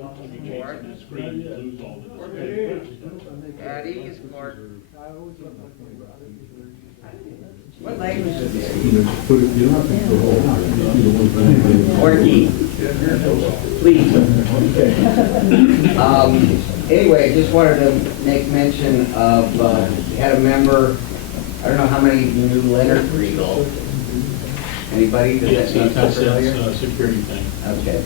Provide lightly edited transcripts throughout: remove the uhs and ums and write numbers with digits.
At ease, Mark. What language is this? Porky. Please. Anyway, just wanted to make mention of, we had a member, I don't know how many knew Leonard Regal. Anybody? Does that sound familiar? That's a security thing. Okay.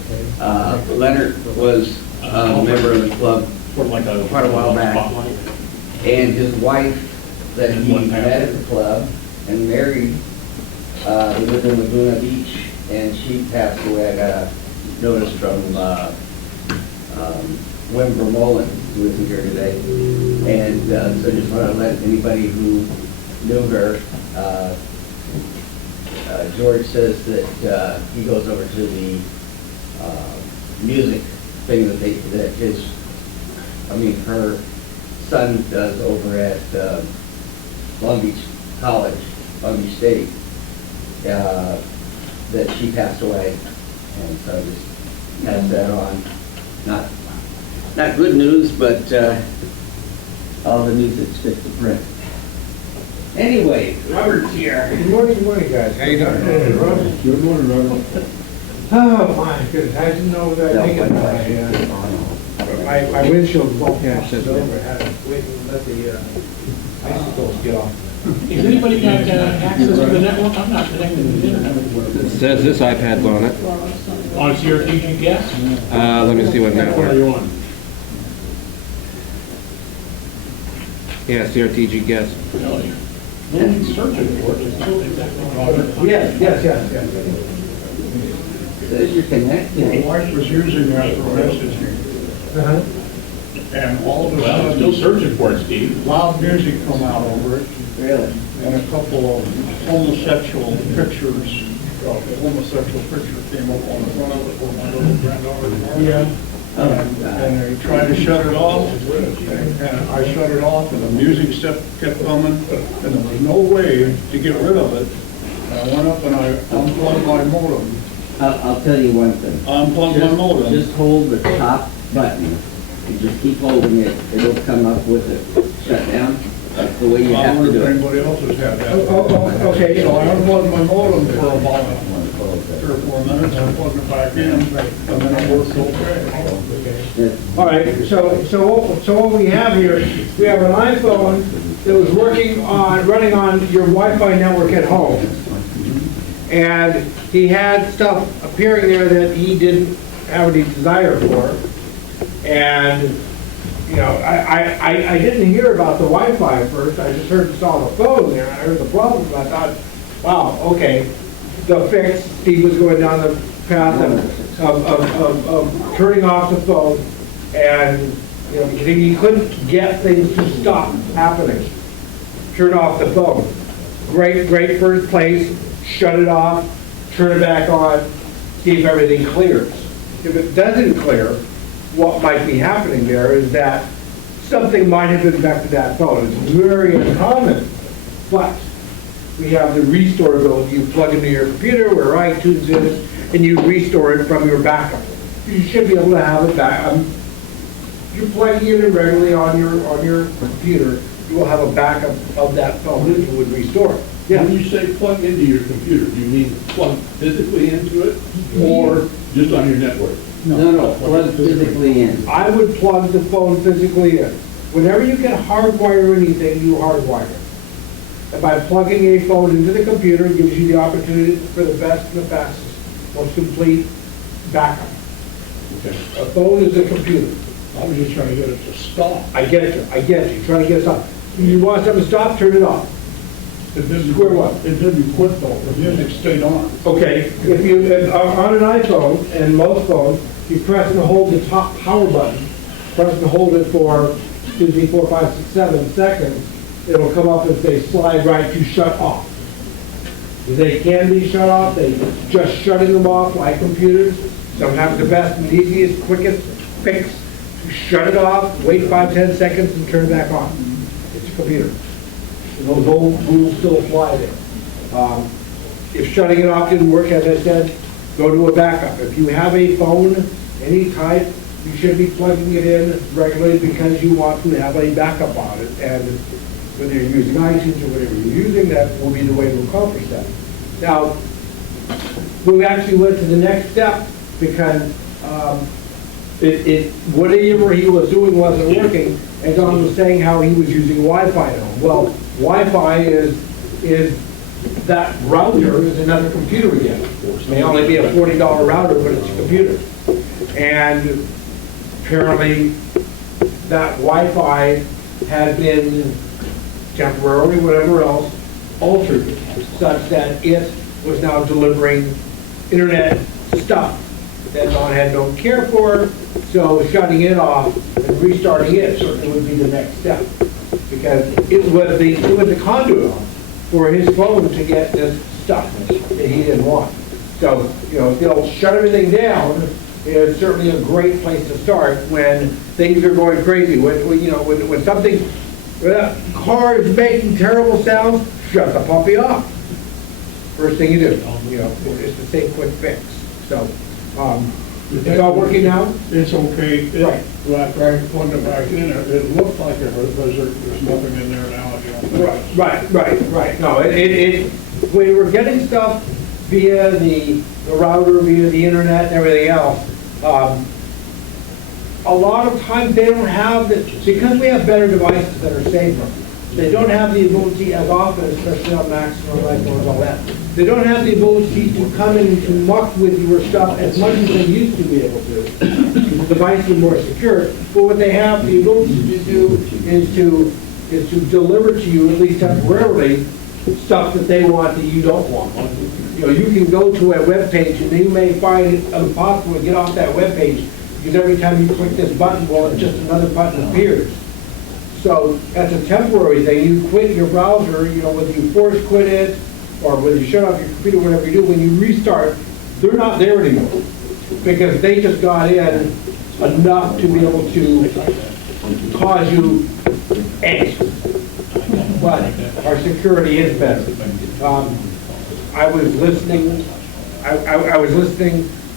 Leonard was a member of the club Sort of like quite a while back. Spotlight. And his wife that he met at the club and married, they lived in Laguna Beach, and she passed away. I got a notice from Wim Vermolen, who isn't here today. And so just want to let anybody who knew her, George says that he goes over to the music thing that her son does over at Long Beach College, Long Beach State, that she passed away. And so I just pass that on. Not good news, but all the news that's fit to print. Anyway, Robert's here. Good morning, guys. How you doing? Hey, Robert. Good morning, Robert. Oh, my goodness, I didn't know that. My windshield was all frosted over. I had to wait and let the icicles get off. Has anybody got access to the network? I'm not connected to the internet. It says this iPad's on it. On CRTG guest? Let me see what What are network. you on? Yeah, CRTG guest. Really? No one's searching for it. It's still exactly. Yes. Says you're connected. My wife was using that for messaging, and all of a Well, I'm still sudden, searching for it, Steve. loud music come out over it, Really? and a couple of homosexual pictures came up on the front of it for my little granddaughter. Yeah. And they tried to shut it off, and I shut it off, and the music stuff kept coming, and there was no way to get rid of it. And I went up and I unplugged my modem. I'll tell you one thing. Unplugged my modem. Just hold the top button. You just keep holding it. It'll come up with a shutdown. That's the way you I have to wonder do if it. anybody else has had that. Okay. So I unplugged my modem for about 3 or 4 minutes, and plugged it back in, and then it worked okay. All right, so what we have here, we have an iPhone that was running on your Wi-Fi network at home. And he had stuff appearing there that he didn't have any desire for. And, you know, I didn't hear about the Wi-Fi at first. I just saw the phone there, and I heard the problem. I thought, wow, okay, the fix. Steve was going down the path of turning off the phone, and you know, because he couldn't get things to stop happening. Turn off the phone. Great first place. Shut it off. Turn it back on. See if everything clears. If it doesn't clear, what might be happening there is that something might have infected that phone. It's very uncommon, but we have the restore ability. You plug into your computer where iTunes is, and you restore it from your backup. You should be able to have it back. You're plugging it in regularly on your computer. You will have a backup of that phone that you would restore. Yeah. When you say plug into your computer, do you mean plug physically into it or just on your network? No, plug physically in. I would plug the phone physically in. Whenever you can hardwire anything, you hardwire it. And by plugging a phone into the computer, it gives you the opportunity for the best and the fastest, most complete backup. Okay. A phone is a computer. I was just trying to get it to stop. I get you. Trying to get it stopped. You want something to stop, turn it off. It didn't, Square one. It didn't quit though, the music stayed on. Okay, if on an iPhone and most phones, you press and hold the top power button, press and hold it for 2, 3, 4, 5, 6, 7 seconds, it'll come up and say slide right to shut off. They can be shut off, they just shutting them off like computers. Sometimes the best and easiest, quickest fix to shut it off, wait 5, 10 seconds and turn it back on. It's a computer. And those old rules still apply there. If shutting it off didn't work, as I said, go to a backup. If you have a phone, any type, you should be plugging it in regularly because you want to have a backup on it. And whether you're using iTunes or whatever you're using, that will be the way to accomplish that. Now, we actually went to the next step because whatever he was doing wasn't working, and Don was saying how he was using Wi-Fi at home. Well, Wi-Fi is that router is another computer again. It may only be a $40 router, but it's a computer. And apparently that Wi-Fi had been temporarily, whatever else, altered such that it was now delivering internet stuff that Don had no care for, so shutting it off and restarting it certainly would be the next step. Because it was the conduit for his phone to get this stuff that he didn't want. So, if they'll shut everything down, is certainly a great place to start when things are going crazy. When something, when a car is making terrible sounds, shut the puppy off. First thing you do, it's the same quick fix. So, it's all working now? It's okay. Right. When I plugged it back in, it looked like it was, but there's nothing in there now. Right. No, when we're getting stuff via the router, via the internet and everything else, a lot of times they don't have because we have better devices that are safer. They don't have the ability as often, especially on Macs and iPhones, all that. They don't have the ability to come in and to muck with your stuff as much as they used to be able to. The device is more secure. But what they have the ability to do is to deliver to you, at least temporarily, stuff that they want that you don't want. You can go to a web page and you may find it impossible to get off that web page because every time you click this button, well, it's just another button appears. So that's a temporary thing. You quit your browser, whether you force quit it or whether you shut off your computer, whatever you do, when you restart, they're not there anymore because they just got in enough to be able to cause you angst. But our security is better. I was listening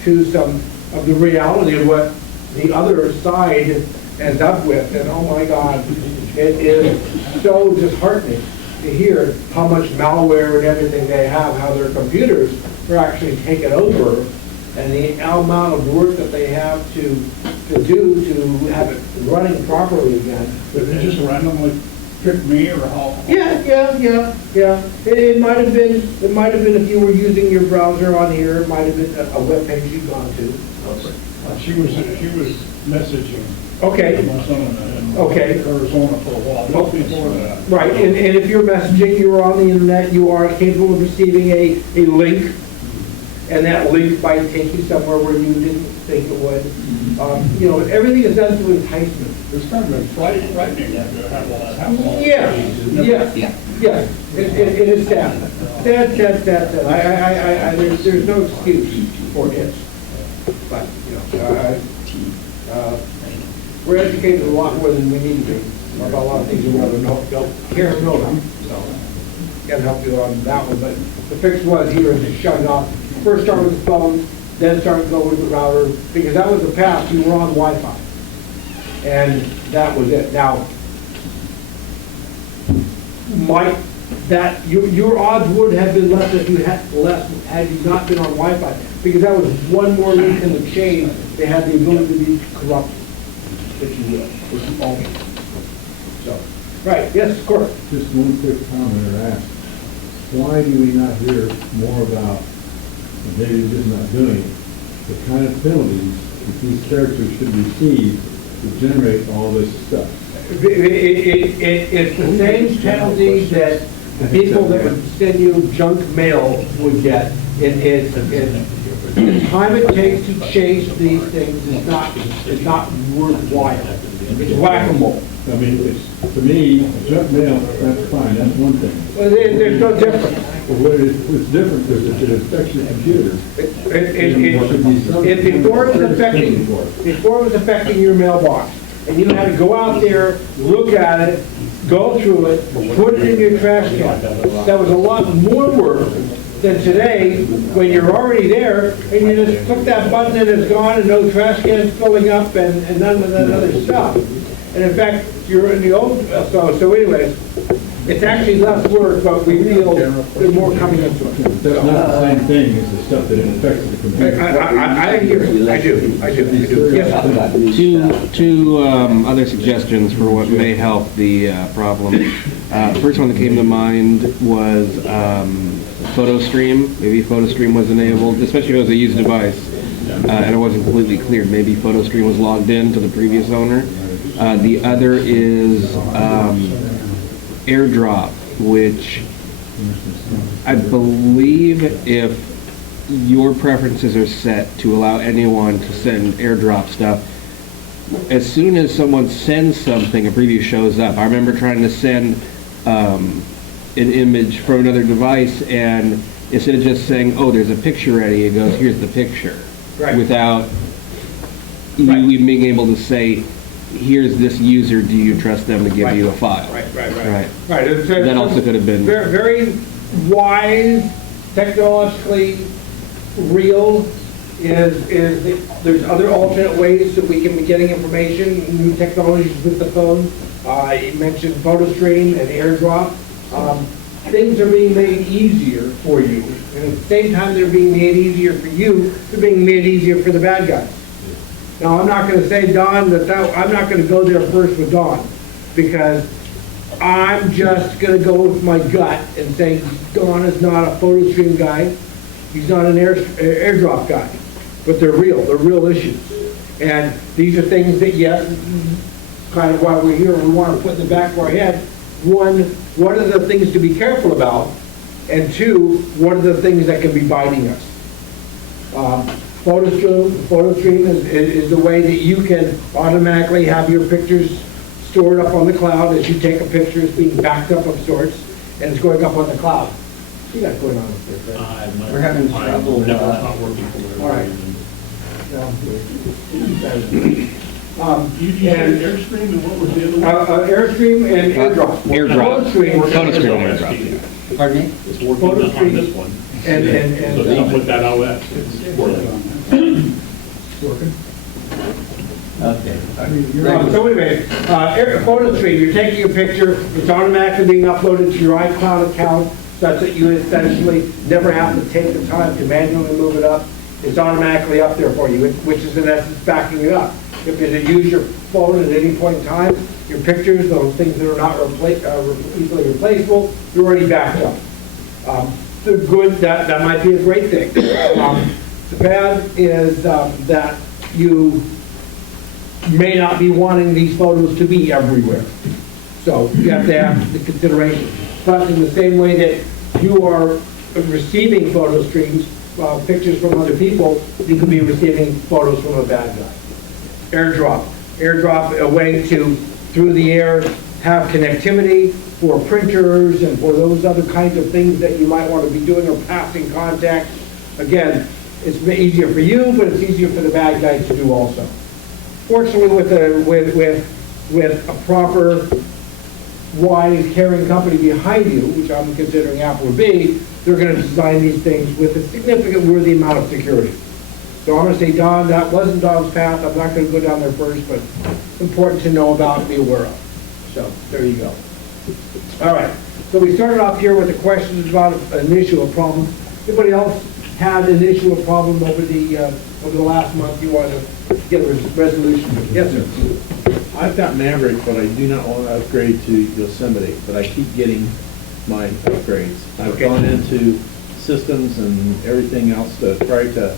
to some of the reality of what the other side ends up with, and oh my God, it is so disheartening to hear how much malware and everything they have, how their computers are actually taken over, and the amount of work that they have to do to have it running properly again. Did they just randomly pick me or how? Yeah. It might have been if you were using your browser on here, it might have been a web page you'd gone to. She was messaging. Okay. My son in Okay. Arizona for a while, not before that. Right, and if you're messaging, you're on the internet, you are capable of receiving a link, and that link might take you somewhere where you didn't think it would. Everything is done through enticement. It's kind of been frightening to have all that happen. Yeah. It is sad. There's no excuse for it. But, we're educated a lot more than we need to be about a lot of things we rather don't care to know them. So, can't help you on that one. But the fix was here is to shut it off. First start with the phone, then start to go with the router, because that was the past. You were on Wi-Fi. And that was it. Now, your odds would have been less if you had you not been on Wi-Fi, because that was one more link in the chain. They had the ability to be corrupted, if you will, if you own it. So, right, yes, of course. Just one quick comment or ask. Why do we not hear more about, and maybe we're just not doing it, the kind of penalties that these characters should receive to generate all this stuff? It's the same penalties that the people that would send you junk mail would get. The time it takes to chase these things is not worthwhile. It's whack-a-mole. I mean, to me, junk mail, that's fine, that's one thing. Well, there's no difference. But what's different is if it affects your computer. Before it was affecting your mailbox, and you had to go out there, look at it, go through it, put it in your trash can. That was a lot more work than today, when you're already there, and you just click that button and it's gone, and no trash cans filling up, and none of that other stuff. And in fact, you're in the old, so anyways, it's actually less work, but we feel there's more coming into it. That's not the same thing as the stuff that affects the computer. I hear you, I do. Yes. Two other suggestions for what may help the problem. The first one that came to mind was PhotoStream. Maybe PhotoStream was enabled, especially if it was a used device, and it wasn't completely clear. Maybe PhotoStream was logged in to the previous owner. The other is AirDrop, which I believe if your preferences are set to allow anyone to send AirDrop stuff, as soon as someone sends something, a preview shows up. I remember trying to send an image from another device, and instead of just saying, oh, there's a picture ready, it goes, here's the picture. Right. Without you even being able to say, here's this user, do you trust them to give you a file? Right. Right. That also could have been- Very, very wise, technologically real, there's other alternate ways that we can be getting information, new technologies with the phone. You mentioned PhotoStream and AirDrop. Things are being made easier for you, and at the same time they're being made easier for you, they're being made easier for the bad guys. Now, I'm not going to say, Don, I'm not going to go there first with Don, because I'm just going to go with my gut and say Don is not a PhotoStream guy, he's not an AirDrop guy, but they're real issues. And these are things that, yes, kind of why we're here, we want to put in the back of our head. One, what are the things to be careful about? And two, what are the things that can be biting us? PhotoStream is the way that you can automatically have your pictures stored up on the cloud as you take a picture. It's being backed up of sorts, and it's going up on the cloud. What you got going on up there, Fred? We're having trouble. Network's not working for whatever All right. reason. You had Airstream, and what was the other one? Airstream and AirDrop. AirDrop. PhotoStream PhotoStream AirDrop. Pardon me? It's working on this one. and So you put that OS, it's working. Okay. So anyway, PhotoStream, you're taking a picture, it's automatically being uploaded to your iCloud account, such that you essentially never have to take the time to manually move it up. It's automatically up there for you, which is in essence backing it up. If you use your phone at any point in time, your pictures, those things that are not easily replaceable, you're already backed up. The good, that might be a great thing. The bad is that you may not be wanting these photos to be everywhere. So you have to have the consideration. But in the same way that you are receiving photo streams, pictures from other people, you could be receiving photos from a bad guy. AirDrop, a way to, through the air, have connectivity for printers and for those other kinds of things that you might want to be doing or passing contacts. Again, it's easier for you, but it's easier for the bad guys to do also. Fortunately, with a proper, wise, caring company behind you, which I'm considering Apple would be, they're going to design these things with a significant worthy amount of security. So I'm going to say, Don, that wasn't Don's path. I'm not going to go down there first, but important to know about and be aware of. So there you go. All right. So we started off here with the questions about an issue, a problem. Anybody else had an issue, a problem over the last month you wanted to get a resolution? Yes, sir. I've got Maverick, but I do not want to upgrade to Yosemite, but I keep getting my upgrades. I've gone into systems and everything else to try to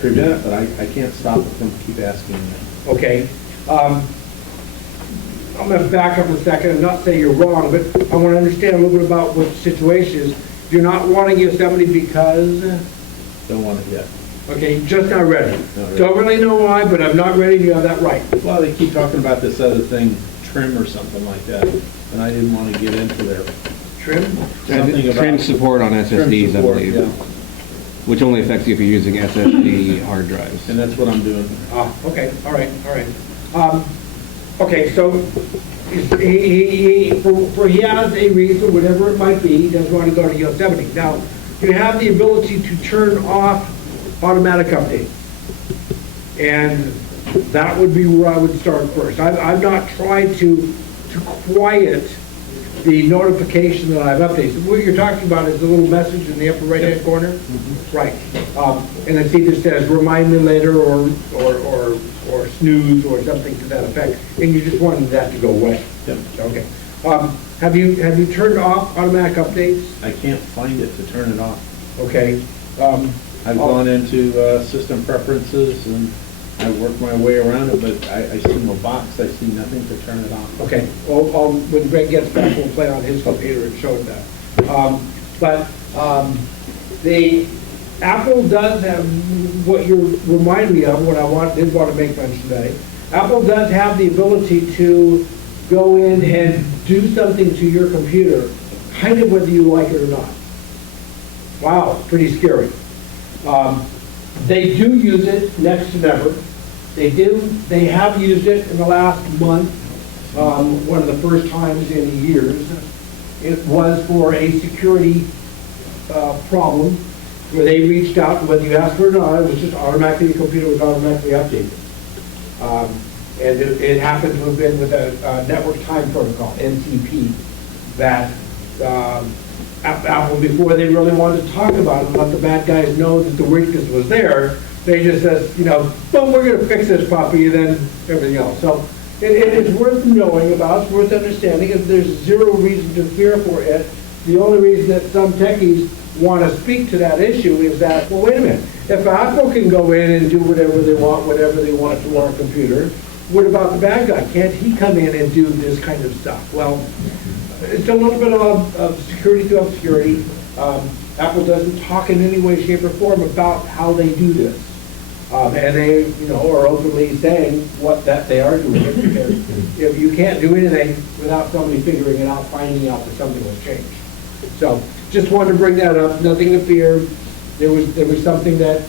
prevent it, but I can't stop it from keep asking me. Okay. I'm going to back up a second and not say you're wrong, but I want to understand a little bit about what the situation is. You're not wanting Yosemite because? Don't want it yet. Okay, just not ready. Not ready. Don't really know why, but I'm not ready. You have that right. Well, they keep talking about this other thing, trim or something like that, and I didn't want to get into there. Trim? Something about Trim support on trim SSDs, support, I believe, yeah. which only affects you if you're using SSD hard drives. And that's what I'm doing. Okay, all right. Okay, so he has a reason, whatever it might be, he doesn't want to go to Yosemite. Now, you have the ability to turn off automatic updates. And that would be where I would start first. I've not tried to quiet the notification that I've updated. What you're talking about is the little message in the upper right-hand corner? Right. And it either says remind me later or snooze or something to that effect. And you just wanted that to go away. Yep. Okay. Have you turned off automatic updates? I can't find it to turn it off. Okay. I've gone into system preferences and I worked my way around it, but I see no box, I see nothing to turn it off. Okay, well, when Greg gets back, we'll play on his computer and show that. The Apple does have, what you remind me of, what I did want to make mention today, Apple does have the ability to go in and do something to your computer, kind of whether you like it or not. Wow, pretty scary. They do use it next to never. They have used it in the last month, one of the first times in years. It was for a security problem where they reached out, and whether you asked for it or not, it was just automatically, the computer was automatically updated. And it happened to have been with a network time protocol, NTP, that Apple, before they really wanted to talk about it and let the bad guys know that the weakness was there, they just says, boom, we're going to fix this puppy, and then everything else. So it is worth knowing about, it's worth understanding, and there's zero reason to fear for it. The only reason that some techies want to speak to that issue is that, well, wait a minute, if Apple can go in and do whatever they want to our computer, what about the bad guy? Can't he come in and do this kind of stuff? Well, it's a little bit of security to obscurity. Apple doesn't talk in any way, shape, or form about how they do this. And they, are openly saying that they are doing it, because if you can't do anything without somebody figuring it out, finding out that something has changed. So, just wanted to bring that up. Nothing to fear. There was something that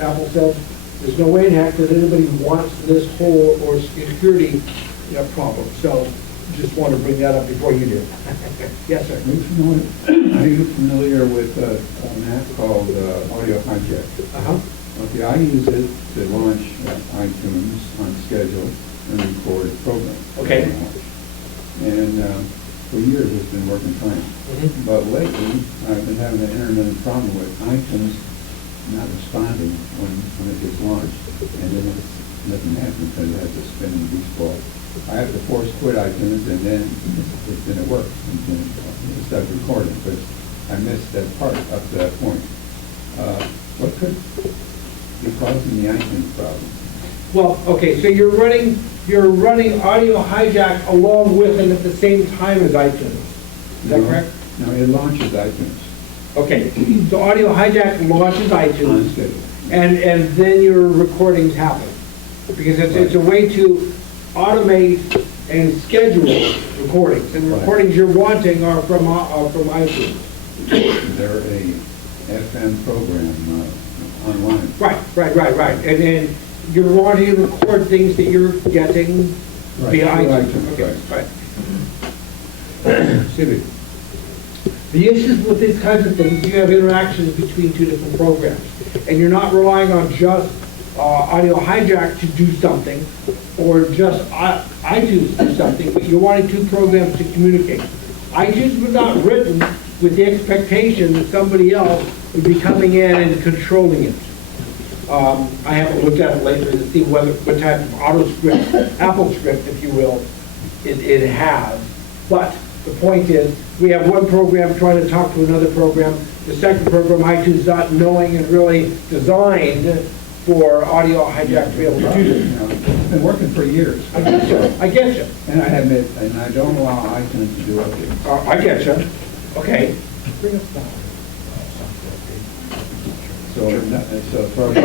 Apple said, there's no way in heck that anybody wants this whole or security problem. So, just want to bring that up before you do. Yes, sir. Are you familiar with an app called Audio Hijack? Uh-huh. Okay, I use it to launch iTunes on schedule and record programs. Okay. And for years it's been working fine. Mm-hmm. But lately, I've been having an intermittent problem with iTunes not responding when it gets launched. And then nothing happens because it has a spinning beast ball. I have to force quit iTunes, and then it didn't work. It started recording, but I missed that part up to that point. What could be causing the iTunes problem? Well, okay, so you're running Audio Hijack along with and at the same time as iTunes. Is that correct? No, it launches iTunes. Okay, so Audio Hijack launches On iTunes, schedule. and then your recordings happen. Because it's a way to automate and schedule recordings. And the Right. recordings you're wanting are from iTunes. They're a FM program online. Right. And then you're wanting to record things that you're getting via Right, through iTunes. iTunes, Okay, right. Excuse me. The issues with these kinds of things, you have interactions between two different programs. And you're not relying on just Audio Hijack to do something, or just iTunes to do something, but you're wanting two programs to communicate. iTunes was not written with the expectation that somebody else would be coming in and controlling it. I haven't looked at it lately to see what type of auto script, Apple script, if you will, it has. But the point is, we have one program trying to talk to another program. The second program, iTunes, not knowing and really designed for Audio Hijack to be able to do this. It's been working for years. I get you. And I admit, and I don't allow iTunes to do updates. I get you. Okay. So as far as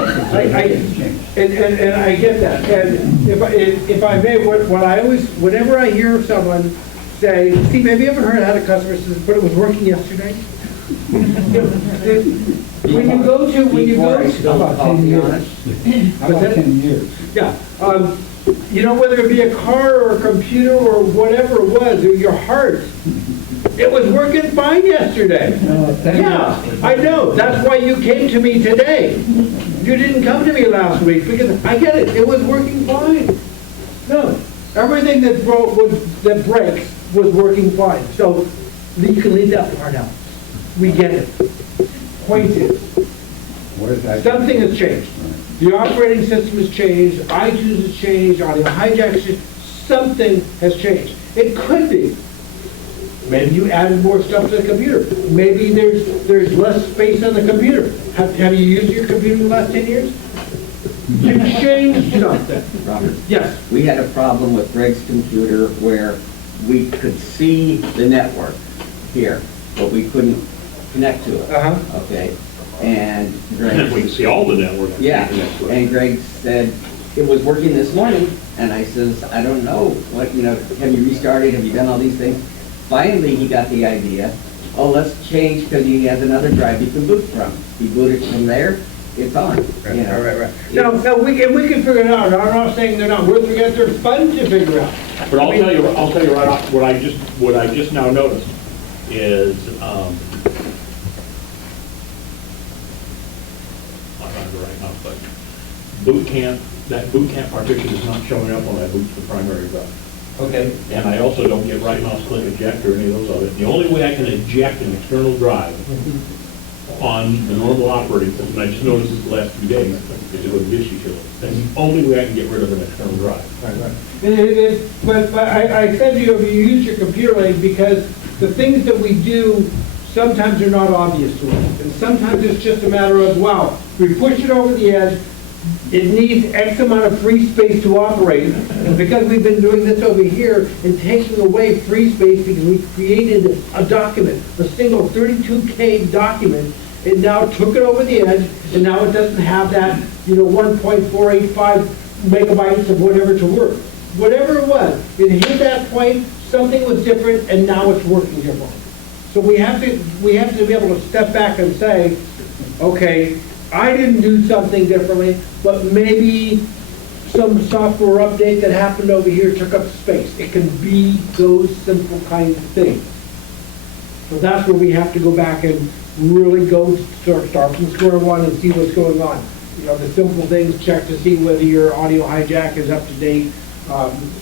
it's changed. And I get that. And if I may, what I always, whenever I hear someone say, Steve, have you ever heard how the customer says, but it was working yesterday? When you go to, About 10 years. How about 10 years? Yeah. Whether it be a car or a computer or whatever it was, or your heart, It was working fine yesterday. Yeah, I know. That's why you came to me today. You didn't come to me last week because I get it. It was working fine. No, everything that that breaks was working fine. So you can leave that part out. We get it. Point is, What is that? something has changed. The operating system has changed, iTunes has changed, audio hijack has changed. Something has changed. It could be. Maybe you added more stuff to the computer. Maybe there's less space on the computer. Have you used your computer in the last 10 years? You changed something. Robert, Yes. we had a problem with Greg's computer where we could see the network here, but we couldn't connect to it. Uh-huh. Okay, and Greg. We can see all the network. Yeah, and Greg said it was working this morning, and I says, I don't know, what, have you restarted, have you done all these things? Finally, he got the idea, let's change, because he has another drive you can boot from. He booted from there, it's on. Right. No, we can figure it out. I'm not saying they're not worth it, they're fun to figure out. But I'll tell you right off, what I just now noticed is, I'm not the right now, but that boot camp partition is not showing up on that boot to the primary drive. Okay. And I also don't get right mouse click eject or any of those other. The only way I can eject an external drive on the normal operating system, I just noticed this the last few days, is to go to disk utility. That's the only way I can get rid of an external drive. But I said to you, you use your computer aid because the things that we do sometimes are not obvious to us. And sometimes it's just a matter of, wow, we push it over the edge, it needs X amount of free space to operate. And because we've been doing this over here and taking away free space because we created a document, a single 32K document, it now took it over the edge, and now it doesn't have that, 1.485 megabytes of whatever to work. Whatever it was, it hit that point, something was different, and now it's working different. So we have to be able to step back and say, okay, I didn't do something differently, but maybe some software update that happened over here took up space. It can be those simple kinds of things. So that's where we have to go back and really start from square one and see what's going on. The simple things, check to see whether your audio hijack is up to date,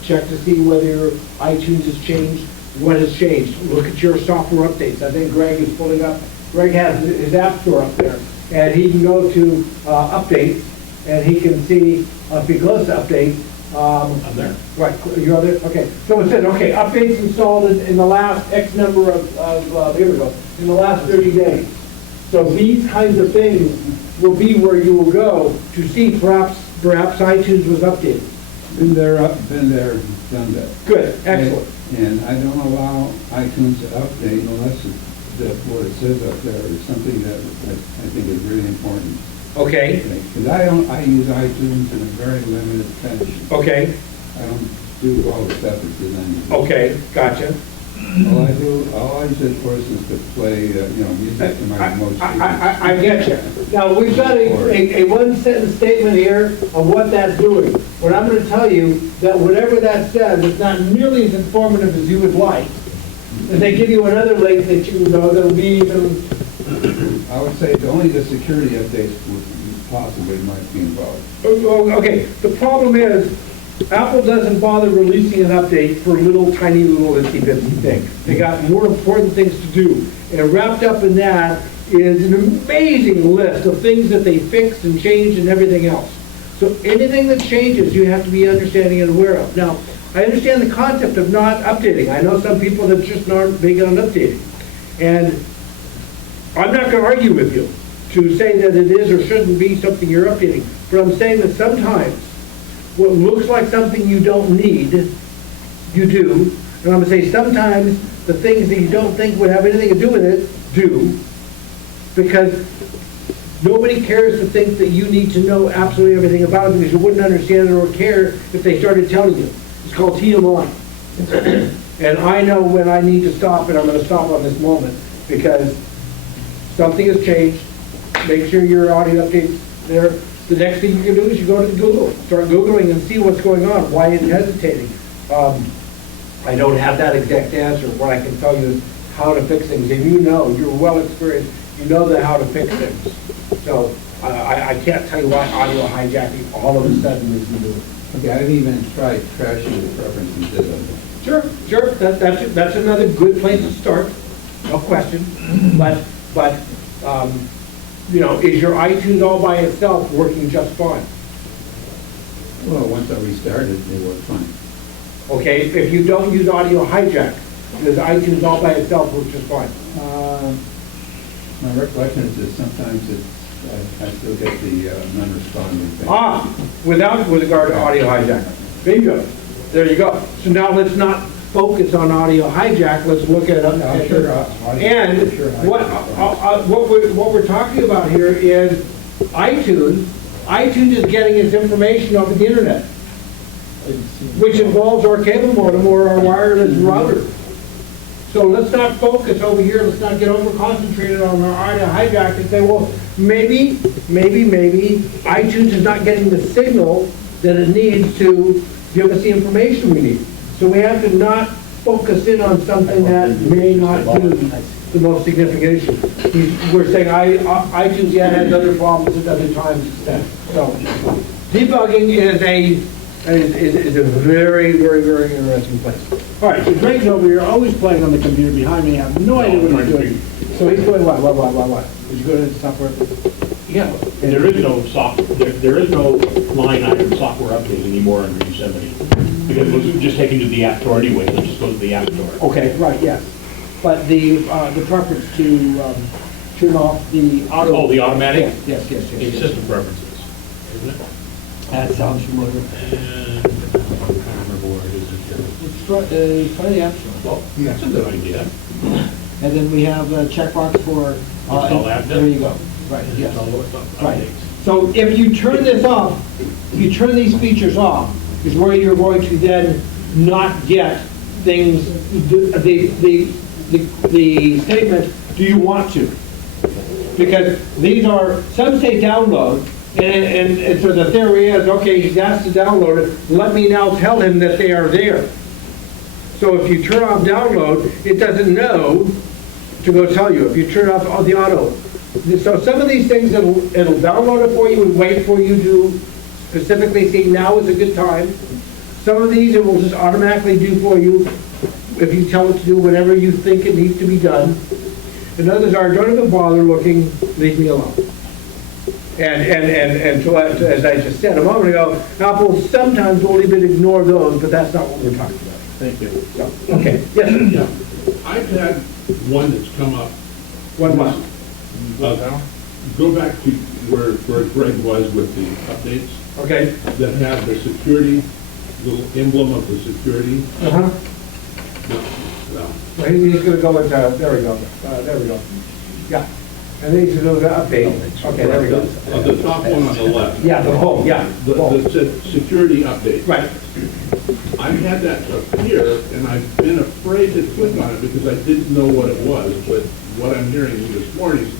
check to see whether your iTunes has changed, what has changed. Look at your software updates. I think Greg is pulling up, Greg has his app store up there, and he can go to updates, and he can see if he goes to updates. I'm there. Right, you're there? Okay. So it said, okay, updates installed in the last X number of here we go, in the last 30 days. So these kinds of things will be where you will go to see perhaps iTunes was updated. Been there, done that. Good, excellent. And I don't allow iTunes to update unless what it says up there is something that I think is really important. Okay. Because I use iTunes in a very limited fashion. Okay. I don't do all the stuff it's designed to do. Okay, gotcha. All I use it for is to play, music to my most. I get you. Now, we've got a one-sentence statement here of what that's doing. But I'm going to tell you that whatever that says is not nearly as informative as you would like. And they give you another link that you know that'll be even. I would say only the security updates would possibly might be involved. Okay, the problem is, Apple doesn't bother releasing an update for tiny little itsy-bitsy things. They got more important things to do. And wrapped up in that is an amazing list of things that they fixed and changed and everything else. So anything that changes, you have to be understanding and aware of. Now, I understand the concept of not updating. I know some people that just aren't big on updating. And I'm not going to argue with you to say that it is or shouldn't be something you're updating. But I'm saying that sometimes what looks like something you don't need, you do. And I'm going to say sometimes the things that you don't think would have anything to do with it, do. Because nobody cares to think that you need to know absolutely everything about it because you wouldn't understand it or care if they started telling you. It's called TMI. And I know when I need to stop, and I'm going to stop on this moment because something has changed. Make sure your audio update's there. The next thing you can do is you go to Google, start Googling and see what's going on, why it's hesitating. I don't have that exact answer. What I can tell you is how to fix things, and you're well experienced, you know how to fix things. So I can't tell you why audio hijacking all of a sudden is new. Okay, I didn't even try trashing the preferences of it. Sure, that's another good place to start, no question. But, is your iTunes all by itself working just fine? Well, once I restarted, it worked fine. Okay, if you don't use audio hijack, does iTunes all by itself work just fine? My recollection is that sometimes I still get the non-responding thing. With regard to audio hijack. Bingo. There you go. So now let's not focus on audio hijack, let's look at and what we're talking about here is iTunes. iTunes is getting its information off of the internet, which involves our cable modem or our wireless router. So let's not focus over here, let's not get over concentrated on our audio hijack and say, well, maybe iTunes is not getting the signal that it needs to give us the information we need. So we have to not focus in on something that may not do the most significant issue. We're saying iTunes, has other problems at other times instead. So debugging is a very, very, very interesting place. All right, so Drake's over here, always playing on the computer behind me. I have no idea what he's doing. So he's doing what? Is he good at software? Yeah, there is no there is no line item software update anymore under Yosemite. Because it was just taken to the App Store anyway, let's just go to the App Store. Okay, right, yes. But the preference to turn off the auto. Oh, the automatic? Yes. In system preferences, isn't it? That sounds familiar. And I can't remember where it is in here. Try the App Store. Well, that's a good idea. And then we have a checkbox for. Install app. There you go. Right, yes. Install updates. Right. So if you turn this off, if you turn these features off, is where you're going to then not get things, the statement, do you want to? Because these are, some say download, and so the theory is, okay, he's asked to download it, let me now tell him that they are there. So if you turn off download, it doesn't know to go tell you. If you turn off the auto. So some of these things, it'll download it for you and wait for you to specifically say now is a good time. Some of these it will just automatically do for you if you tell it to do whatever you think it needs to be done. And others are, don't even bother looking, leave me alone. And so as I just said a moment ago, Apple sometimes will even ignore those, but that's not what we're talking about. Thank you. So, okay, yes, Yeah. I've had one that's come up. one month. Go back to where Greg was with the updates Okay. that have the security, little emblem of the security. Uh-huh. Well, Well, he's gonna go with, there we go, Yeah. And these are those updates. Okay, there we go. the top one on the left. Yeah, the whole, yeah. The security update. Right. I've had that appear, and I've been afraid to click on it because I didn't know what it was, but what I'm hearing this morning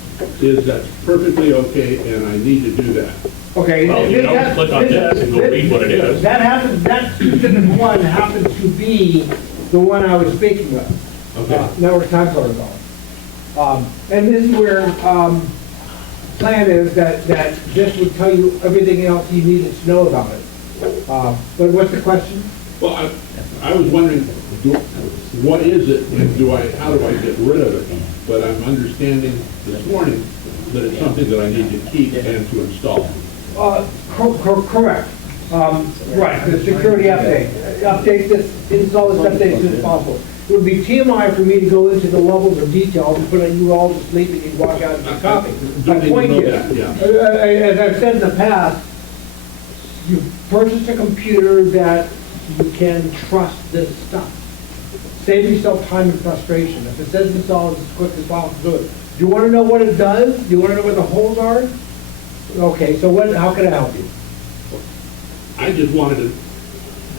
is that's perfectly okay, and I need to do that. Okay. Well, you can always click on this and go read what it is. That happens, that specific one happens to be the one I was speaking of. Okay. Network time protocol. And this is where, plan is that this would tell you everything else you needed to know about it. But what's the question? Well, I was wondering, what is it, and how do I get rid of it? But I'm understanding this morning that it's something that I need to keep and to install. Correct. Right, the security update. Update this, install this update as soon as possible. It would be TMI for me to go into the levels of detail and put you all to sleep and you walk out and get a copy. Don't My need point to know is, that, yeah. as I've said in the past, you purchase a computer that you can trust this stuff. Save yourself time and frustration. If it says install it as quick as possible, do it. Do you want to know what it does? Do you want to know where the holes are? Okay, so how can I help you? I just wanted to,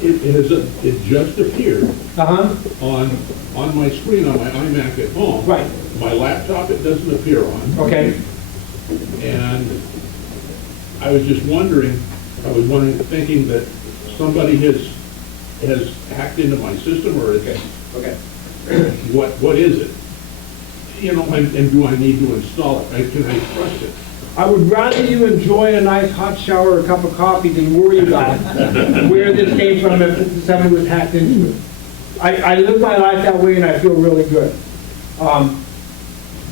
it just appeared on my screen on my iMac at home. Right. My laptop, it doesn't appear on. Okay. And I was just wondering, thinking that somebody has hacked into my system, or Okay. what is it? you know, and do I need to install it? Can I trust it? I would rather you enjoy a nice hot shower or a cup of coffee than worry about where this came from if somebody was hacked into it. I live my life that way and I feel really good.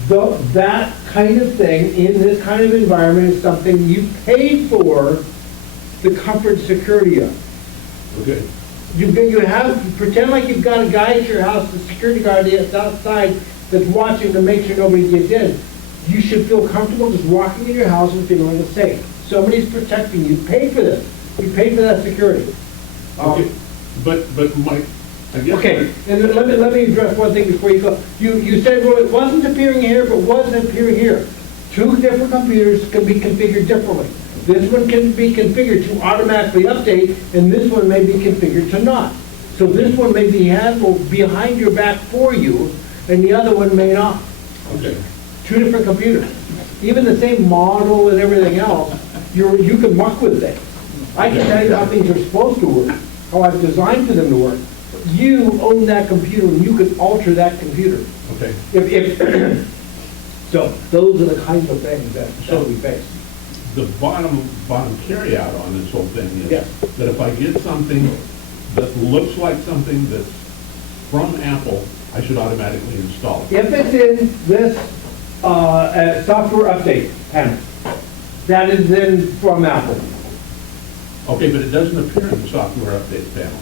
That kind of thing, in this kind of environment, is something you pay for the comfort and security of. Okay. You have, pretend like you've got a guy at your house, the security guard that's outside, that's watching to make sure nobody gets in. You should feel comfortable just walking in your house and feeling safe. Somebody's protecting you. Pay for this. You pay for that security. Okay. But Mike, I guess. Okay, and let me address one thing before you go. You said, well, it wasn't appearing here, but wasn't appearing here. Two different computers can be configured differently. This one can be configured to automatically update, and this one may be configured to not. So this one may be handled behind your back for you, and the other one may not. Okay. Two different computers. Even the same model and everything else, you can muck with things. I can tell you how things are supposed to work, how I've designed for them to work. You own that computer, and you can alter that computer. Okay. So those are the kinds of things that should be faced. The bottom carryout on this whole thing is Yes. that if I get something that looks like something that's from Apple, I should automatically install it. If it's in this software update panel, that is in from Apple. Okay, but it doesn't appear in the software update panel.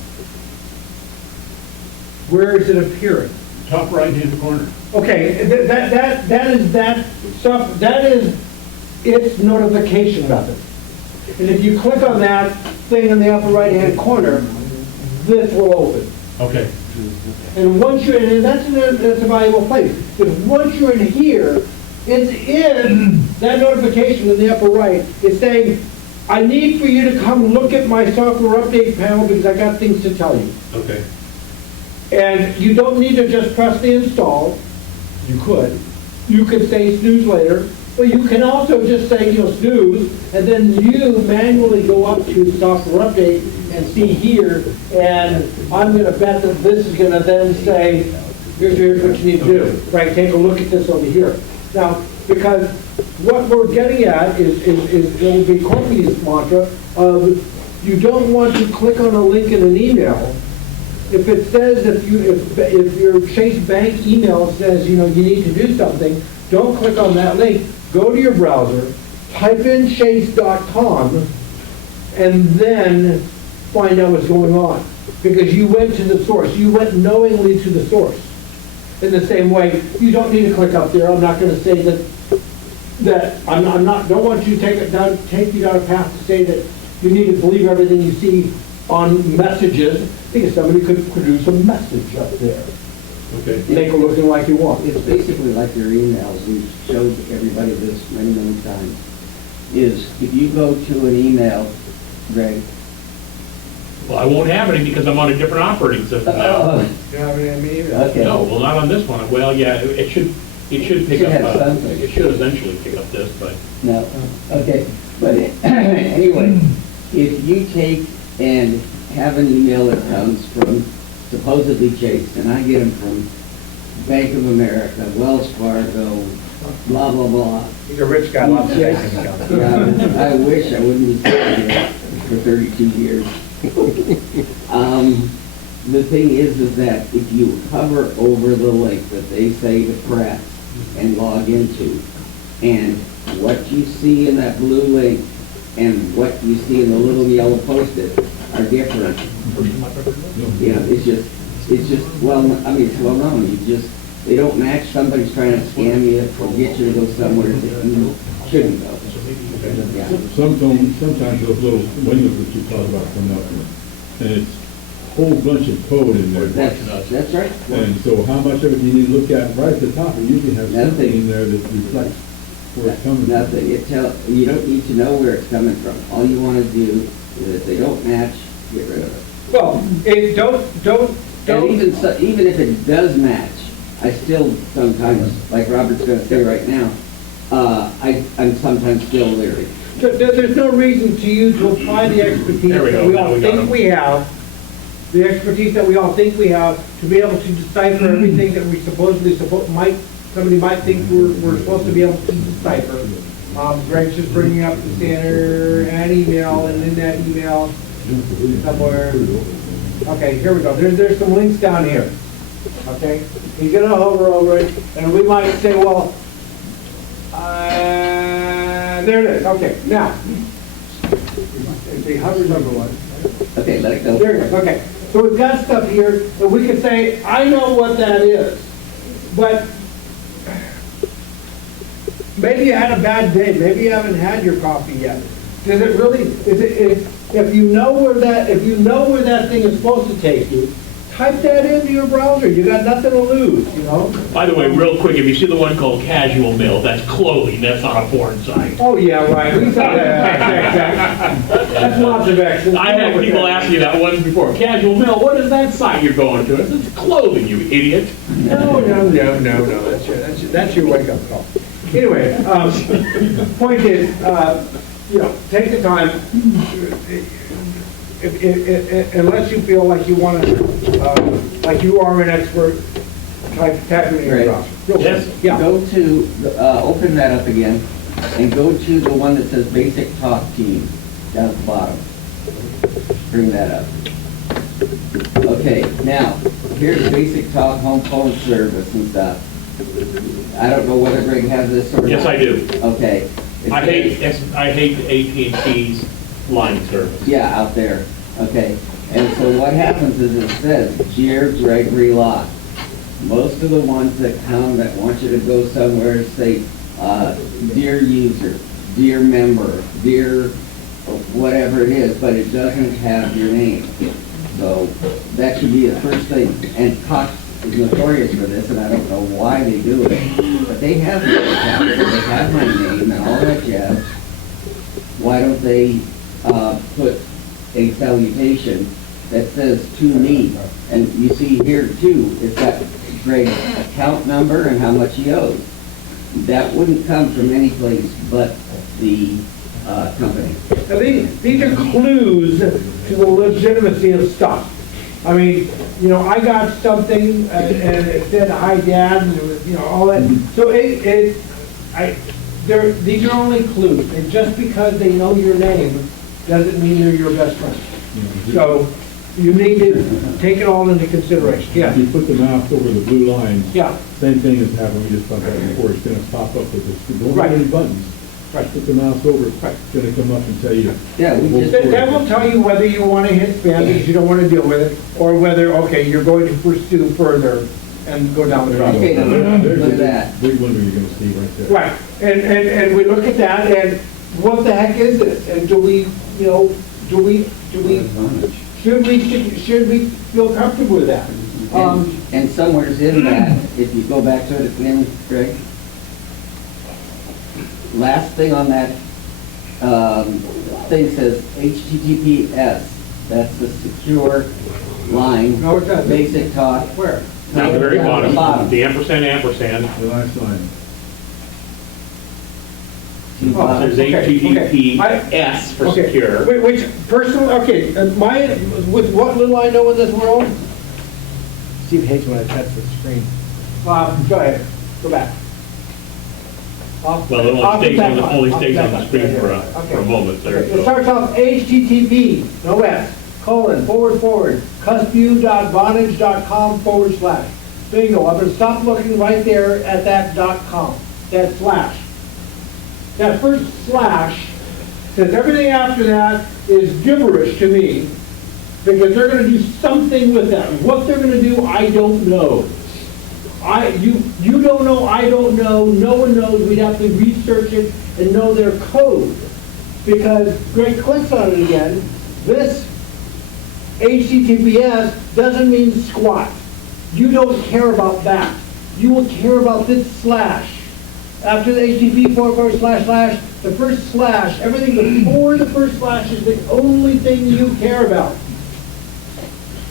Where is it appearing? Top right-hand corner. Okay, that is its notification method. And if you click on that thing in the upper right-hand corner, this will open. Okay. And once you're in, that's a valuable place. Because once you're in here, it's in that notification in the upper right. It's saying, I need for you to come look at my software update panel because I got things to tell you. Okay. And you don't need to just press the install. You could. You could say snooze later. But you can also just say, snooze, and then you manually go up to software update and see here, and I'm going to bet that this is going to then say, here's what you need to do. Right, take a look at this over here. Now, because what we're getting at is it will be Courtney's mantra of you don't want to click on a link in an email. If it says if your Chase Bank email says you need to do something, don't click on that link. Go to your browser, type in chase.com, and then find out what's going on. Because you went to the source. You went knowingly to the source. In the same way, you don't need to click up there. I'm not going to say that don't want you to take you down a path to say that you need to believe everything you see on messages, because somebody could produce a message up there. Okay. Make it looking like you want. It's basically like your emails. We've showed everybody this many, many times. Is if you go to an email, Greg. Well, I won't have any because I'm on a different operating system now. You have any email? Okay. No, well, not on this one. Well, yeah, it should pick Should have up, something. it should eventually pick up this, but No, okay, but anyway, if you take and have an email that comes from supposedly Chase, and I get them from Bank of America, Wells Fargo, blah, blah, blah. He's a rich guy, lots of bank accounts. Yeah, I wish I wouldn't be sitting here for 32 years. The thing is that if you hover over the link that they say to press and log into, and what you see in that blue link and what you see in the little yellow post-it are different. Yeah, it's just, well, I mean, it's well known. They don't match. Somebody's trying to scam you or get you to go somewhere that you shouldn't go. Yeah. Sometimes those little windows that you talk about come up, and it's a whole bunch of code in there. That's right. And so how much of it do you need to look at? Right at the top, it usually has something Nothing. in there that reflects where it's coming from. Nothing. You don't need to know where it's coming from. All you want to do is if they don't match, get rid of it. Well, And even if it does match, I still sometimes, like Robert's going to say right now, I'm sometimes still leery. There's no reason to you to apply the expertise There we that go. we Now all we got think him. we have, the expertise that we all think we have, to be able to decipher everything that we supposedly might somebody might think we're supposed to be able to decipher. Greg's just bringing up the scanner and email, and in that email somewhere. Okay, here we go. There's some links down here. Okay, he's gonna hover over it, and we might say, well, there it is. Okay, now, if he hovers over one. Okay, let it go. There it is. Okay, so we've got stuff here that we can say, I know what that is, but maybe you had a bad day. Maybe you haven't had your coffee yet. Does it really? If you know where that thing is supposed to take you, type that into your browser. You got nothing to lose, you know. By the way, real quick, if you see the one called Casual Mail, that's clothing, that's not a porn site. Oh yeah, right. We saw that. That's lots of action. I've had people ask me that once before. Casual Mail, what is that site you're going to? I said, it's clothing, you idiot. No. That's your wake up call. Anyway, point is, take the time. Unless you feel like you want to, like you are an expert, type in your Right. browser. Yes. Yeah. Go to, open that up again, and go to the one that says Basic Talk Team, down at the bottom. Bring that up. Okay, now, here's Basic Talk Home Phone Service and stuff. I don't know whether Greg has this or not. Yes, I do. Okay. It I says- hate AT&T's line service. Yeah, out there, okay. And so what happens is it says, Dear Gregory Locke. Most of the ones that come that want you to go somewhere say, dear user, dear member, dear whatever it is, but it doesn't have your name. So that should be the first thing. And Cox is notorious for this, and I don't know why they do it, but they have the account, they have my name and all that jazz. Why don't they put a salutation that says to me? And you see here too, it's got Greg's account number and how much he owes. That wouldn't come from any place but the company. Now, these are clues to the legitimacy of stuff. I mean, I got something and it said, hi, Dad, and it was, all that. So these are only clues. And just because they know your name doesn't mean they're your best friend. So you need to take it all into consideration. Yeah. If you put the mouse over the blue line, Yeah. same thing as happened, we just talked about before, it's gonna pop up with this, don't Right. have any buttons. Right. Put the mouse over, it's gonna come up and tell you. Yeah, we just- That will tell you whether you want to hit spam because you don't want to deal with it, or whether, okay, you're going to pursue further and go down the road. Okay, now look at that. Big window you're gonna see right there. Right, and we look at that, and what the heck is this? And do we, should we feel comfortable with that? And somewhere's in that, if you go back to it again, Greg, last thing on that thing says HTTPS. That's the secure line. No, it doesn't. Basic Talk. Where? Down at the very Down at the bottom, the ampersand. The last line. Oh, There's okay, HTTPS for Okay, secure. which personal, okay, with what little I know in this world? Steve hates when I touch the screen. Go ahead, go back. Well, it only stays on the screen for a moment there. It starts off HTTP, no S, // custview.vonage.com/. Bingo, I'm gonna stop looking right there at that .com, that slash. That first slash says everything after that is gibberish to me, because they're gonna do something with that. What they're gonna do, I don't know. You don't know, I don't know, no one knows. We'd have to research it and know their code. Because Greg clicks on it again, this HTTPS doesn't mean squat. You don't care about that. You will care about this slash. After the HTTP // the first slash, everything before the first slash is the only thing you care about.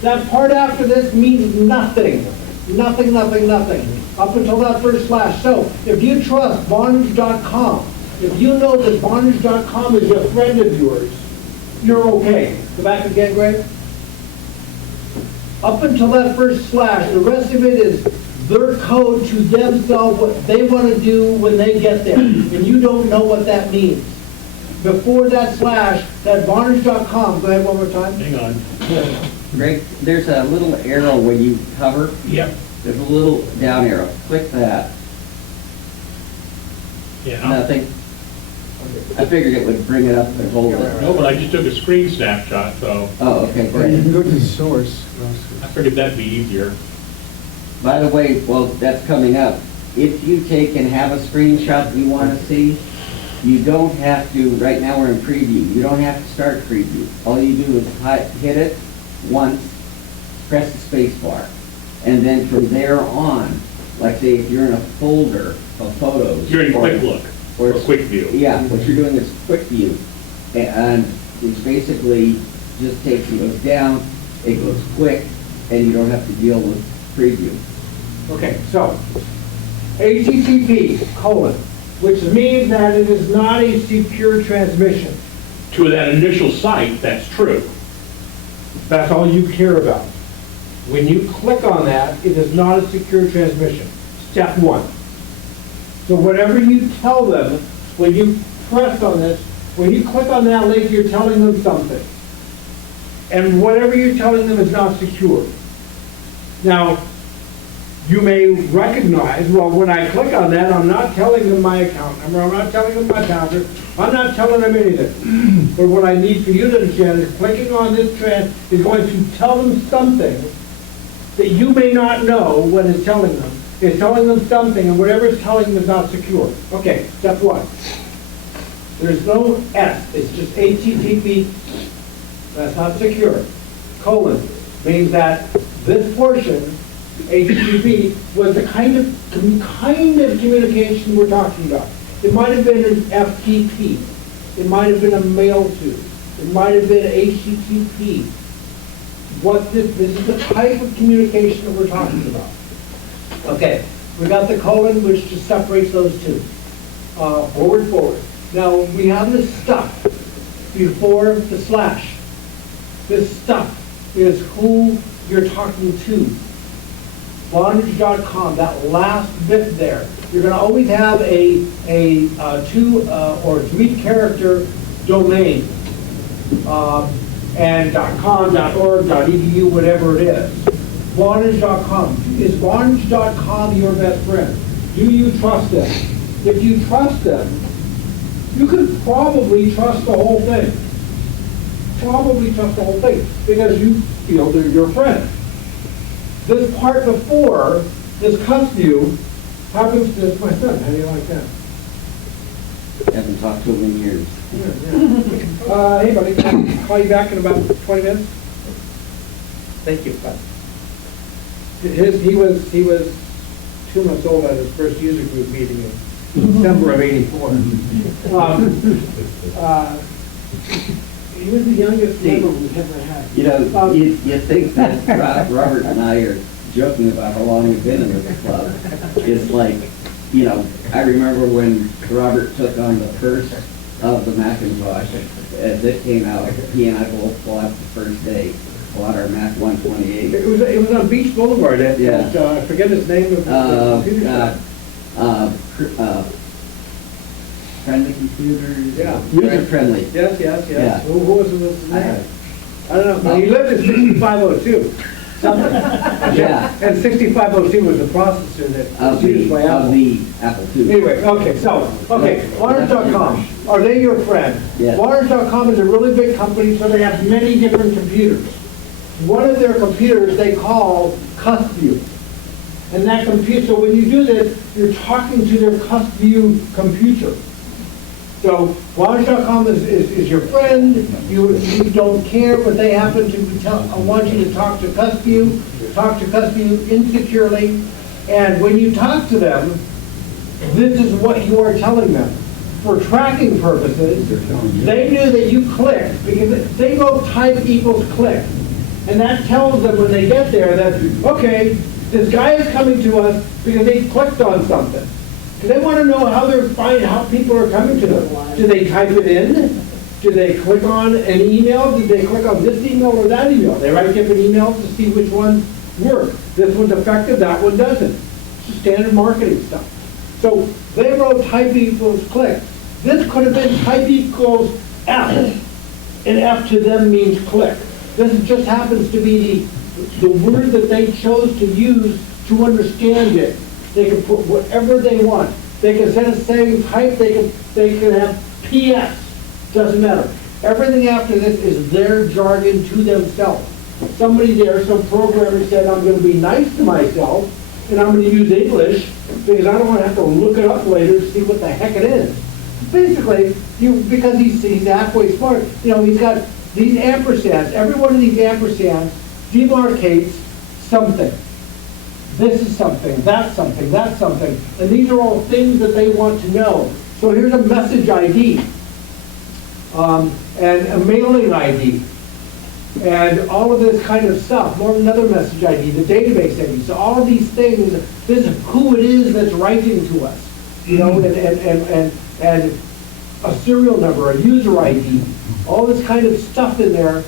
That part after this means nothing. Nothing, up until that first slash. So, if you trust Vonage.com, if you know that Vonage.com is a friend of yours, you're okay. Go back again, Greg. Up until that first slash, the rest of it is their code to themselves, what they want to do when they get there, and you don't know what that means. Before that slash, that Vonage.com, go ahead one more time. Hang on. Greg, there's a little arrow when you hover. Yep. There's a little down arrow. Click that. Yeah. Nothing. I figured it would bring it up and hold it. No, but I just took a screen snapshot, so Oh, okay, Or you great. can go to the source. I figured that'd be easier. By the way, well, that's coming up. If you take and have a screenshot you want to see, you don't have to, right now we're in preview, you don't have to start preview. All you do is hit it once, press the space bar. And then from there on, like say if you're in a folder of photos. You're in or- quick look, or quick view. Yeah, what you're doing is quick view. And it's basically just takes, it goes down, it goes quick, and you don't have to deal with preview. Okay, so, HTTP, which means that it is not a secure transmission. To that initial site, that's true. That's all you care about. When you click on that, it is not a secure transmission. Step one. So whatever you tell them, when you press on this, when you click on that link, you're telling them something. And whatever you're telling them is not secure. Now, you may recognize, well, when I click on that, I'm not telling them my account number, I'm not telling them my password, I'm not telling them anything. But what I need for you to understand is clicking on this trans is going to tell them something that you may not know what it's telling them. It's telling them something, and whatever it's telling them is not secure. Okay, step one. There's no S, it's just HTTP. That's not secure. Colon means that this portion, HTTP, was the kind of communication we're talking about. It might have been an FTP. It might have been a mail to. It might have been HTTP. This is the type of communication that we're talking about. Okay, we got the colon, which just separates those two. Forward. Now, we have this stuff before the slash. This stuff is who you're talking to. Vonage.com, that last bit there. You're going to always have a 2 or 3 character domain. And .com, .org, .edu, whatever it is. Vonage.com. Is Vonage.com your best friend? Do you trust them? If you trust them, you could probably trust the whole thing. Probably trust the whole thing because you feel they're your friend. This part before, this cuff view, happens to my son. How do you like that? Haven't talked to him in years. Hey, buddy, can I call you back in about 20 minutes? Thank you. Bye. He was 2 months old at his first user group meeting in December of '84. He was the youngest member we've ever had. You know, you think that Robert and I are joking about how long we've been in this club. It's like, you know, I remember when Robert took on the first of the Macintosh, as it came out, he and I both bought the first day, bought our Mac 128. It was on Beach Boulevard at, Yeah. I forget his name of the computer shop. Friendly computers? Yeah. User friendly. Yes. Yeah. Who was his name? I don't know. He lived in 6502. Something. Yeah. And 6502 was the processor that was used by Apple. Of the Apple II. Anyway, okay, Vonage.com, are they your friend? Yes. Vonage.com is a really big company, so they have many different computers. One of their computers they call CustView. And that computer, so when you do this, you're talking to their CustView computer. So Vonage.com is your friend, you don't care, but they happen to want you to talk to CustView insecurely, and when you talk to them, this is what you are telling them. For tracking purposes, they knew that you clicked, because they both type equals click, and that tells them when they get there that, okay, this guy is coming to us because they clicked on something. Because they want to know how people are coming to them. Do they type it in? Do they click on an email? Do they click on this email or that email? They write different emails to see which ones work. This one's effective, that one doesn't. standard marketing stuff. So they wrote type equals click. This could have been type equals F, and F to them means click. This just happens to be the word that they chose to use to understand it. They can put whatever they want. They can, instead of saying type, they can have PS, doesn't matter. Everything after this is their jargon to themselves. Somebody there, some programmer said, I'm going to be nice to myself, and I'm going to use English, because I don't want to have to look it up later to see what the heck it is. Basically, because he's halfway smart, he's got these ampersands. Every one of these ampersands demarcates something. This is something, that's something, that's something. And these are all things that they want to know. So here's a message ID, and a mailing ID, and all of this kind of stuff. More another message ID, the database ID. So all of these things, this is who it is that's writing to us, and a serial number, a user ID, all this kind of stuff in there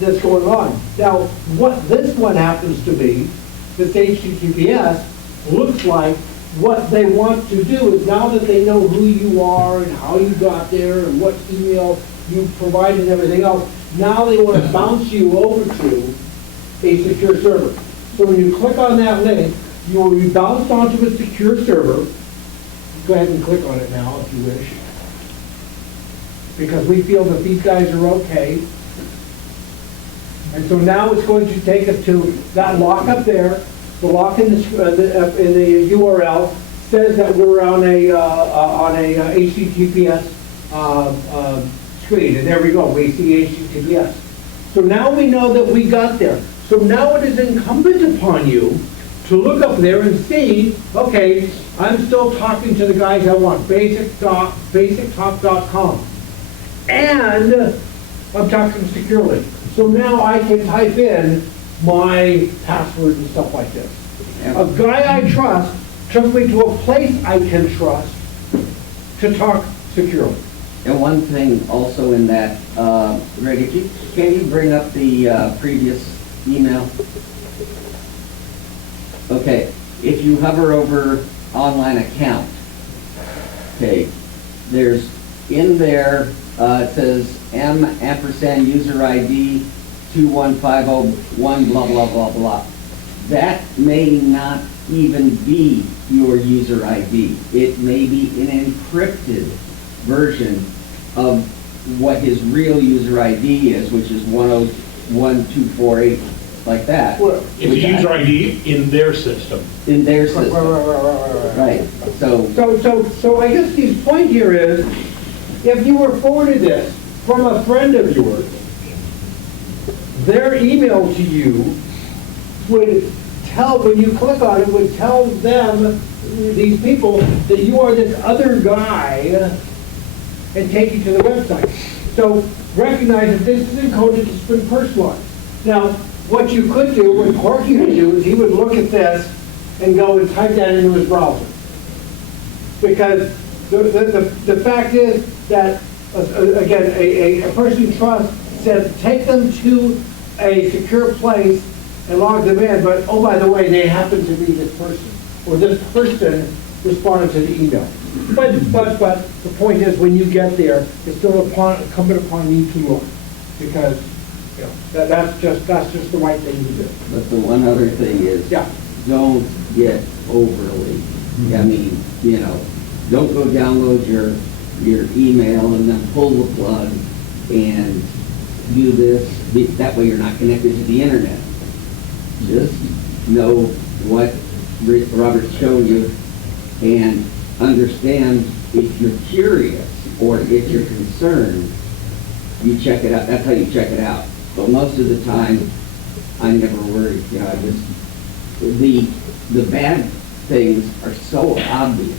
that's going on. Now, what this one happens to be, this HTTPS, looks like what they want to do is, now that they know who you are and how you got there and what email you provided and everything else, now they want to bounce you over to a secure server. So when you click on that link, you will be bounced onto a secure server. Go ahead and click on it now if you wish, because we feel that these guys are okay. And so now it's going to take us to that lock up there. The lock in the URL says that we're on a HTTPS screen, and there we go. We see HTTPS. So now we know that we got there. So now it is incumbent upon you to look up there and see, okay, I'm still talking to the guys I want, basictalk.com. And I'm talking securely. So now I can type in my password and stuff like this. A guy I trust took me to a place I can trust to talk securely. And one thing also in that, Greg, can you bring up the previous email? Okay, if you hover over online account, okay, there's in there, it says M ampersand user ID 21501 blah, blah, blah, blah. That may not even be your user ID. It may be an encrypted version of what his real user ID is, which is 101248, like that. It's a user ID in their system. In their system. Right. So I guess the point here is, if you were forwarded this from a friend of yours, their email to you would tell, when you click on it, would tell them, these people, that you are this other guy, and take you to the website. So recognize that this is encoded, it's been personalized. Now, what you could do, what Corky would do, is he would look at this and go and type that into his browser. Because the fact is that, again, a person you trust says, take them to a secure place and log them in, but oh, by the way, they happen to be this person, or this person responded to the email. But the point is, when you get there, it's still incumbent upon you to look, because that's just the right thing to do. But the one other thing is, don't get overly, I mean, don't go download your email and then pull the plug and do this. That way you're not connected to the internet. Just know what Robert's shown you and understand, if you're curious or if you're concerned, you check it out. That's how you check it out. But most of the time, I never worry. The bad things are so obvious.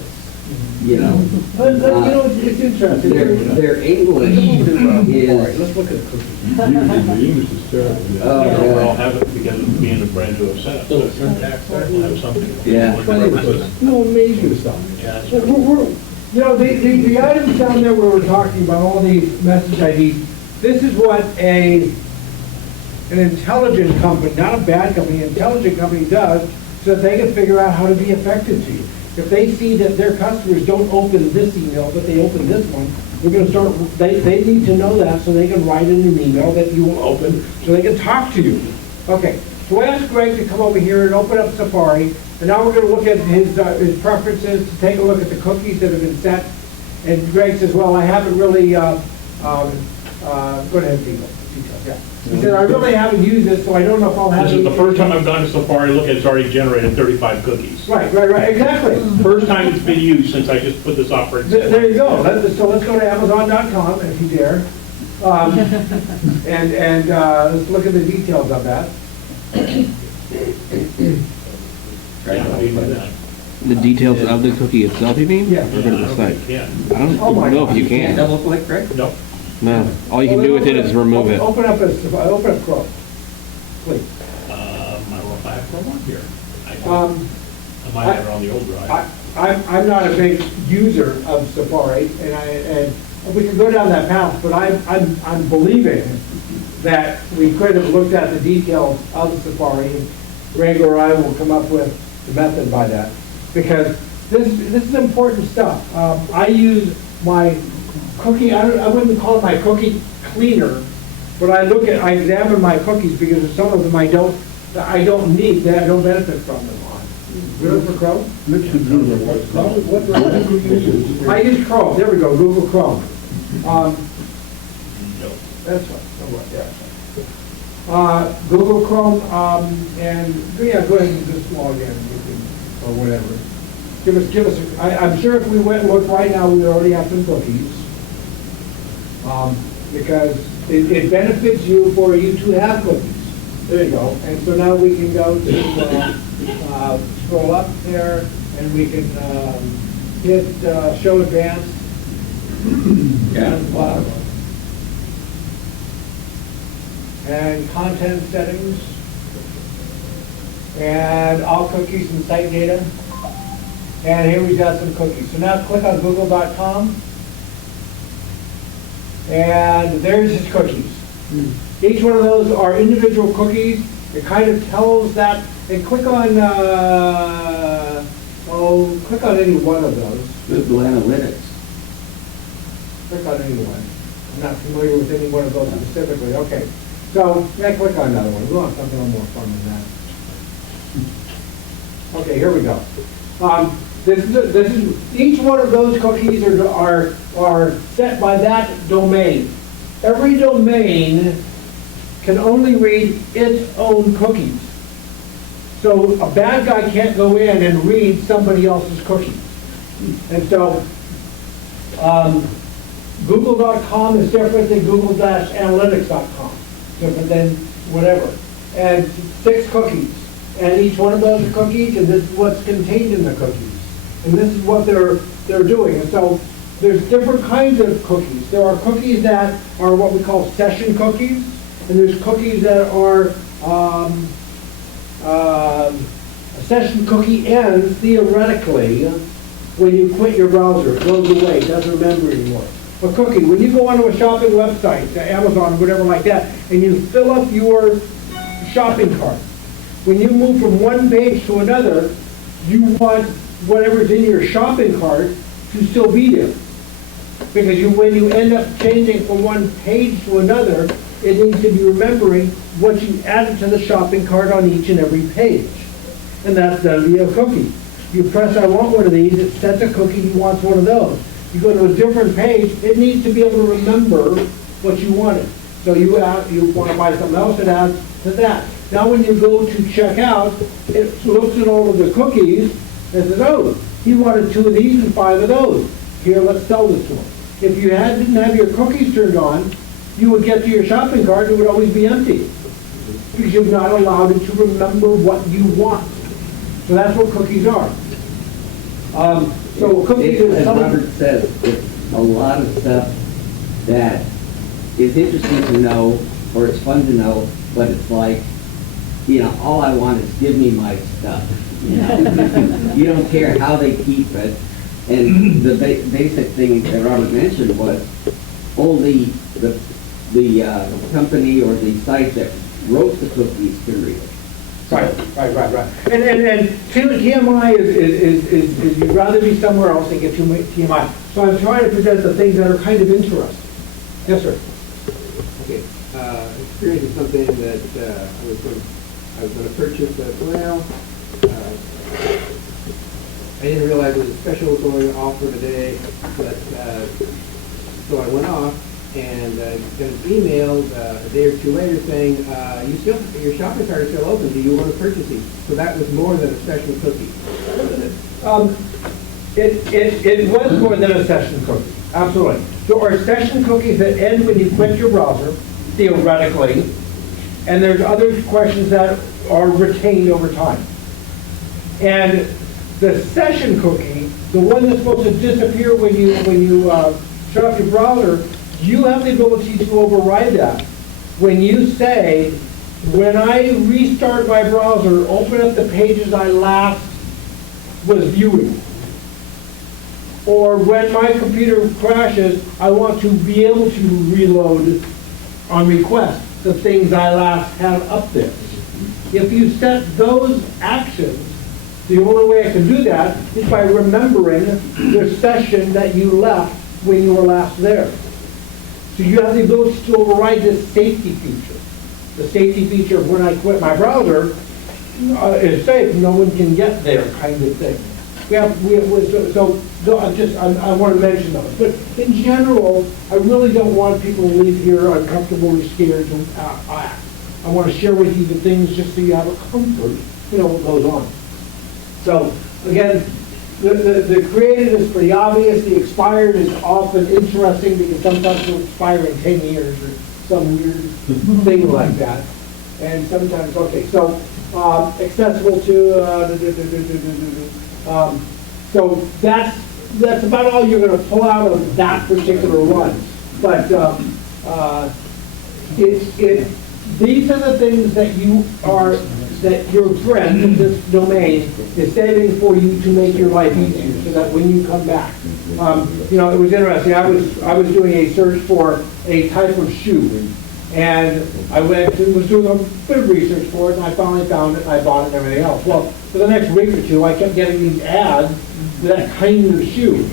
But it's interesting. Their English is. Let's look at the cookies. The English is terrible. We'll all have it because of being a brand new setup. So we'll have something. Yeah. No amazing stuff. Yeah, that's The items down there where we're talking about, all these message IDs, this is what an intelligent company, not a bad company, an intelligent company does so that they can figure out how to be effective to you. If they see that their customers don't open this email, but they open this one, we're gonna start, they need to know that so they can write in an email that you will open, so they can talk to you. Okay, so I asked Greg to come over here and open up Safari, and now we're gonna look at his preferences, to take a look at the cookies that have been set. And Greg says, well, I haven't really, go ahead, details, yeah. He said, I really haven't used it, so I don't know if I'll have. This is the first time I've gone to Safari, look, it's already generated 35 cookies. Right, exactly. First time it's been used since I just put this operating system. There you go. So let's go to Amazon.com, if you dare. And let's look at the details of that. Yeah, I didn't do that. The details of the cookie itself, you mean? Yeah. Or go to the site? Yeah. I don't Oh my know God. if you can. Double click, Greg? Nope. No, all you can do with it is remove it. Open up Chrome, please. I don't know if I have Chrome on here. I might have it on the old drive. I'm not a big user of Safari, and we could go down that path, but I'm believing that we could have looked at the details of the Safari, and Greg or I will come up with the method by that, because this is important stuff. I use my cookie, I wouldn't call it my cookie cleaner, but I examine my cookies because some of them I don't need, that I don't benefit from them on. You look for Chrome? What browser do you use? I use Chrome, there we go, Google Chrome. Nope. That's right, Google Chrome, and, yeah, go ahead and just log in, or whatever. Give us, I'm sure if we went and looked right now, we would already have some cookies. Because it benefits you for you to have cookies. There you go. And so now we can go to, scroll up there, and we can hit Show Advanced. Yeah. And Content Settings. And All Cookies and Site Data. And here we've got some cookies. So now click on google.com. And there's his cookies. Each one of those are individual cookies. It kind of tells that, and click on any one of those. Google Analytics. Click on any one. I'm not familiar with any one of those specifically. Okay. So, yeah, click on another one. We want something a little more fun than that. Okay, here we go. This is each one of those cookies are set by that domain. Every domain can only read its own cookies. So a bad guy can't go in and read somebody else's cookies. And so Google.com is different than Google-Analytics.com, different than whatever. And 6 cookies. And each one of those are cookies, and this is what's contained in the cookies. And this is what they're doing. And so there's different kinds of cookies. There are cookies that are what we call session cookies, and there's cookies that are a session cookie ends theoretically when you quit your browser. It goes away, it doesn't remember anymore. A cookie, when you go onto a shopping website, Amazon, whatever like that, and you fill up your shopping cart, when you move from one page to another, you want whatever's in your shopping cart to still be there. Because when you end up changing from one page to another, it needs to be remembering what you added to the shopping cart on each and every page. And that's the idea of cookie. You press, I want one of these, it sets a cookie, you want one of those. You go to a different page, it needs to be able to remember what you wanted. So you want to buy something else, it adds to that. Now when you go to check out, it looks at all of the cookies and says, oh, he wanted 2 of these and 5 of those. Here, let's sell this to him. If you didn't have your cookies turned on, you would get to your shopping cart and it would always be empty. Because you've not allowed it to remember what you want. So that's what cookies are. So cookies is As something. Robert says, it's a lot of stuff that is interesting to know, or it's fun to know, but it's like, all I want is give me my stuff. You don't care how they keep it. And the basic thing that Robert mentioned was only the company or the site that wrote the cookies can read it. So Right. Right. And TMI is you'd rather be somewhere else than get TMI. So I'm trying to present the things that are kind of interesting. Yes, sir. Okay, experience is something that I was going to purchase a well. I didn't realize there was a special going off for today, but so I went off and got an email a day or two later saying, your shopping cart is still open. Do you want to purchase these? So that was more than a special cookie. It was more than a session cookie, absolutely. There are session cookies that end when you quit your browser, theoretically, and there's other questions that are retained over time. And the session cookie, the one that's supposed to disappear when you shut off your browser, you have the ability to override that. When you say, when I restart my browser, open up the pages I last was viewing. Or when my computer crashes, I want to be able to reload on request the things I last had up there. If you set those actions, the only way I can do that is by remembering the session that you left when you were last there. So you have the ability to override this safety feature. The safety feature of when I quit my browser is safe, no one can get there kind of thing. I want to mention those. But in general, I really don't want people to leave here uncomfortable or scared to act. I want to share with you the things just so you have a comfort, what goes on. So, again, the created is pretty obvious. The expired is often interesting because sometimes it'll expire in 10 years or some weird thing like that. And sometimes, okay, so accessible to, so that's about all you're going to pull out of that particular one. But these are the things that your friend in this domain is saving for you to make your life easier, so that when you come back. It was interesting. I was doing a search for a type of shoe, and I went and was doing a bit of research for it, and I finally found it, and I bought it and everything else. Well, for the next week or two, I kept getting these ads for that kind of shoe.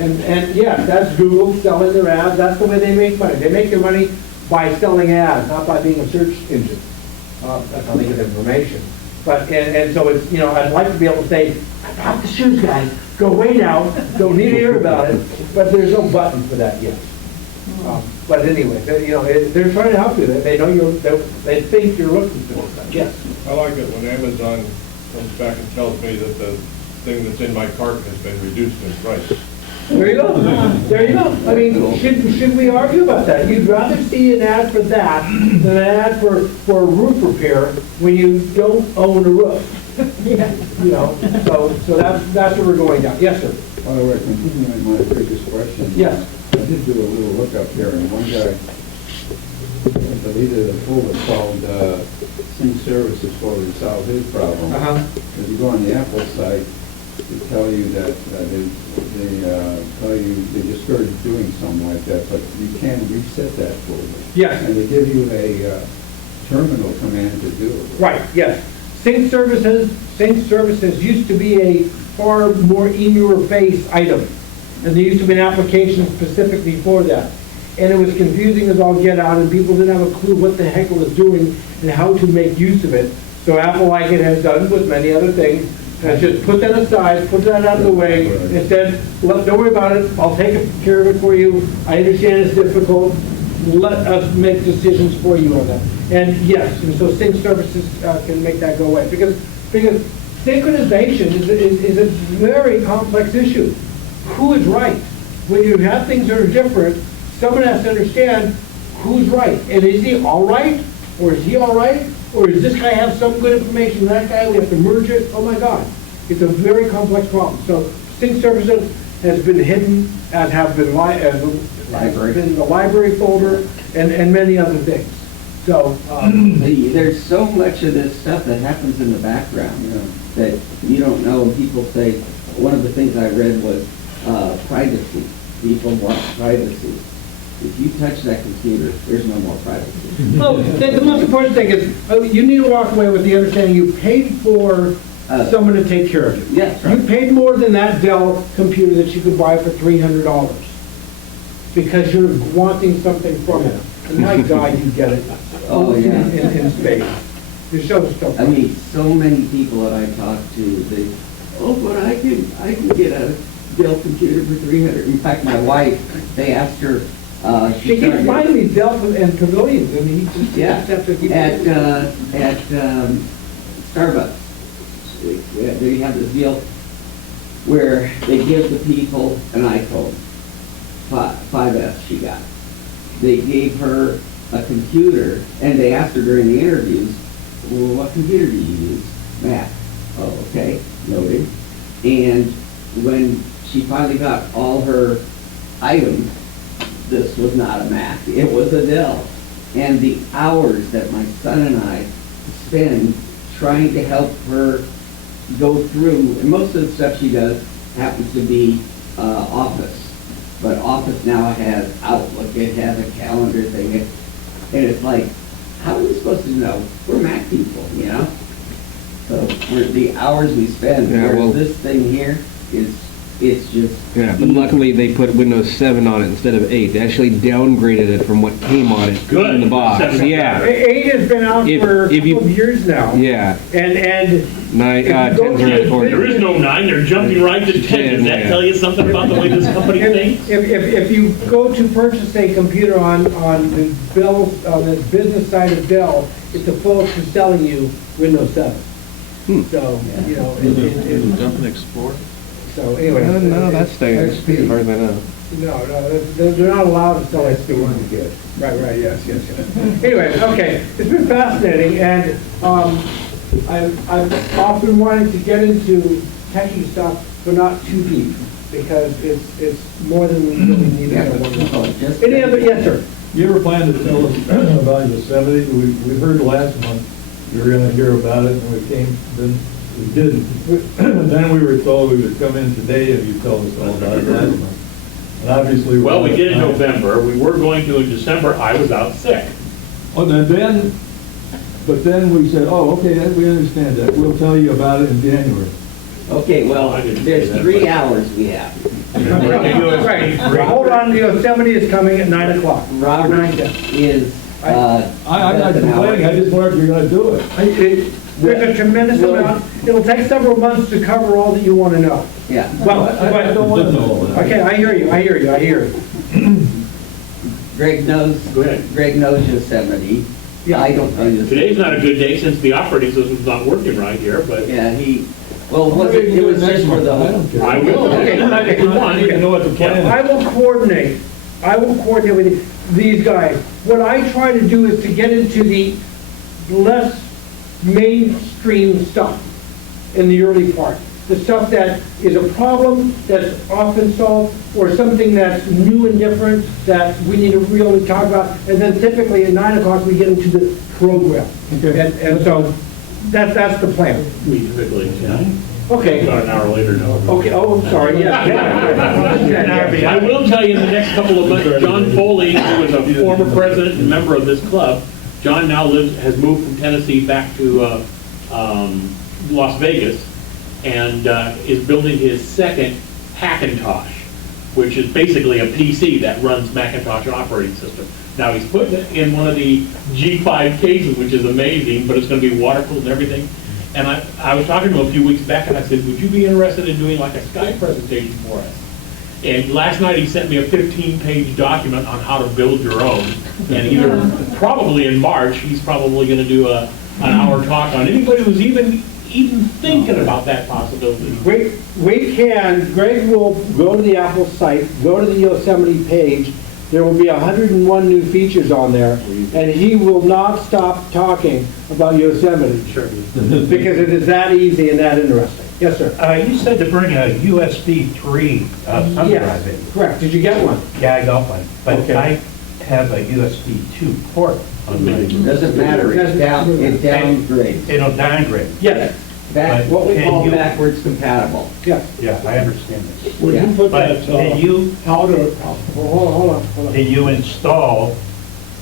And yeah, that's Google selling their ads. That's the way they make money. They make their money by selling ads, not by being a search engine. That's how they get information. But and so it's I'd like to be able to say, I got the shoes, guys. Go away now. Don't need to hear about it. But there's no button for that yet. But anyway, they're trying to help you. They know they think you're looking for that. Yes. I like it when Amazon comes back and tells me that the thing that's in my cart has been reduced in price. There you go. There you go. I mean, should we argue about that? You'd rather see an ad for that than an ad for roof repair when you don't own a roof. So that's where we're going down. Yes, sir. By the way, continuing my previous question. Yes. I did do a little lookup here, and one guy deleted a folder called Sync Services folder to solve his problem. If you go on the Apple site, they tell you that they discourage doing something like that, but you can reset that folder. Yes. And they give you a terminal command to do it. Right. Yes. Sync Services used to be a far more in your face item, and there used to be an application specifically for that. And it was confusing as all get out, and people didn't have a clue what the heck it was doing and how to make use of it. So Apple, like it has done with many other things, has just put that aside, put that out of the way, and said, don't worry about it, I'll take care of it for you. I understand it's difficult. Let us make decisions for you on that. And yes, and so Sync Services can make that go away. Because synchronization is a very complex issue. Who is right? When you have things that are different, someone has to understand who's right. And is he all right? Or is he all right? Or does this guy have some good information? That guy, we have to merge it? Oh my God. It's a very complex problem. So Sync Services has been hidden, as have been the library folder, and many other things. So there's so much of this stuff that happens in the background that you don't know. People say, one of the things I read was privacy. People want privacy. if you touch that computer, there's no more privacy. Oh, the most important thing is, you need to walk away with the understanding you paid for someone to take care of you. Yes, right. You paid more than that Dell computer that you could buy for $300 because you're wanting something from it. And my God, you get it. Oh, yeah. In space. You're so I mean, so many people that I talk to, they, oh, but I can get a Dell computer for $300. In fact, my wife, they asked her, She keeps finding these Dell and Pavilions, and he just yeah, accepts it. at Starbucks. They have this deal where they give the people an iPhone, 5S she got. They gave her a computer, and they asked her during the interviews, well, what computer do you use? Mac. Oh, okay, noted. And when she finally got all her items, this was not a Mac, it was a Dell. And the hours that my son and I spend trying to help her go through, and most of the stuff she does happens to be Office. But Office now has Outlook, it has a calendar thing, and it's like, how are we supposed to know? We're Mac people, you know? So the hours we spend, Yeah, whereas well- this thing here it's just. Yeah, but luckily they put Windows 7 on it instead of 8. They actually downgraded it from what came on it Good. in the box. 7's Yeah, 8 has been out If- for a if you- couple of years now. yeah. And 9, If you go 10's to around the the corner. There is no 9, they're jumping right to 10. Does that Yeah. tell you something about the way this company thinks? if you go to purchase a computer on the the business side of Dell, it's the folks who's selling you Windows 7. So, you know, Dump and explore? so anyway. No, that's staying, as far as I know. No, they're not allowed to sell XP. Right, yes. Anyway, okay, it's been fascinating, and I've often wanted to get into techie stuff, but not too deep, because it's more than we really need. Yeah, but just. Any other, yes, sir? You ever plan to tell us about Yosemite? We heard last month you were gonna hear about it, and then we didn't. Then we were told we would come in today and you'd tell us all about it last month. And obviously. Well, we did in November, we were going to in December, I was out sick. Oh, but then we said, oh, okay, we understand that. We'll tell you about it in January. Okay, well, I didn't say there's that, 3 but- hours we have. Right, hold on, the Yosemite is coming at 9 o'clock. Robert is, I'm not complaining, I just wondered if you're gonna do it. There's a tremendous amount, it'll take several months to cover all that you want to know. yeah. Well, I don't want to know all that. okay, I hear you. Greg knows. Go ahead. Greg knows Yosemite. Yeah. I don't know Yosemite. Today's not a good day since the operating system's not working right here, but Yeah, well, it was just for the. I don't care. I will. Okay. If you want, I need to know what the plan is. I will coordinate with these guys. What I try to do is to get into the less mainstream stuff in the early part. The stuff that is a problem that's often solved, or something that's new and different that we need to really talk about. And then typically at 9 o'clock, we get into the program. Okay. And so that's the plan. we typically, Okay. about an hour later now. Okay, oh, I'm sorry, yeah. I will tell you in the next couple of months, John Foley, who was a former president and member of this club, John now has moved from Tennessee back to Las Vegas, and is building his second Hackintosh, which is basically a PC that runs Macintosh operating system. Now, he's putting it in one of the G5 cases, which is amazing, but it's going to be water-cooled and everything. And I was talking to him a few weeks back, and I said, would you be interested in doing like a Skype presentation for us? And last night, he sent me a 15-page document on how to build your own. And probably in March, he's probably going to do an hour talk on anybody who's even thinking about that possibility. Greg will go to the Apple site, go to the Yosemite page. There will be 101 new features on there, and he will not stop talking about Yosemite. Sure. Because it is that easy and that interesting. Yes, sir. You said to bring a USB 3 thumb drive in. Yes, correct. Did you get one? Yeah, I got one, but Okay. I have a USB 2 port on my. Doesn't matter, it downgrades. It'll downgrade. Yes. Back, But what we can call you- backwards compatible. Yes. Yeah, I understand this. Would you Yeah. put But that, can you, how to, Hold on. can you install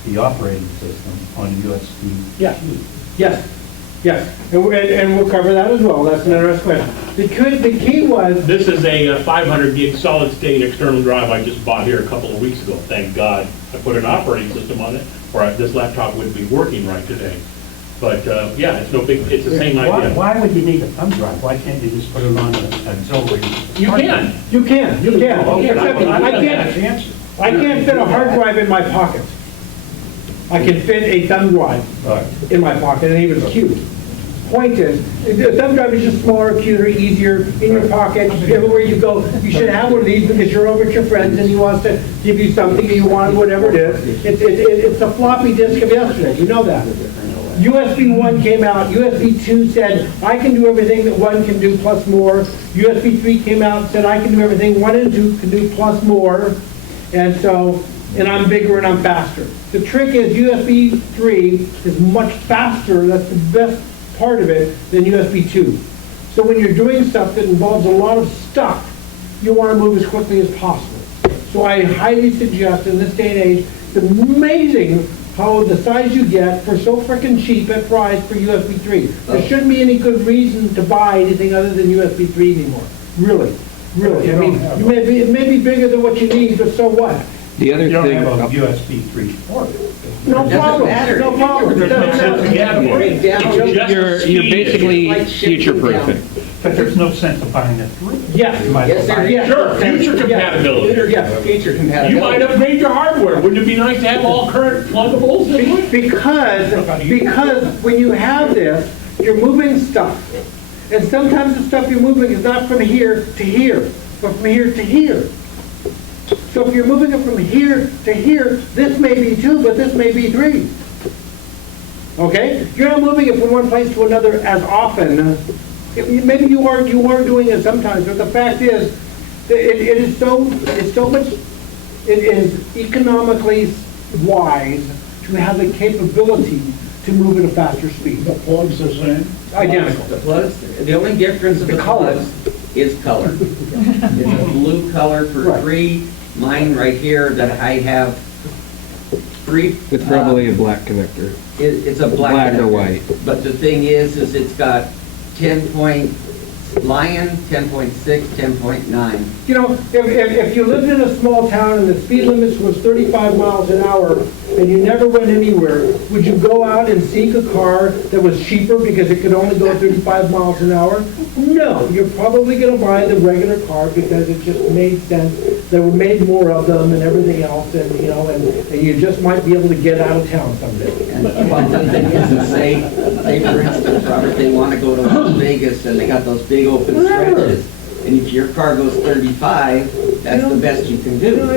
the operating system on USB? Yes, yes, and we'll cover that as well, that's another question. The key was, This is a 500 gig solid state external drive I just bought here a couple of weeks ago. Thank God I put an operating system on it, or this laptop wouldn't be working right today. But yeah, it's no big, it's the same idea. Why would you need a thumb drive? Why can't you just put it on an auxiliary? You can. you can. Okay, I can't fit a hard drive in my pocket. I can fit a thumb drive in my pocket, and even cute. Point is, the thumb drive is just smaller, cuter, easier, in your pocket, everywhere you go. You should have one of these because you're over at your friends and he wants to give you something and you want whatever it is. It's a floppy disk of yesterday, you know that. USB 1 came out, USB 2 said, I can do everything that 1 can do plus more. USB 3 came out and said, I can do everything 1 and 2 can do plus more. And so, and I'm bigger and I'm faster. The trick is USB 3 is much faster, that's the best part of it, than USB 2. So when you're doing stuff that involves a lot of stuff, you want to move as quickly as possible. So I highly suggest in this day and age, it's amazing how the size you get for so frickin' cheap at price for USB 3. There shouldn't be any good reason to buy anything other than USB 3 anymore. Really. I mean, it may be bigger than what you need, but so what? The other You don't thing, have a USB 3 port. No problem. matter. No problem. you're basically future-proofing. But there's no sense of buying a 3. Yes. Yes, there is. Sure, future compatibility. Yes. Feature compatibility. You might upgrade your hardware. Wouldn't it be nice to have all current pluggables? Because when you have this, you're moving stuff. And sometimes the stuff you're moving is not from here to here, but from here to here. So if you're moving it from here to here, this may be 2, but this may be 3. Okay? You're not moving it from one place to another as often. Maybe you are doing it sometimes, but the fact is, that it is economically wise to have the capability to move at a faster speed. the plugs the same? Identical. The plugs, the only difference of the plugs is color. It's a blue color for Right. 3. Mine right here that I have 3. It's probably a black connector. It's a black. Black or connector. white. But the thing is it's got 10.6, 10.9. You know, if you lived in a small town and the speed limit was 35 miles an hour and you never went anywhere, would you go out and seek a car that was cheaper because it could only go 35 miles an hour? No, you're probably going to buy the regular car because it just made sense. There were made more of them and everything else, and you know, and you just might be able to get out of town someday. And well, the thing is, say for instance, Robert, they want to go to Las Vegas and they got those big open stretches. And if your car goes 35, that's the best you can You know, do.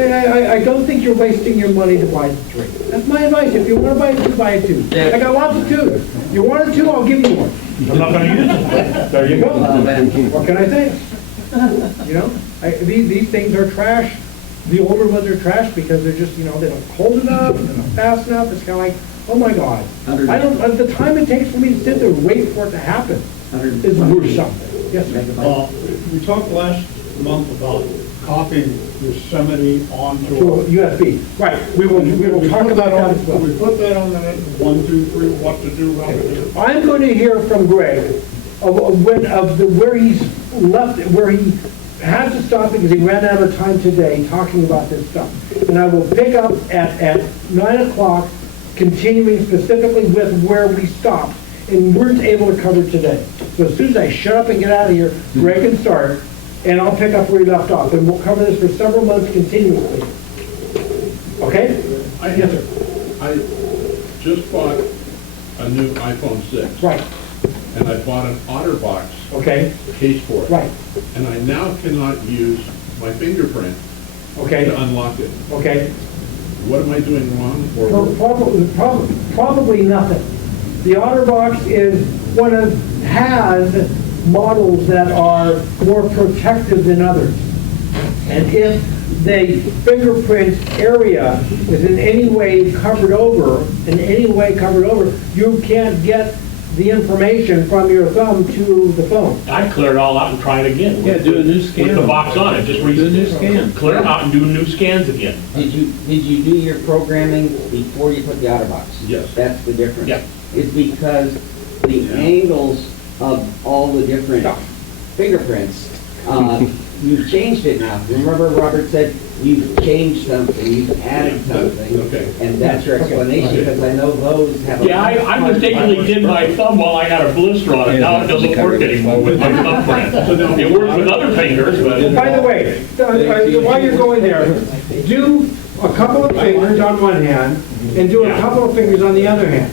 I don't think you're wasting your money to buy the 3. That's my advice. If you want to buy a 2, buy a 2. I got lots of 2s. You want a 2, I'll give you one. I'm not going to use it. There you go. Well, then, What can I say? You know, these things are trash. The older ones are trash because they're just, you know, they don't hold enough, they're not fast enough. It's kind of like, oh my God. The time it takes for me to sit there and wait for it to happen is worth something. Yes, sir. We talked last month about copying Yosemite onto To a USB. Right, we will talk about that as well. We put that on the 1, 2, 3, what to do, how to do. I'm going to hear from Greg where he's left, where he had to stop because he ran out of time today talking about this stuff. And I will pick up at 9 o'clock, continuing specifically with where we stopped and weren't able to cover today. So as soon as I shut up and get out of here, Greg can start, and I'll pick up where he left off. And we'll cover this for several months continuously. Okay? Yes, sir. I just bought a new iPhone 6. Right. And I bought an OtterBox Okay. case for it. Right. And I now cannot use my fingerprint Okay. to unlock it. Okay. What am I doing wrong? Or Probably nothing. The OtterBox has models that are more protective than others. And if the fingerprint area is in any way covered over, you can't get the information from your thumb to the phone. I'd clear it all out and try it again. Yeah, do a new scan. With the box on it, just Do a new scan. clear it out and do new scans again. Did you do your programming before you put the OtterBox? Yes. That's the difference. Yeah. It's because the angles of all the different fingerprints, you've changed it now. Remember Robert said, you've changed something, you've added something. Okay. And that's your explanation, because I know those have. Yeah, I mistakenly did my thumb while I had a blister on it. Now it doesn't work anymore with my thumbprint. It works with other fingers, but. By the way, while you're going there, do a couple of fingers on one hand and do a couple of fingers on the other hand.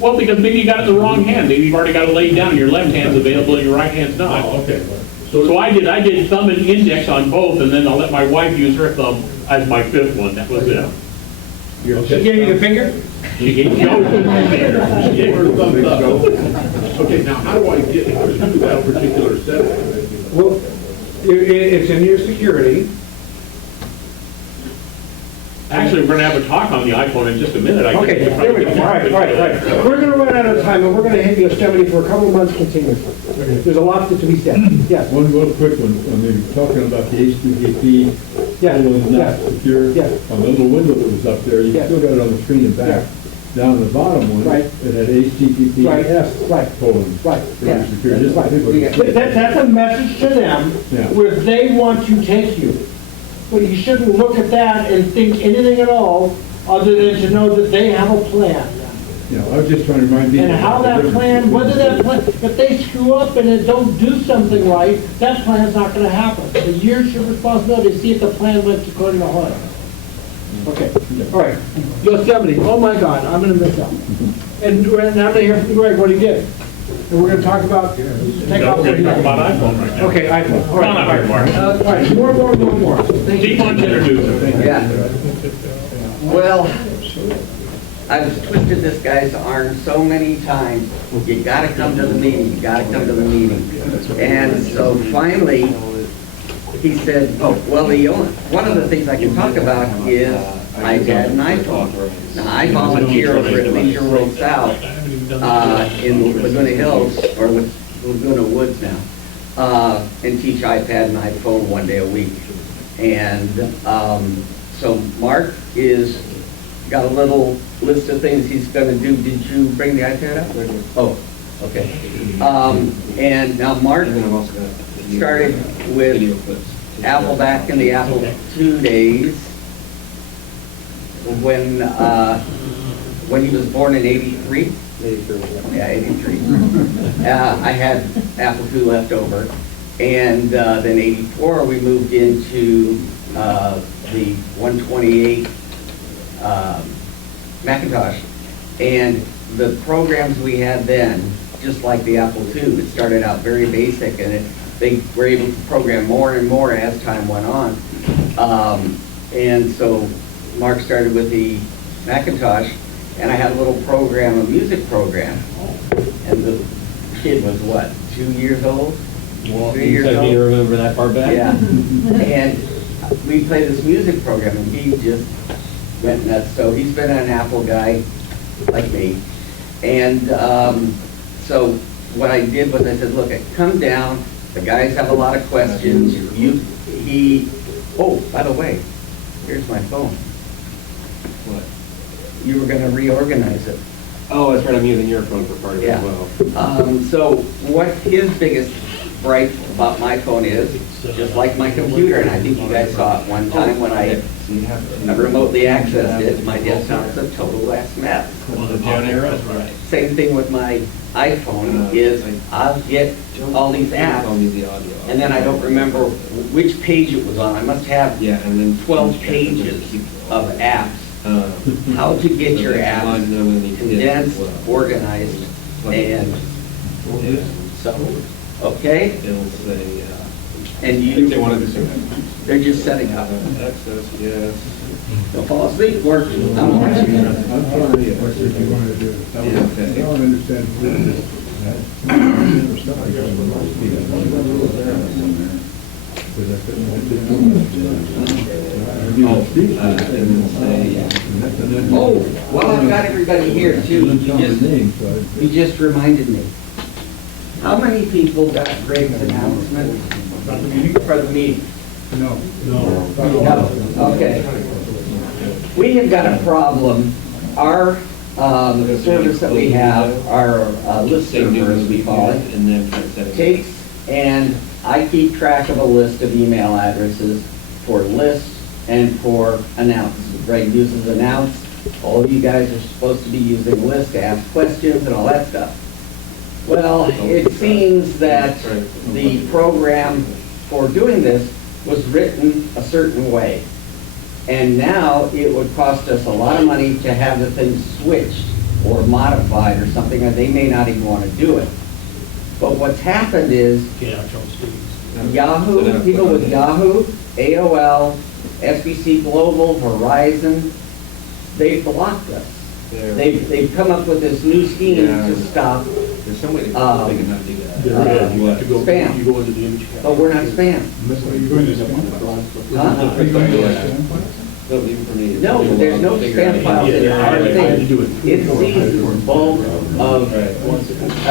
Well, because maybe you got it in the wrong hand. Maybe you've already got it laid down and your left hand's available and your right hand's not. Oh, okay. So I did thumb and index on both, and then I'll let my wife use her thumb as my fifth one. That was it. She gave you the finger? She gave me always my finger. She gave her a thumbs up. Okay, now how do I get to that particular setting? Well, it's in your security. Actually, we're gonna have a talk on the iPhone in just a minute. I Okay, guess. there we go. All right. We're gonna run out of time, and we're gonna hit Yosemite for a couple of months continuously. There's a lot to be said. Yes. One real quick one, when they were talking about the HTTP, Yeah, it was not yeah. secure. Yeah. On the little window that was up there, you Yeah. still got it on the screen and back. Down the bottom one, Right. it had HTTPS. Right, yes, right. colon. Right, Very yeah. secure. Just Right. people- That's a message to them Yeah. where they want to take you. But you shouldn't look at that and think anything at all other than to know that they have a plan. You know, I was just trying to remind people. And how about the that difference plan, between- whether that plan, if they screw up and it don't do something right, that plan's not gonna happen. It's your responsibility to see if the plan went according to plan. Okay, all right. Yosemite, oh my God, I'm gonna miss out. And now I'm gonna hear from Greg what he did. And we're gonna talk about, take No, off. we're gonna talk about iPhone right now. Okay, iPhone, all right. Come on up here, Mark. All right, more. Thank you. Keep on introducing. Yeah. Well, I've twisted this guy's arm so many times, you gotta come to the meeting, you gotta come to the meeting. And so finally, he said, oh, well, one of the things I can talk about is iPad and iPhone. Now, I volunteer over at Leisure World South, in Laguna Hills, or Laguna Woods now, and teach iPad and iPhone 1 day a week. And so Mark got a little list of things he's gonna do. Did you bring the iPad up? Oh, okay. And now Mark started with Apple back in the Apple II days, when he was born in '83. Yeah, '83. I had Apple II left over, and then '84 we moved into the 128 Macintosh, and the programs we had then, just like the Apple II, it started out very basic, and they were able to program more and more as time went on. And so Mark started with the Macintosh, and I had a little program, a music program, and the kid was what, 2 years old? 3 years old? You remember that far back? Yeah, and we played this music program, and he just went nuts. So he's been an Apple guy, like me. And so what I did was I said, look, come down, the guys have a lot of questions. Oh, by the way, here's my phone. What? You were gonna reorganize it. Oh, that's right, I'm using your phone for part of it Yeah. as well. So what his biggest gripe about my phone is, just like my computer, and I think you guys saw it one time when I remotely accessed it, my desktop's a total ass mess. Same thing with my iPhone, is I'll get all these apps, and then I don't remember which page it was on. I must have 12 pages of apps. How to get your apps condensed, organized, and so, okay? It'll say, And I think they wanted to say they're just setting up. access, yes. Don't fall asleep, work. I'm watching. I'm sorry, what you want to do. I don't understand. Because I couldn't. Oh, well, I've got everybody here too. You just reminded me. How many people got Greg's announcement for the meeting? No. No, okay. We have got a problem. Our service that we have, our list server, as we call it, takes, and I keep track of a list of email addresses for lists and for announce. Greg uses announce. All of you guys are supposed to be using list to ask questions and all that stuff. Well, it seems that the program for doing this was written a certain way. And now it would cost us a lot of money to have the thing switched or modified or something, and they may not even want to do it. But what's happened is Yahoo, people with Yahoo, AOL, SBC Global, Verizon, they've blocked us. They've come up with this new scheme to stop There's some way to big enough to do that. There is. You have to go, Spam. you go into the image. but we're not spam. Are you going to Huh? Are you going to Don't leave it for me. No, there's no spam files in our I had to do thing. it. It sees the bulk of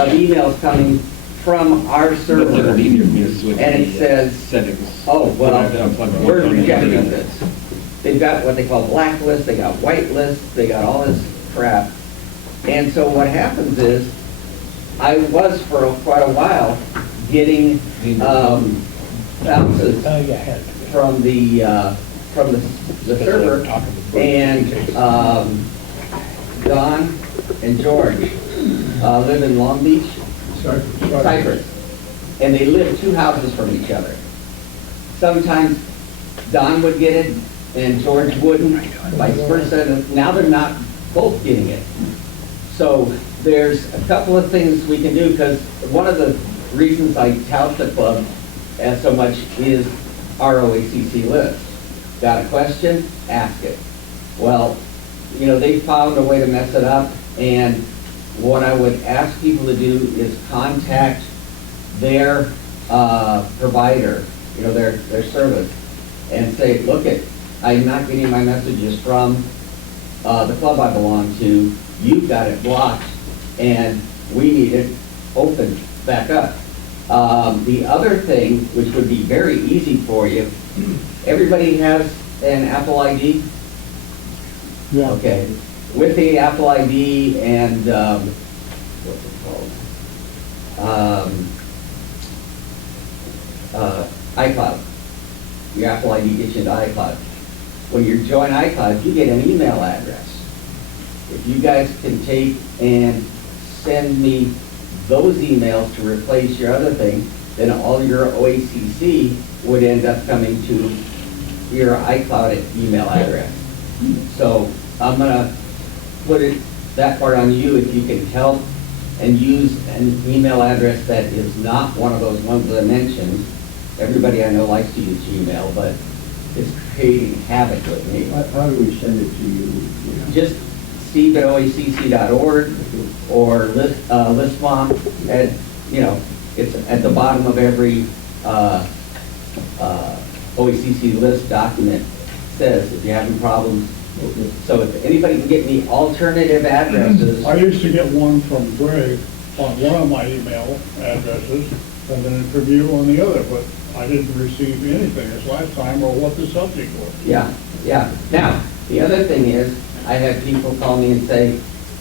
emails coming from our server. It'll be easier for me to switch And it the, says, settings. oh, well, Unplug we're one rejecting phone. this. They've got what they call blacklist, they got whitelist, they got all this crap. And so what happens is, I was for quite a while getting bounces from the server, and Don and George live in Long Beach, Cypress, and they live 2 houses from each other. Sometimes Don would get it and George wouldn't, vice versa. Now they're not both getting it. So there's a couple of things we can do, because one of the reasons I tout the club as so much is our OACC list. Got a question? Ask it. Well, you know, they found a way to mess it up, and what I would ask people to do is contact their provider, you know, their service, and say, look I'm not getting my messages from the club I belong to. You've got it blocked, and we need it opened back up. The other thing, which would be very easy for you, everybody has an Apple ID? Yeah. Okay. With the Apple ID and, what's it called? iCloud. Your Apple ID gets you into iCloud. When you join iCloud, you get an email address. If you guys can take and send me those emails to replace your other thing, then all your OACC would end up coming to your iCloud email address. So I'm gonna put that part on you, if you can help and use an email address that is not one of those ones that I mentioned. Everybody I know likes to use Gmail, but it's creating havoc with me. How do we send it to you? Just steve@oacc.org or listmom at, you know, it's at the bottom of every OACC list document. Says if you're having problems. So if anybody can get me alternative addresses. I used to get one from Greg on one of my email addresses, and then from you on the other, but I didn't receive anything this last time, or what the subject was. Yeah. Now, the other thing is, I had people call me and say,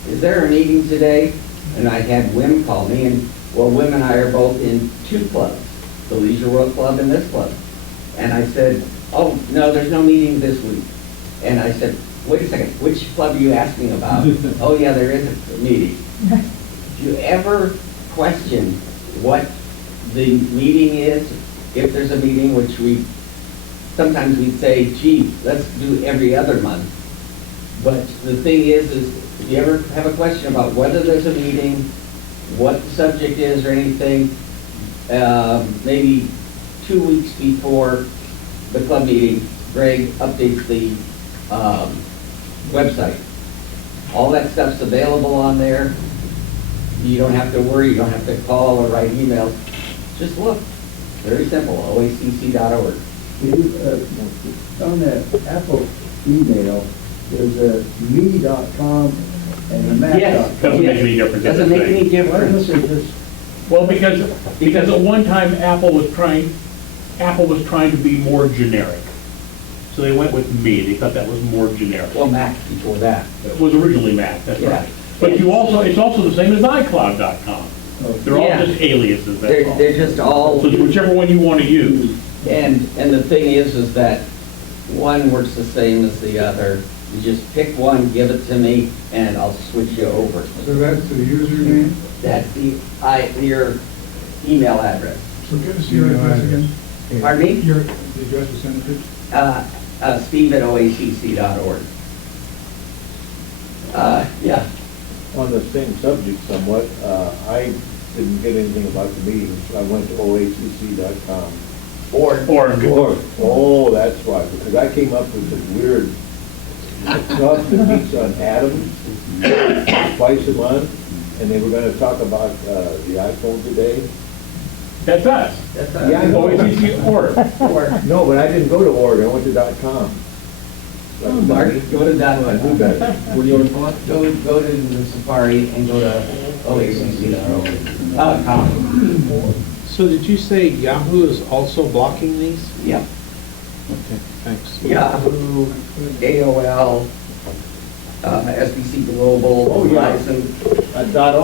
is there a meeting today? And I had Wim call me, and, well, Wim and I are both in 2 clubs, the Leisure World Club and this club. And I said, oh, no, there's no meeting this week. And I said, wait a second, which club are you asking about? Oh, yeah, there is a meeting. Do you ever question what the meeting is? If there's a meeting, which sometimes we'd say, gee, let's do every other month. But the thing is if you ever have a question about whether there's a meeting, what the subject is or anything, maybe 2 weeks before the club meeting, Greg updates the website. All that stuff's available on there. You don't have to worry, you don't have to call or write emails. Just look. Very simple, oacc.org. On that Apple email, there's a me.com and a mac.com. Yes. Doesn't make any difference. Doesn't make any Why don't difference. they just, Well, because at one time Apple was trying to be more generic. So they went with me. They thought that was more generic. Well, Mac before that. It was originally Mac, that's Yeah. right. But it's also the same as iCloud.com. They're all Yeah. just aliases, that's all. They're just all, So it's whichever one you want to use. and the thing is that one works the same as the other. You just pick one, give it to me, and I'll switch you over. so that's the username? That's your email address. So give us your address again. Pardon me? The address to send it to? Steve@oacc.org. Yeah, On the same subject somewhat, I didn't get anything about the meetings. I went to oacc.com. Or Oh, that's why, because I came up with this weird stuff that meets on Adams twice a month, and they were gonna talk about the iPhone today. that's us. Yeah, I know. OACC org. No, but I didn't go to Oregon, I went to .com. Mark, go to that I do one. better. What do you want? Go to the Safari and go to oacc.org. So did you say Yahoo is also blocking these? Yep. Okay, thanks. Yahoo, AOL, SBC Global, Oh, yeah. Verizon.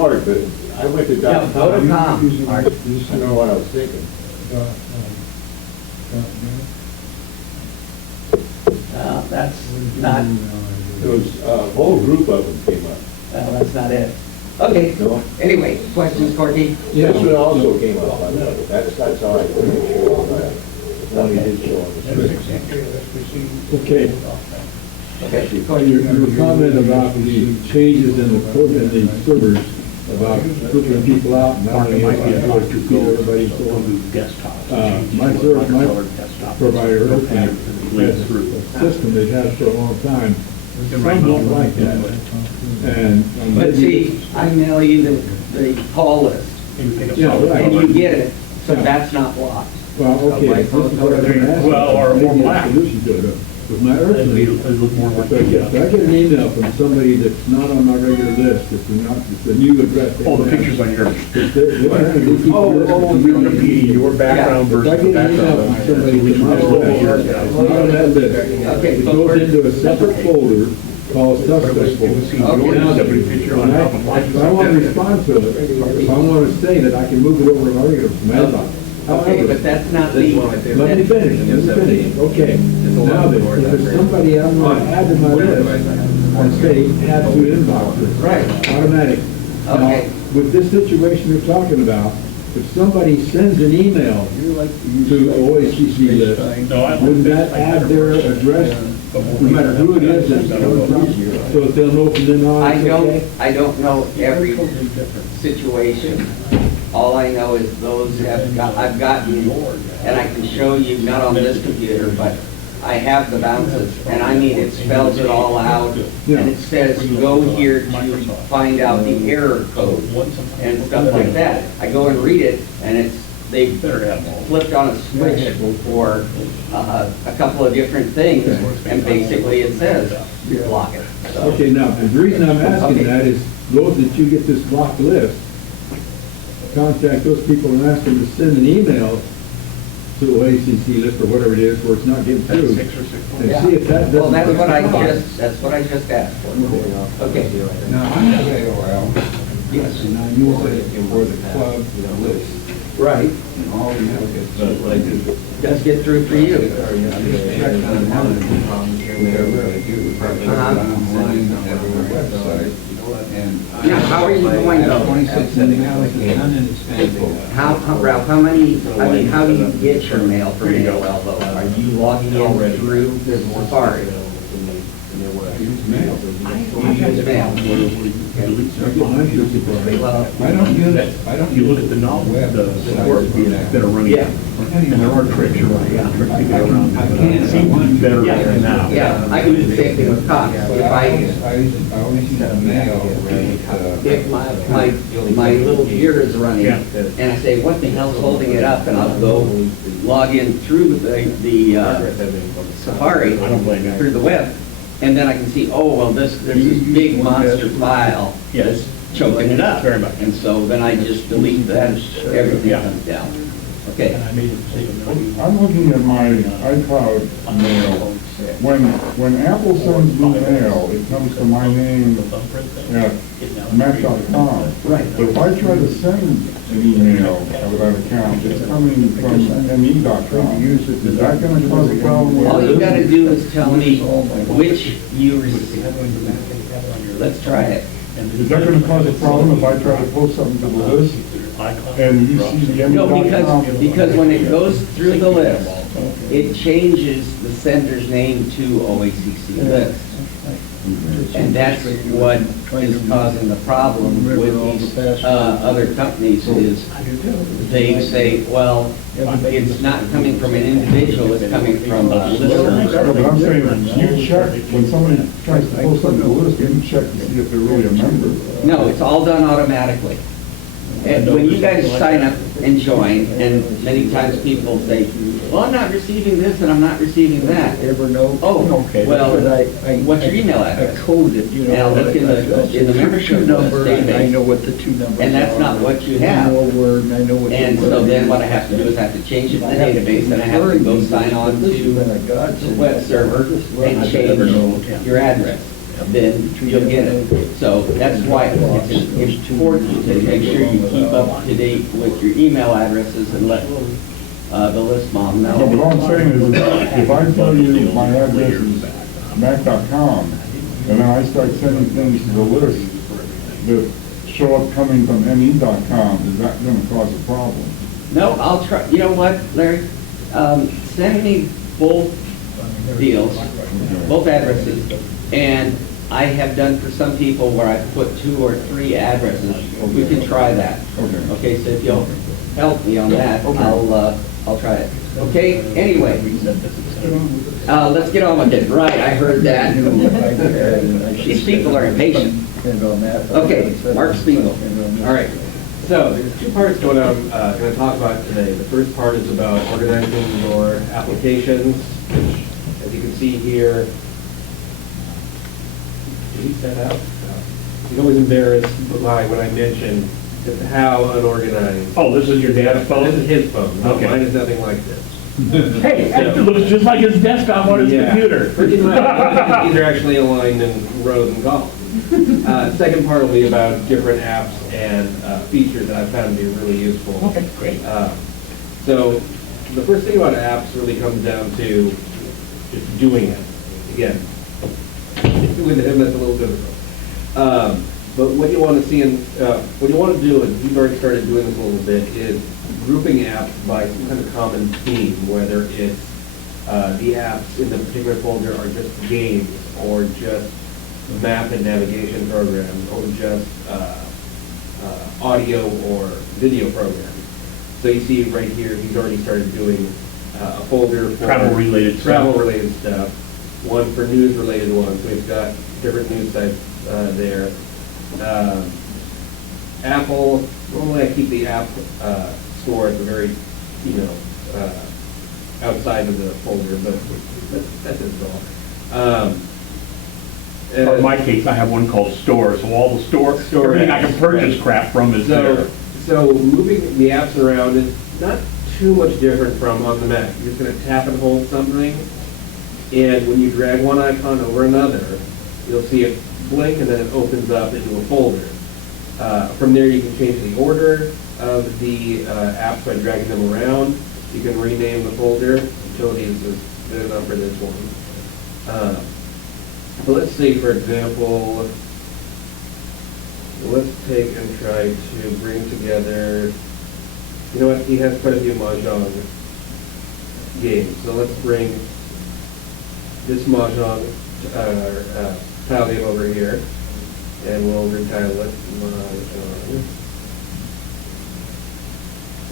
.org, but I went to Yeah, go to .com. com. I don't know what I was thinking. That's not, There was a whole group of them came up. that's not it. Okay, No? anyway, questions, Corky? This one also came up, I know. That's all right. One he did show on the screen. Okay, Okay, your comment about the changes in the code in the servers, about putting people out and not Mark, it being might be able a to to feed go everybody and so on. desktop. My provider, has a system they've had for a long time. Some don't like that. And but see, I mail you the call list, Yeah, right. and you get it, so that's not blocked. Well, okay, this is what I'm asking. Well, or Maybe a black. solution to it. With my It'd Earthlink, look more like. if I get an email from somebody that's not on my regular list, it's a new address. Oh, the pictures on your. Wikipedia, your background If I versus the get an email background. from somebody from my list, it's not on that list. Okay, It goes into a separate folder called suspect folder. Now, if I want to respond to it, if I want to say that, I can move it over to my regular mailbox. Okay, However, but that's not the. let me finish. Okay, now then, if there's somebody I want to add to my list, I say add to inboxes. Right. Automatic. Okay. Now, with this situation you're talking about, if somebody sends an email to OACC list, No, I- wouldn't that add their address, no matter who it is, that's coming from, so that they'll know from then on it's okay? I don't know every situation. All I know is those I've gotten, and I can show you, not on this computer, but I have the bounces, and I mean, it spells it all out, and it says, go here to find out the error code, and stuff like that. I go and read it, and they flipped on a switch for a couple of different things, and basically it says, block it. So, Okay, now, the reason I'm asking Okay. that is, those that you get this blocked list, contact those people and ask them to send an email to OACC list or whatever it is, where it's not getting through. And yeah. see if that Well, doesn't. that's what I just asked for. Okay. Now, I have AOL. Yes. And I use it for the club list. Right. And all the mail gets. Does get through for you. Check online, whatever I do, online, every website. And Now, how are you going though? 26 emails. Ralph, how do you get your mail from AOL though? Are you logging in through Safari? Use mail. I use mail. You look at the novel, the support groups that are running, Yeah. and there are tricks, you're right, tricks to get around. I can't see one better Yeah. now. Yeah, I can do the same thing with cops. If I always use mail if my little gear is running, Yeah. and I say, what the hell's holding it up, and I'll go log in through the Safari, I don't blame you. through the web, and then I can see, oh, well, there's this big monster file that's choking it up. Very much. And so then I just delete that, everything Yeah. comes down. Okay. I'm looking at my iCloud mail. When Apple sends me mail, it comes to my name at mac.com. Right. But if I try to send an email with that account, it's coming from me.com. Is that going to cause a problem? All you gotta do is tell me which you received. Let's try it. Is that going to cause a problem if I try to post something to the list and you see the No, me.com? because when it goes through the list, it changes the sender's name to OACC list. And that's what is causing the problem with these other companies is they say, well, it's not coming from an individual, it's coming from a No, listserv. but I'm saying, you check, when somebody tries to post something to the list, you check to see if they're really a member. No, it's all done automatically. And when you guys sign up and join, and many times people say, well, I'm not receiving this and I'm not receiving that. Ever know? Oh, well, Because what's your email address? code it, And I'll look in the membership number, and I database, know what the two numbers are. and that's not what you have. One more word, and I know what the And word so then is. what I have to do is I have to change it in the database, and I have to go sign on to the web server and change your address. Then you'll get it. So that's why it's important to make sure you keep up to date with your email addresses and let the list mom No, but all I'm know. saying is, if I tell you my address is mac.com, and then I start sending things to the list that show up coming from me.com, is that gonna cause a problem? No, I'll try, you know what, Larry? Send me both deals, both addresses, and I have done for some people where I've put 2 or 3 addresses. We can try that. Okay. Okay, so if you'll help me on that, I'll try it. Okay, anyway, let's get on with it. Right, I heard that. These people are impatient. Okay, Mark Spiegel. All right, so there's 2 parts to what I'm going to talk about today. The first part is about organizing your applications, which, as you can see here, did he set out? He's always embarrassed by when I mention just how unorganized. Oh, this is your dad's phone? This is his phone. No, Okay. mine is nothing like this. Hey, it looks just like his desktop on his Yeah. computer. Pretty much. These are actually aligned in rows and columns. Second part will be about different apps and features that I've found to be really useful. Okay, great. So the first thing about apps really comes down to just doing it. Again, with him that's a little difficult. But what you want to see and what you want to do, and you've already started doing this a little bit, is grouping apps by some kind of common theme, whether it's the apps in the particular folder are just games, or just map and navigation programs, or just audio or video programs. So you see right here, he's already started doing a folder for Travel-related stuff. travel-related stuff, one for news-related ones. So we've got different news sites there. Apple, normally I keep the app store at the very, outside of the folder, but that's it all. In my case, I have one called Store, so all the store, everything I can purchase crap from is there. So moving the apps around is not too much different from on the Mac. You're just going to tap and hold something, and when you drag one icon over another, you'll see it blink, and then it opens up into a folder. From there, you can change the order of the apps by dragging them around. You can rename the folder. Utilities is good enough for this one. So let's say, for example, let's take and try to bring together, you know what, he has quite a few Mahjong games. So let's bring this Mahjong tile game over here. and we'll retitle it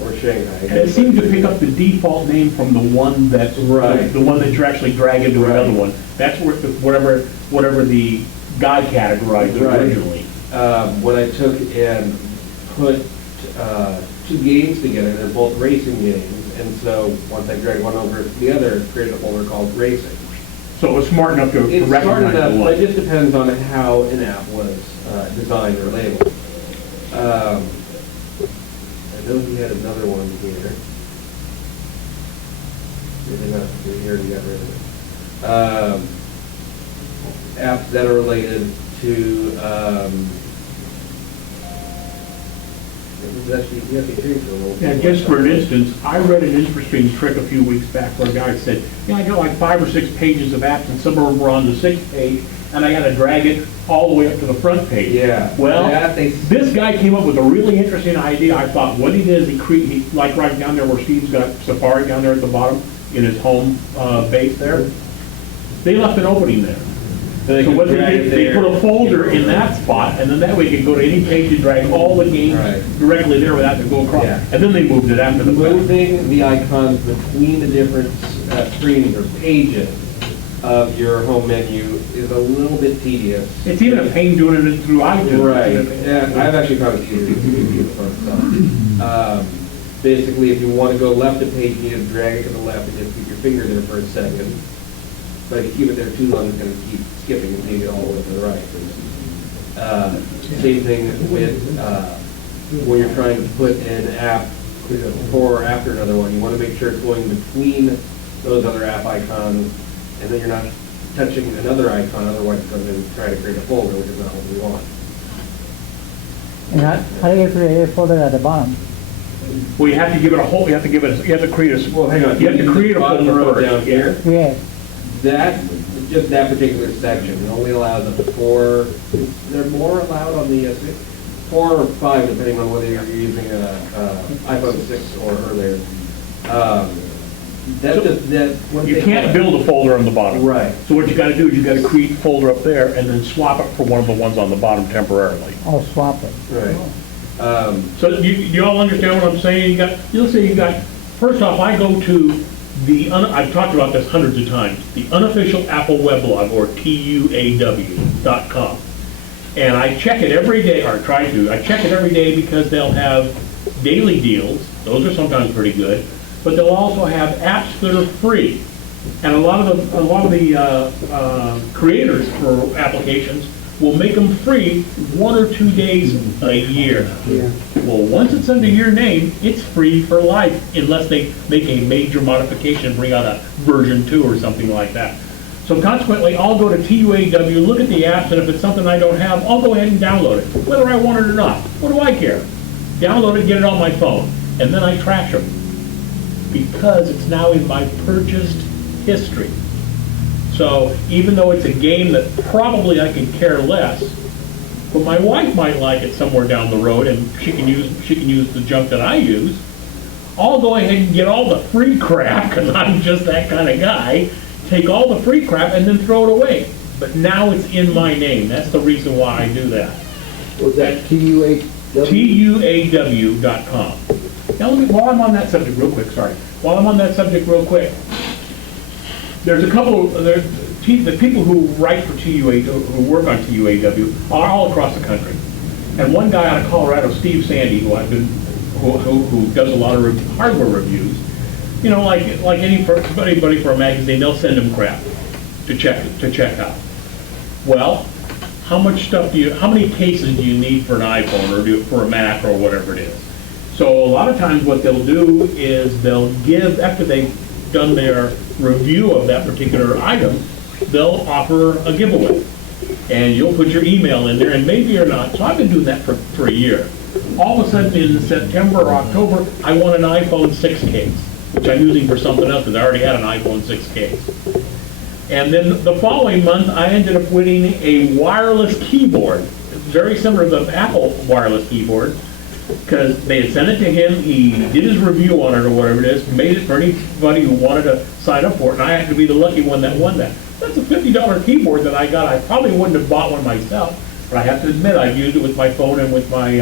or Shanghai. And it seemed to pick up the default name from the one that's, Right. the one that you actually drag into another one. That's where, whatever the guy categorized it Right. originally. When I took and put two games together, they're both racing games, and so once I dragged one over to the other, it created a folder called Racing. So it was smart enough to It's smart recognize enough, the but one. it just depends on how an app was designed or labeled. I know he had another one here. Maybe not, we already got rid of it. Apps that are related to, you have to change it a little. Yeah, just for an instance, I read an interesting trick a few weeks back where a guy said, I got like 5 or 6 pages of apps and some of them were on the 6th page and I got to drag it all the way up to the front page. Yeah. Well, That they- this guy came up with a really interesting idea. I thought what he did is he like right down there where Steve's got Safari down there at the bottom in his home base there, they left an opening there. So So what they did, they put a folder in that spot, and then that way you can go to any page and drag all the games Right. directly there without having to go across. Yeah. And then they moved it after the fact. Moving the icons between the different screens or pages of your home menu is a little bit tedious. It's even a pain doing it through iTunes. Right, yeah, I've actually found it easier to do the front stuff. Basically, if you want to go left a page, you need to drag it to the left and just keep your finger there for a second. But if you keep it there too long, it's going to keep skipping and take it all the way to the right. Same thing with when you're trying to put an app before or after another one. You want to make sure it's going between those other app icons, and then you're not touching another icon, otherwise it's going to try to create a folder, which is not what we want. And how do you create a folder at the bottom? Well, you have to give it a whole, you have to create a, Well, hang on. you have to create a Bottom folder row first. down here. Yes. That, just that particular section, it only allows up to 4, they're more allowed on the 4 or 5, depending on whether you're using a iPhone 6 or earlier. You can't build a folder on the bottom. Right. So what you gotta do is you gotta create a folder up there and then swap it for one of the ones on the bottom temporarily. I'll swap it. Right. So you all understand what I'm saying? You'll say you got, first off, I go to I've talked about this hundreds of times, the unofficial Apple weblog, or TUAW.com. And I check it every day, or try to. I check it every day because they'll have daily deals. Those are sometimes pretty good. But they'll also have apps that are free. And a lot of the creators for applications will make them free 1 or 2 days a year. Yeah. Well, once it's under your name, it's free for life, unless they make a major modification and bring out a version 2 or something like that. So consequently, I'll go to TUAW, look at the apps, and if it's something I don't have, I'll go ahead and download it, whether I want it or not. What do I care? Download it, get it on my phone, and then I trash them, because it's now in my purchased history. So even though it's a game that probably I could care less, but my wife might like it somewhere down the road, and she can use the junk that I use, I'll go ahead and get all the free crap, because I'm just that kind of guy, take all the free crap and then throw it away. But now it's in my name. That's the reason why I do that. Was that TUAW? TUAW.com. Now, while I'm on that subject real quick, there's a couple, the people who write for TUAW, who work on TUAW, are all across the country. And one guy out of Colorado, Steve Sandy, who does a lot of hardware reviews, you know, like anybody for a magazine, they'll send him crap to check out. Well, how many cases do you need for an iPhone or for a Mac or whatever it is? So a lot of times what they'll do is they'll give, after they've done their review of that particular item, they'll offer a giveaway. And you'll put your email in there, and maybe or not. So I've been doing that for a year. All of a sudden in September or October, I won an iPhone 6 case, which I'm using for something else because I already had an iPhone 6 case. And then the following month, I ended up winning a wireless keyboard, very similar to the Apple wireless keyboard, because they had sent it to him, he did his review on it or whatever it is, made it for anybody who wanted to sign up for it, and I happened to be the lucky one that won that. That's a $50 keyboard that I got. I probably wouldn't have bought one myself, But I have to admit, I've used it with my phone and with my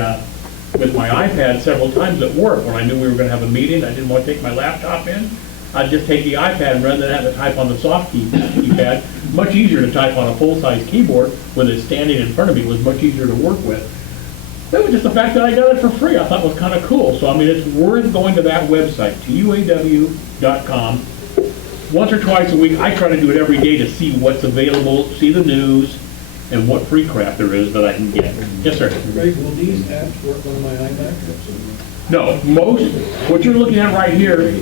iPad several times at work. When I knew we were gonna have a meeting, I didn't want to take my laptop in, I'd just take the iPad and rather than have to type on the soft keypad, much easier to type on a full-size keyboard with it standing in front of me, was much easier to work with. That was just the fact that I got it for free, I thought was kind of cool. So I mean, it's worth going to that website, tuaw.com. Once or twice a week, I try to do it every day to see what's available, see the news, and what free crap there is that I can get. Yes, sir? Greg, will these apps work on my iMac? No, what you're looking at right here,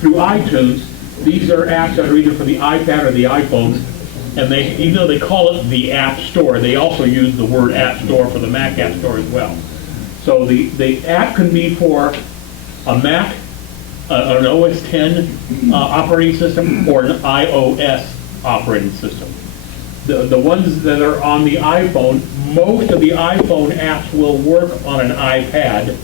through iTunes, these are apps that are either for the iPad or the iPhone, and even though they call it the App Store, they also use the word App Store for the Mac App Store as well. So the app can be for a Mac, an OS X operating system, or an iOS operating system. The ones that are on the iPhone, most of the iPhone apps will work on an iPad.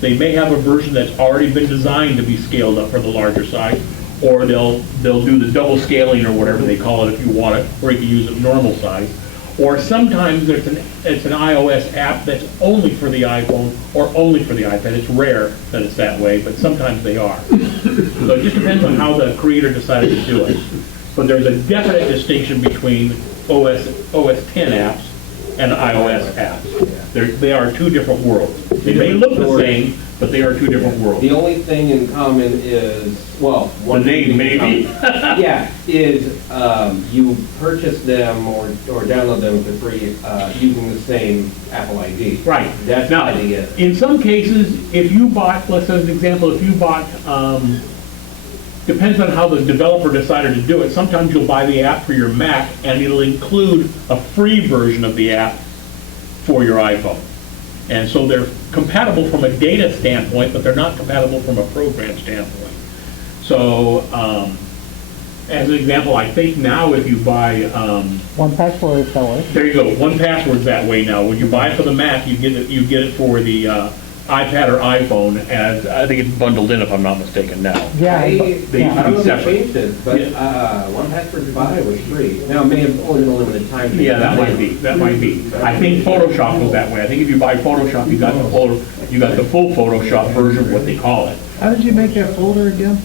They may have a version that's already been designed to be scaled up for the larger size, or they'll do the double scaling or whatever they call it if you want it, or you can use it normal size. Or sometimes it's an iOS app that's only for the iPhone or only for the iPad. It's rare that it's that way, but sometimes they are. So it just depends on how the creator decided to do it. But there's a definite distinction between OS X apps and iOS apps. They are two different worlds. They may look the same, but they are two different worlds. The only thing in common is, well, one name maybe. Yeah, is you purchase them or download them for free using the same Apple ID. Right. That's now, the idea. In some cases, if you bought, let's say as an example, if you bought, depends on how the developer decided to do it. Sometimes you'll buy the app for your Mac and it'll include a free version of the app for your iPhone. And so they're compatible from a data standpoint, but they're not compatible from a program standpoint. So, as an example, I think now if you buy... 1Password is that way. There you go, 1Password's that way now. When you buy it for the Mac, you get it for the iPad or iPhone, as I think it's bundled in if I'm not mistaken now. Yeah. I don't know if they separate. changed it, but 1Password Buy was free. Now, it may have only been a limited time. Yeah, that might be. I think Photoshop was that way. I think if you buy Photoshop, you got the full Photoshop version of what they call it. How did you make that folder again?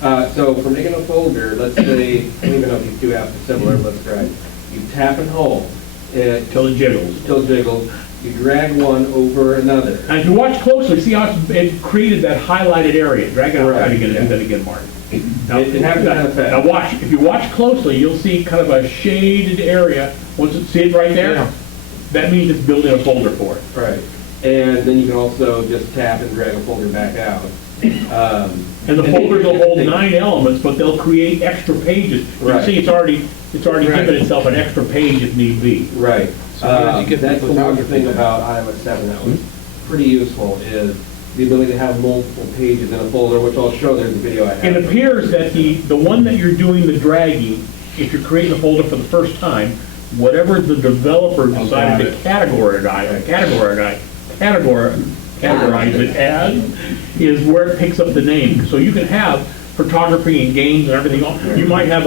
So for making a folder, let's say, I don't even know if these two apps are similar, let's try. You tap and hold. Till it jiggles. Till it jiggles. You drag one over another. And if you watch closely, see how it created that highlighted area. Drag it out, try to get it, do that again, Mark. Now, It happens kind of fast. now watch, if you watch closely, you'll see kind of a shaded area. See it right there? Yeah. That means it's building a folder for it. Right. And then you can also just tap and drag a folder back out. And the folders will hold 9 elements, but they'll create extra pages. You can Right. see it's already given itself an extra page if need be. Right. how did you get That's the the one photography thing then? about iOS 7 that was pretty useful is the ability to have multiple pages in a folder, which I'll show. There's a video I have. It appears that the one that you're doing the dragging, if you're creating a folder for the first time, whatever the developer decided to categorize it as, is where it picks up the name. So you can have photography and games and everything else. You might have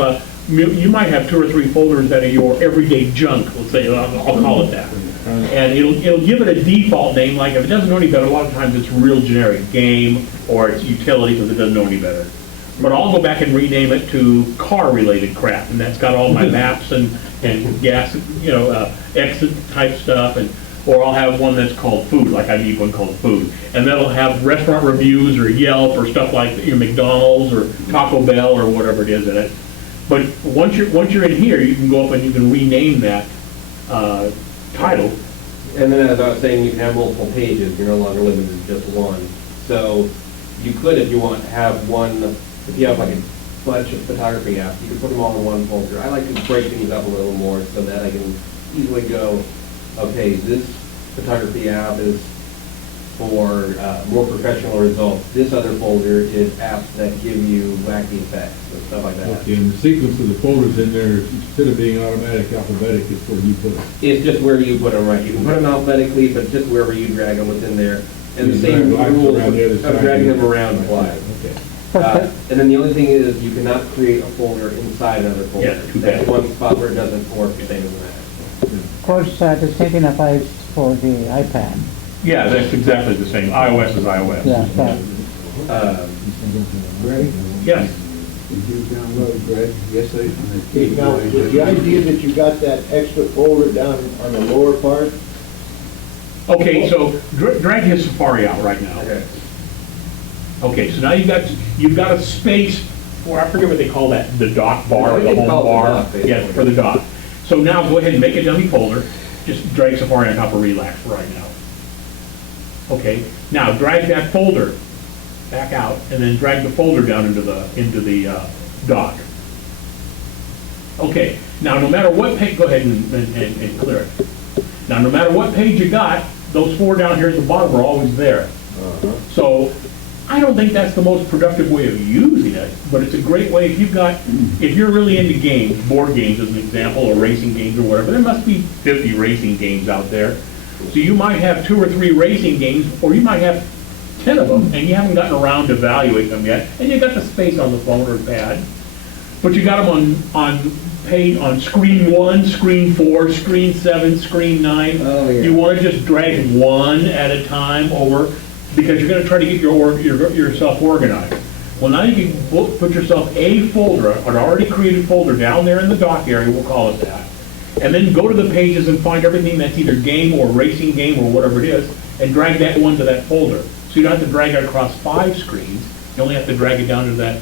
2 or 3 folders that are your everyday junk, let's say, I'll call it that. And it'll give it a default name, like if it doesn't know any better, a lot of times it's real generic, game, or it's utility because it doesn't know any better. But I'll go back and rename it to car-related crap, and that's got all my maps and gas, exit type stuff, or I'll have one that's called food, like I need one called food. And that'll have restaurant reviews or Yelp or stuff like McDonald's or Taco Bell or whatever it is in it. But once you're in here, you can go up and you can rename that title. And then as I was saying, you can have multiple pages. You're no longer limited to just one. So you could, if you want, have one, if you have like a bunch of photography apps, you can put them all in one folder. I like to break things up a little more so that I can easily go, okay, this photography app is for more professional results. This other folder is apps that give you wacky effects and stuff like that. Okay, and the sequence of the folders in there, instead of being automatic alphabetic, is where you put them. It's just where you put them, right? You can put them alphabetically, but just wherever you drag them within there. And the same rules of dragging them around apply. Okay. And then the only thing is you cannot create a folder inside another folder. Yeah, too bad. That's one spot where it doesn't work the same as that. course, the same thing applies for the iPad. Yeah, that's exactly the same. iOS is iOS. Yeah, right. Greg, Yes. did you download, Greg, yesterday from the key? Now, with the idea that you got that extra folder down on the lower part, Okay, so drag his Safari out right now. Okay, so now you've got a space, or I forget what they call that, the dock bar, or We the can home call it the bar. dock, basically. Yeah, for the dock. So now go ahead and make a dummy folder. Just drag Safari on top of Relax for right now. Okay, now drag that folder back out, and then drag the folder down into the dock. Okay, now no matter what page, go ahead and clear it. Now, no matter what page you got, those 4 down here at the bottom are always there. So I don't think that's the most productive way of using it, but it's a great way if you're really into games, board games as an example, or racing games or whatever. There must be 50 racing games out there. So you might have 2 or 3 racing games, or you might have 10 of them, and you haven't gotten around to evaluating them yet, and you got the space on the phone or pad, but you got them on screen 1, screen 4, screen 7, screen 9. Oh, yeah. You want to just drag one at a time over, because you're going to try to get yourself organized. Well, now you can put yourself a folder, an already created folder down there in the dock area, we'll call it that, and then go to the pages and find everything that's either game or racing game or whatever it is, and drag that one to that folder. So you don't have to drag it across 5 screens, you only have to drag it down to that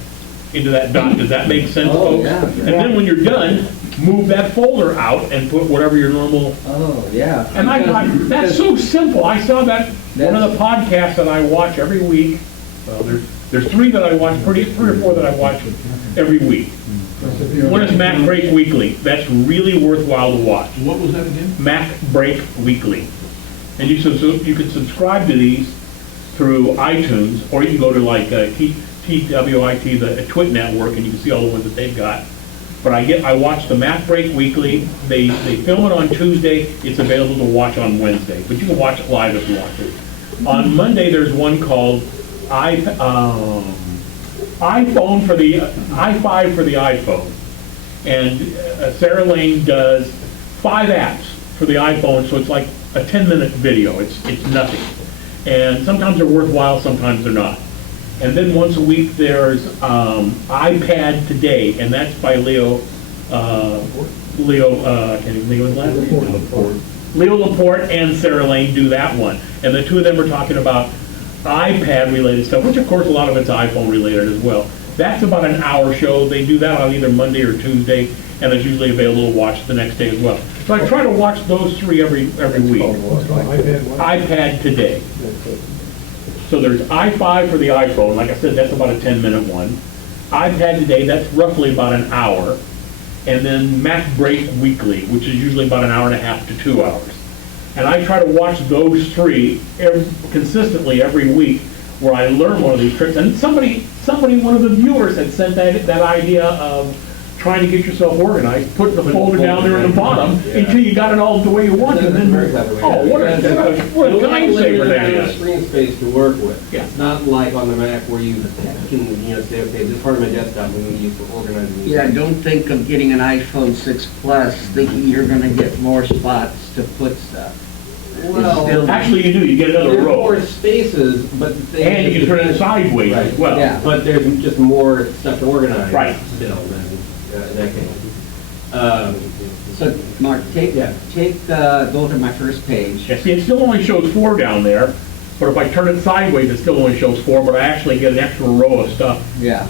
dock. Does that make sense, Oh, folks? yeah. And then when you're done, move that folder out and put whatever your normal. Oh, yeah. And I thought, that's so simple. I saw that one of the podcasts that I watch every week. Well, there's 3 that I watch, 3 or 4 that I watch every week. One is Mac Break Weekly. That's really worthwhile to watch. What was that again? Mac Break Weekly. And you can subscribe to these through iTunes, or you can go to like TWIT, the Twit Network, and you can see all the ones that they've got. But I watch the Mac Break Weekly. They film it on Tuesday. It's available to watch on Wednesday, but you can watch it live if you want to. On Monday, there's one called iPhone for the i5 for the iPhone, and Sarah Lane does 5 apps for the iPhone, so it's like a 10-minute video. It's nothing, and sometimes they're worthwhile, sometimes they're not. And then once a week, there's iPad Today, and that's by Leo, I can't even think of his last name. Leo Laporte and Sarah Lane do that one. And the 2 of them are talking about iPad-related stuff, which of course a lot of it's iPhone-related as well. That's about an hour show. They do that on either Monday or Tuesday, and it's usually available to watch the next day as well. So I try to watch those 3 every week. iPad Today. So there's i5 for the iPhone, like I said, that's about a 10-minute one. iPad Today, that's roughly about an hour. And then Mac Break Weekly, which is usually about an hour and a half to 2 hours. And I try to watch those 3 consistently every week, where I learn one of these tricks. And somebody, one of the viewers had sent that idea of trying to get yourself organized, put the folder down there at the bottom until you got it all the way you want, and then, oh, what a time saver that is. Screen space to work with. Yeah. It's not like on the Mac where you can, say, okay, this part of my desktop I'm going to use for organizing. Yeah, don't think of getting an iPhone 6 Plus thinking you're gonna get more spots to put stuff. Well, Actually, you do. You get another there's row. more spaces, but And you can turn it sideways as well. Yeah. But there's just more stuff to organize. Right. Still, than in that case. So, Mark, go to my first page. Yeah, see, it still only shows 4 down there, but if I turn it sideways, it still only shows 4, but I actually get an extra row of stuff Yeah.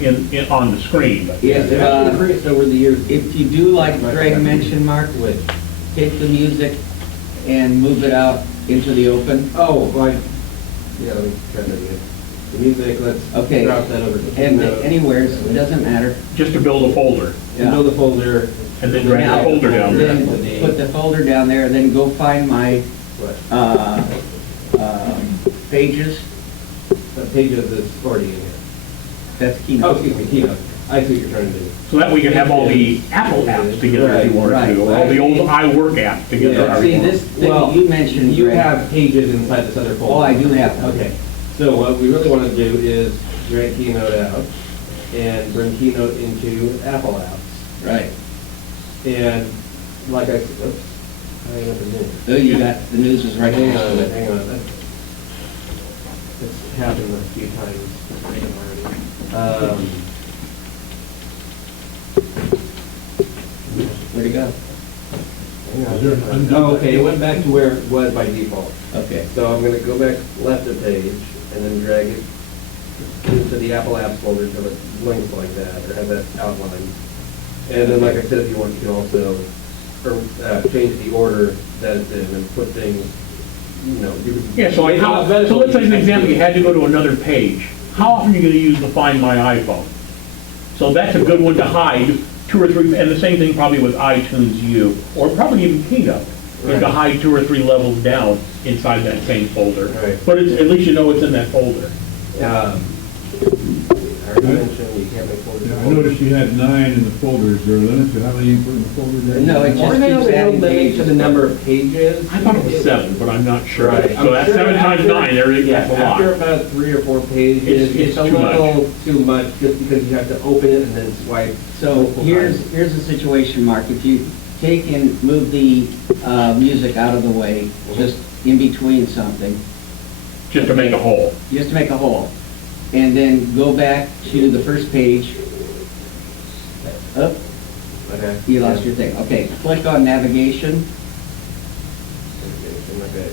on the screen. But Yeah, they've actually increased over the years. If you do like Greg mentioned, Mark, take the music and move it out into the open. Oh, right. Yeah, let me try that again. The music, let's Okay. drop that over to And anywhere, so it doesn't matter. just to build a folder, Yeah. Build the folder. and then drag Now, the folder down there. Then put the folder down there, then go find my What? pages. The pages is already in here. That's Oh, Keynote. excuse me, Keynote. I see what you're trying to do. So that we can have all the Apple apps together if you wanted Right, to, all the old iWork apps together. Yeah, however See, you want. this thing Well, you mentioned, You Greg. have pages inside this other folder. Oh, I do have. Okay, so what we really want to do is drag Keynote out and bring Keynote into Apple apps. Right. And like I said, I got the news. Oh, you got, the news is right Hang next on, to it. hang on. It's happened a few times already. Where'd it go? Hang on. Is there an undo Oh, okay, it went back to where it was by default. Okay. So I'm gonna go back left a page and then drag it into the Apple Apps folder so it blinks like that, or have that outline. And then, like I said, if you want, you can also change the order that it's in and put things, you know, you can. Yeah, so so let's say an example, you had to go to another page. How often are you gonna use the Find My iPhone? So that's a good one to hide 2 or 3, and the same thing probably with iTunes U, or probably even Keynote, is to hide 2 or 3 levels down inside that same folder. Right. But it's, at least you know it's in that folder. I already mentioned you can't make folders. Yeah, I noticed you had 9 in the folder. Is there a limit to how many you put in the folder there? No, it just Or they keeps don't adding limit to pages. the number of pages. I thought it was 7, but I'm not sure. Right. So that's 7 times 9, there is, Yeah, that's a lot. after about 3 or 4 pages, It's it's a too much. little too much, just because you have to open it and then swipe. So multiple here's times. the situation, Mark. If you take and move the music out of the way, just in between something, Just to make a hole. just to make a hole, and then go back to the first page. Up, Okay. you lost your thing. Okay, click on navigation, Okay.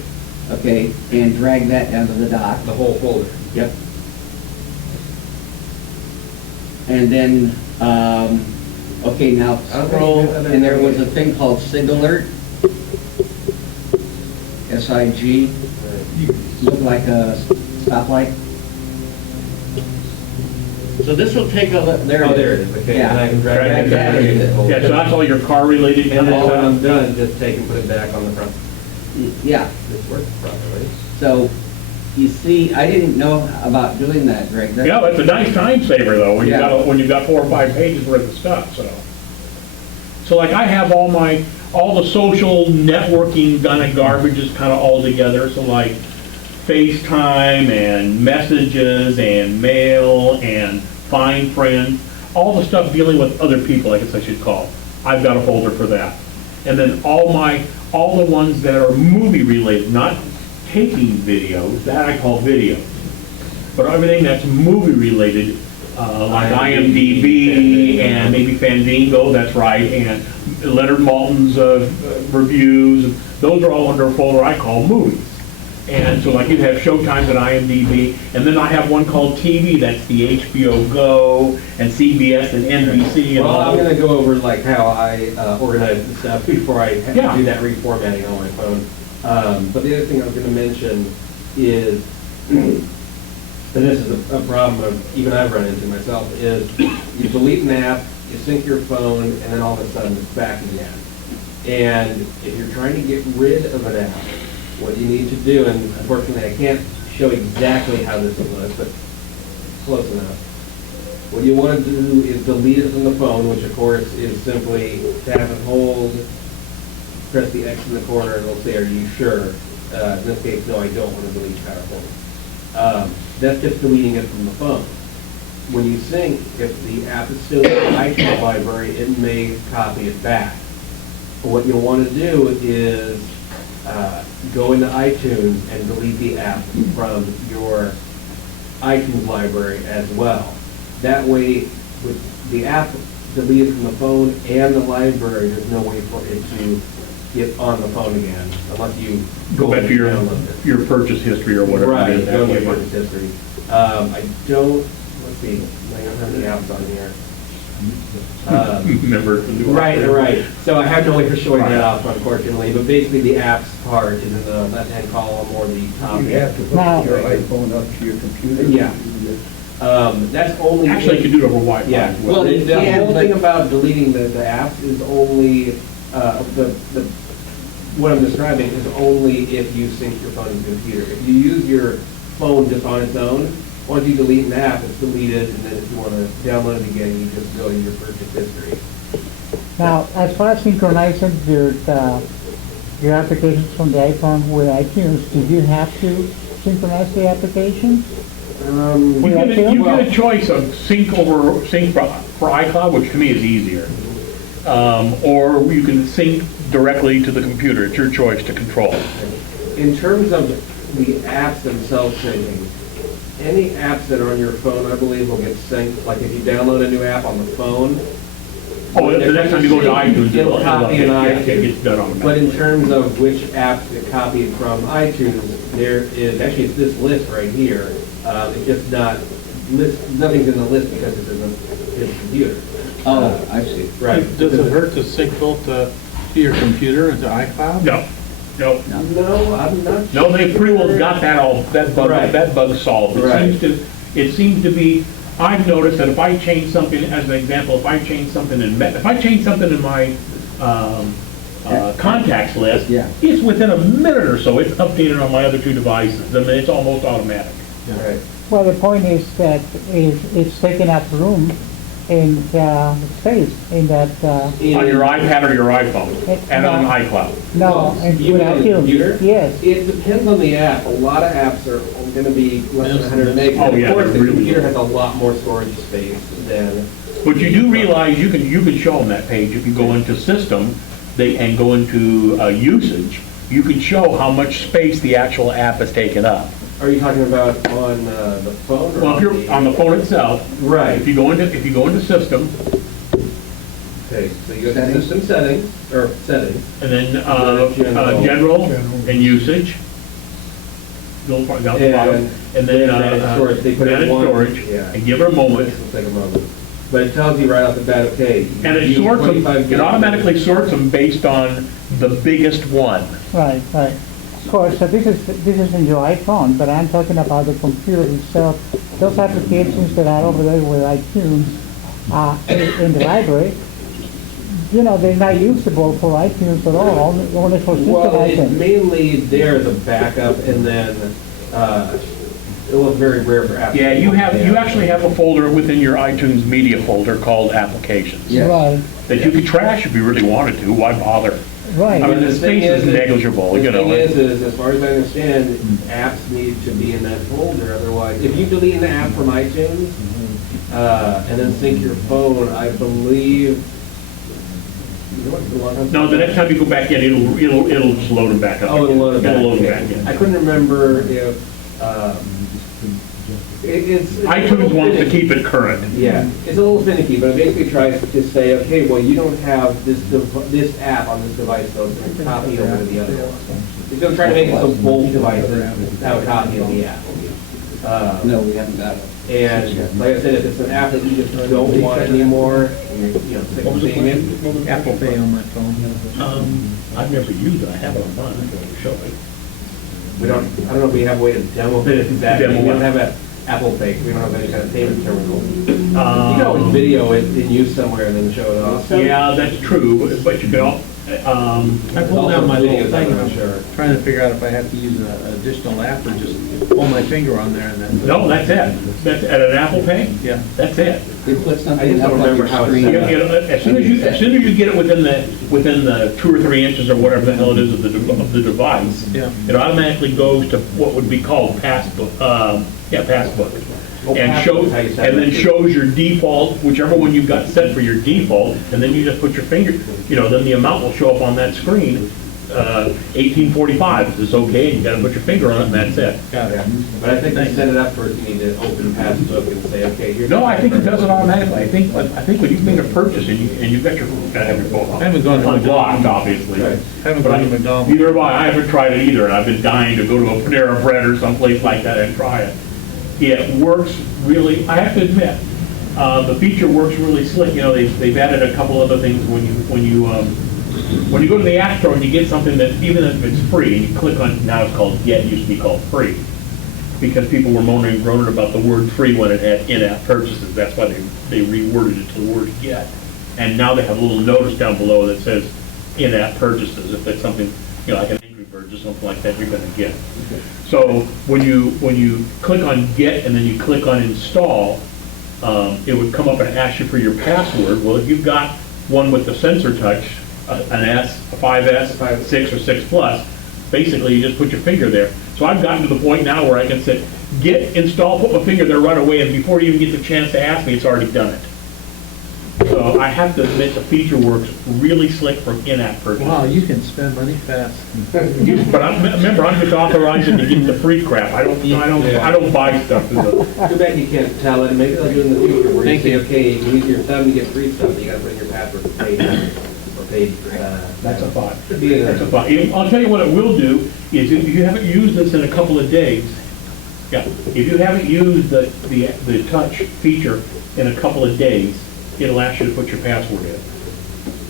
okay, and drag that down to the dock. The whole folder. Yep. And then, okay, now scroll, and there was a thing called SIG Alert. SIG, looked like a stoplight. So this will take a, there Oh, it there it is. is, okay, Yeah. and I can drag that Drag into that the folder. Yeah, so that's all your car-related And kind then of when I'm stuff? done, just take and put it back on the front. Yeah, This works properly. so, you see, I didn't know about doing that, Greg. That- Yeah, that's a nice time saver though, when you Yeah. got, when you've got 4 or 5 pages worth of stuff, so. So like I have all the social networking kind of garbage is kind of all together, so like FaceTime and messages and mail and Find Friends, all the stuff dealing with other people, I guess I should call. I've got a folder for that. And then all the ones that are movie related, not taking videos, that I call videos. But everything that's movie related, like IMDb and maybe Fandango, that's right, and Leonard Maltin's reviews, those are all under a folder I call movies. And so like you'd have Showtimes at IMDb, and then I have one called TV, that's the HBO Go and CBS and NBC and Well, all. I'm gonna go over like how I organize the stuff before I Yeah. do that reformatting on my phone. But the other thing I was gonna mention is, and this is a problem even I've run into myself, is you delete an app, you sync your phone, and then all of a sudden it's back again. And if you're trying to get rid of an app, what you need to do, and unfortunately I can't show exactly how this will look, but close enough. What you want to do is delete it from the phone, which of course is simply tap and hold, press the X in the corner, and it'll say, are you sure? In this case, no, I don't want to delete PowerPoint. That's just deleting it from the phone. When you sync, if the app is still in the iTunes library, it may copy it back. But what you'll want to do is go into iTunes and delete the app from your iTunes library as well. That way, with the app deleted from the phone and the library, there's no way for it to get on the phone again, unless you Go back to your, download it. your purchase history or whatever. Right, it is, go that to way. your purchase history. I don't, let's see, I don't have any apps on here. Remember. Right. So I have no way for showing that off, unfortunately, but basically the apps part is in the left-hand column or the top. You have to Now- hook your iPhone up to your computer. Yeah. That's only. Actually, you can do it over Wi-Fi Yeah, as well. well, the Yeah, whole but- thing about deleting the apps is only, what I'm describing is only if you sync your phone to the computer. If you use your phone just on its own, once you delete an app, it's deleted, and then if you want to download it again, you just go to your purchase history. Now, as far as synchronizing your applications from the iPhone with iTunes, do you have to synchronize the applications? You get a choice of sync for iCloud, which to me is easier. Or you can sync directly to the computer. It's your choice to control. In terms of the apps themselves syncing, any apps that are on your phone, I believe, will get synced. Like if you download a new app on the phone. Oh, the next time you go to iTunes, it'll copy in it iTunes. gets done on. But in terms of which apps get copied from iTunes, there is, actually it's this list right here. It's just not, nothing's in the list because it's in his computer. Oh, I see. Right. Does it hurt to sync both to your computer and to iCloud? No. No, I'm not. No, they pretty well got that bug solved. Right. It seems to be, I've noticed that if I change something, as an example, if I change something in my contacts list, Yeah. it's within a minute or so, it's updated on my other two devices. I mean, it's almost automatic. Right. Well, the point is that it's taking up room in space in that. On your iPad or your iPhone, and on iCloud. No, Well, and you with mean on the iTunes. computer? Yes. It depends on the app. A lot of apps are going to be less than 100 meg. Oh, yeah, Of course, the they're really computer low. has a lot more storage space than. But you do realize you can show them that page if you go into system, and go into usage. You can show how much space the actual app has taken up. Are you talking about on the phone? Or Well, if you're on the phone itself, Right. If you go into system, Okay, so you go to system settings, and then General. general and usage. Go down the bottom, and then manage storage. They put it manage in one. storage, Yeah. and give it a moment. This will take a moment. But it tells you right off the bat, okay. And it use sorts them, 25 it gigs. automatically sorts them based on the biggest one. Right, right. Of course, so this is in your iPhone, but I'm talking about the computer itself. Those applications that are over there with iTunes in the library, you know, they're not usable for iTunes at all, only for system Well, it's items. mainly there as a backup, and then it was very rare for apps. Yeah, you actually have a folder within your iTunes media folder called applications. Yes. Right, That you could trash if you really wanted to, why bother? right. I mean, the thing space is negligible, you know. The thing is, as far as I understand, apps need to be in that folder, otherwise, if you delete an app from iTunes, and then sync your phone, I believe, you know what, the log on- No, the next time you go back in, it'll just load them back up. Oh, it'll load it back. It'll load them Okay. back in. I couldn't remember if, it's. iTunes wants to keep it current. Yeah, it's a little finicky, but it basically tries to say, okay, well, you don't have this app on this device, so it's going to copy over to the other one. It's going to try to make it so both devices have a copy of the app. No, we haven't got it. And like I said, if it's an app that you just don't want anymore, and you're, sick of seeing it. Apple Pay on my phone. I've never used it, I have it on mine, I'm going to show it. I don't know if we have a way to demo it exactly. Demo We don't it. have an Apple Pay, we don't have any kind of payment terminal. You can Um, always video it in use somewhere and then show it off. Yeah, that's true, but you can all, I pulled out my little Videos, thing, I'm and not I'm sure. trying to figure out if I have to use an additional app or just pull my finger on there and then. no, that's it. That's at an Apple Pay? Yeah. That's it. They put I something just up don't on remember your how it's screen. set up. As soon as you get it within the 2 or 3 inches or whatever the hell it is of the device, Yeah. it automatically goes to what would be called passbook. Passbook. Oh, And passbook is how you set it then up. shows your default, whichever one you've got set for your default, and then you just put your finger, then the amount will show up on that screen. 1845, if it's okay, you gotta put your finger on it, and that's it. Got it. But I think to set it up first, you need to open Passbook and say, okay, here's. No, I think it does it automatically. I think when you've made a purchase and you've got gotta have your phone. I haven't gone to unblocked, McDonald's. obviously. Right. Haven't gone to McDonald's. Neither have I. I haven't tried it either, and I've been dying to go to a Panera Bread or someplace like that and try it. It works really, I have to admit, the feature works really slick. They've added a couple other things when you go to the App Store and you get something that, even if it's free, and you click on, now it's called Get, it used to be called Free, because people were moaning and groaning about the word free when it had in-app purchases. That's why they reworded it to the word Get. And now they have a little notice down below that says in-app purchases, if that's something, like an Angry Birds or something like that, you're gonna get. So when you click on Get and then you click on Install, it would come up and ask you for your password. Well, if you've got one with the sensor touch, an S, a 5S, 6 or 6 Plus, basically you just put your finger there. So I've gotten to the point now where I can say, Get, install, put my finger there right away, and before you even get the chance to ask me, it's already done it. So I have to admit, the feature works really slick for in-app purchases. Wow, you can spend money fast. But remember, I'm just authorizing to get the free crap. I don't buy stuff. Too bad you can't tell it, maybe they'll do it in the future, where you Thank say, you. okay, you use your thumb to get free stuff, you gotta put in your password for paid, That's a thought. Could be That's a thought. I'll tell you what it will do, is if you haven't used this in a couple of days, if you haven't used the touch feature in a couple of days, it'll ask you to put your password in.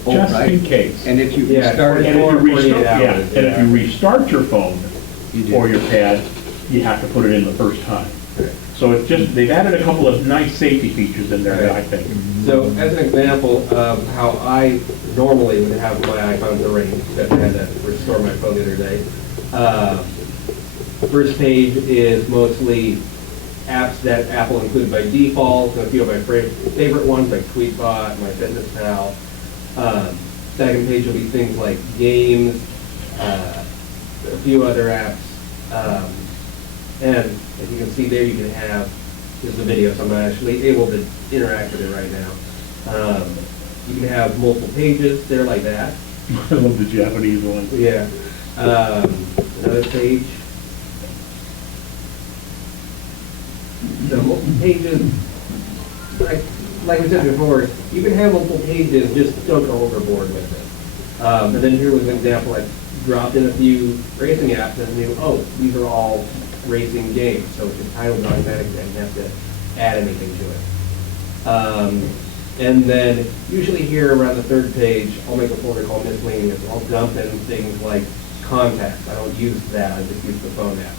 Oh, Just right. in case. And if you Yeah, restart And it, if you 48 restart, yeah, hours, and if you yeah. restart your phone or your pad, you have to put it in the first time. So it's just, they've added a couple of nice safety features in there that I think. So as an example of how I normally would have my iPhone to ring, except I had to restore my phone the other day. First page is mostly apps that Apple included by default, so a few of my favorite ones like Tweetbot, MyFitnessPal. Second page will be things like games, a few other apps. And as you can see there, you can have, this is a video, so I'm not actually able to interact with it right now. You can have multiple pages there like that. I love the Japanese one. Yeah. Another page. The multiple pages, like we said before, you can have multiple pages, just don't go overboard with it. And then here was an example, I dropped in a few racing apps and knew, oh, these are all racing games, so it's entitled automatically, I didn't have to add anything to it. And then usually here around the third page, I'll make a folder called miscellaneous. I'll dump in things like contacts. I don't use that, I just use the phone app.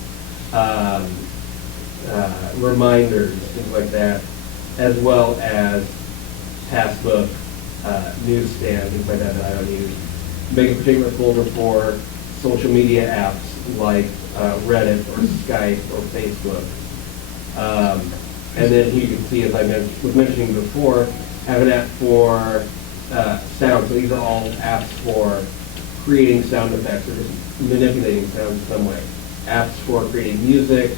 Reminders, things like that, as well as passbook, newsstand, things like that that I don't use. Make a particular folder for social media apps like Reddit or Skype or Facebook. And then here you can see, as I was mentioning before, have an app for sound. So these are all apps for creating sound effects or just manipulating sound in some way. Apps for creating music,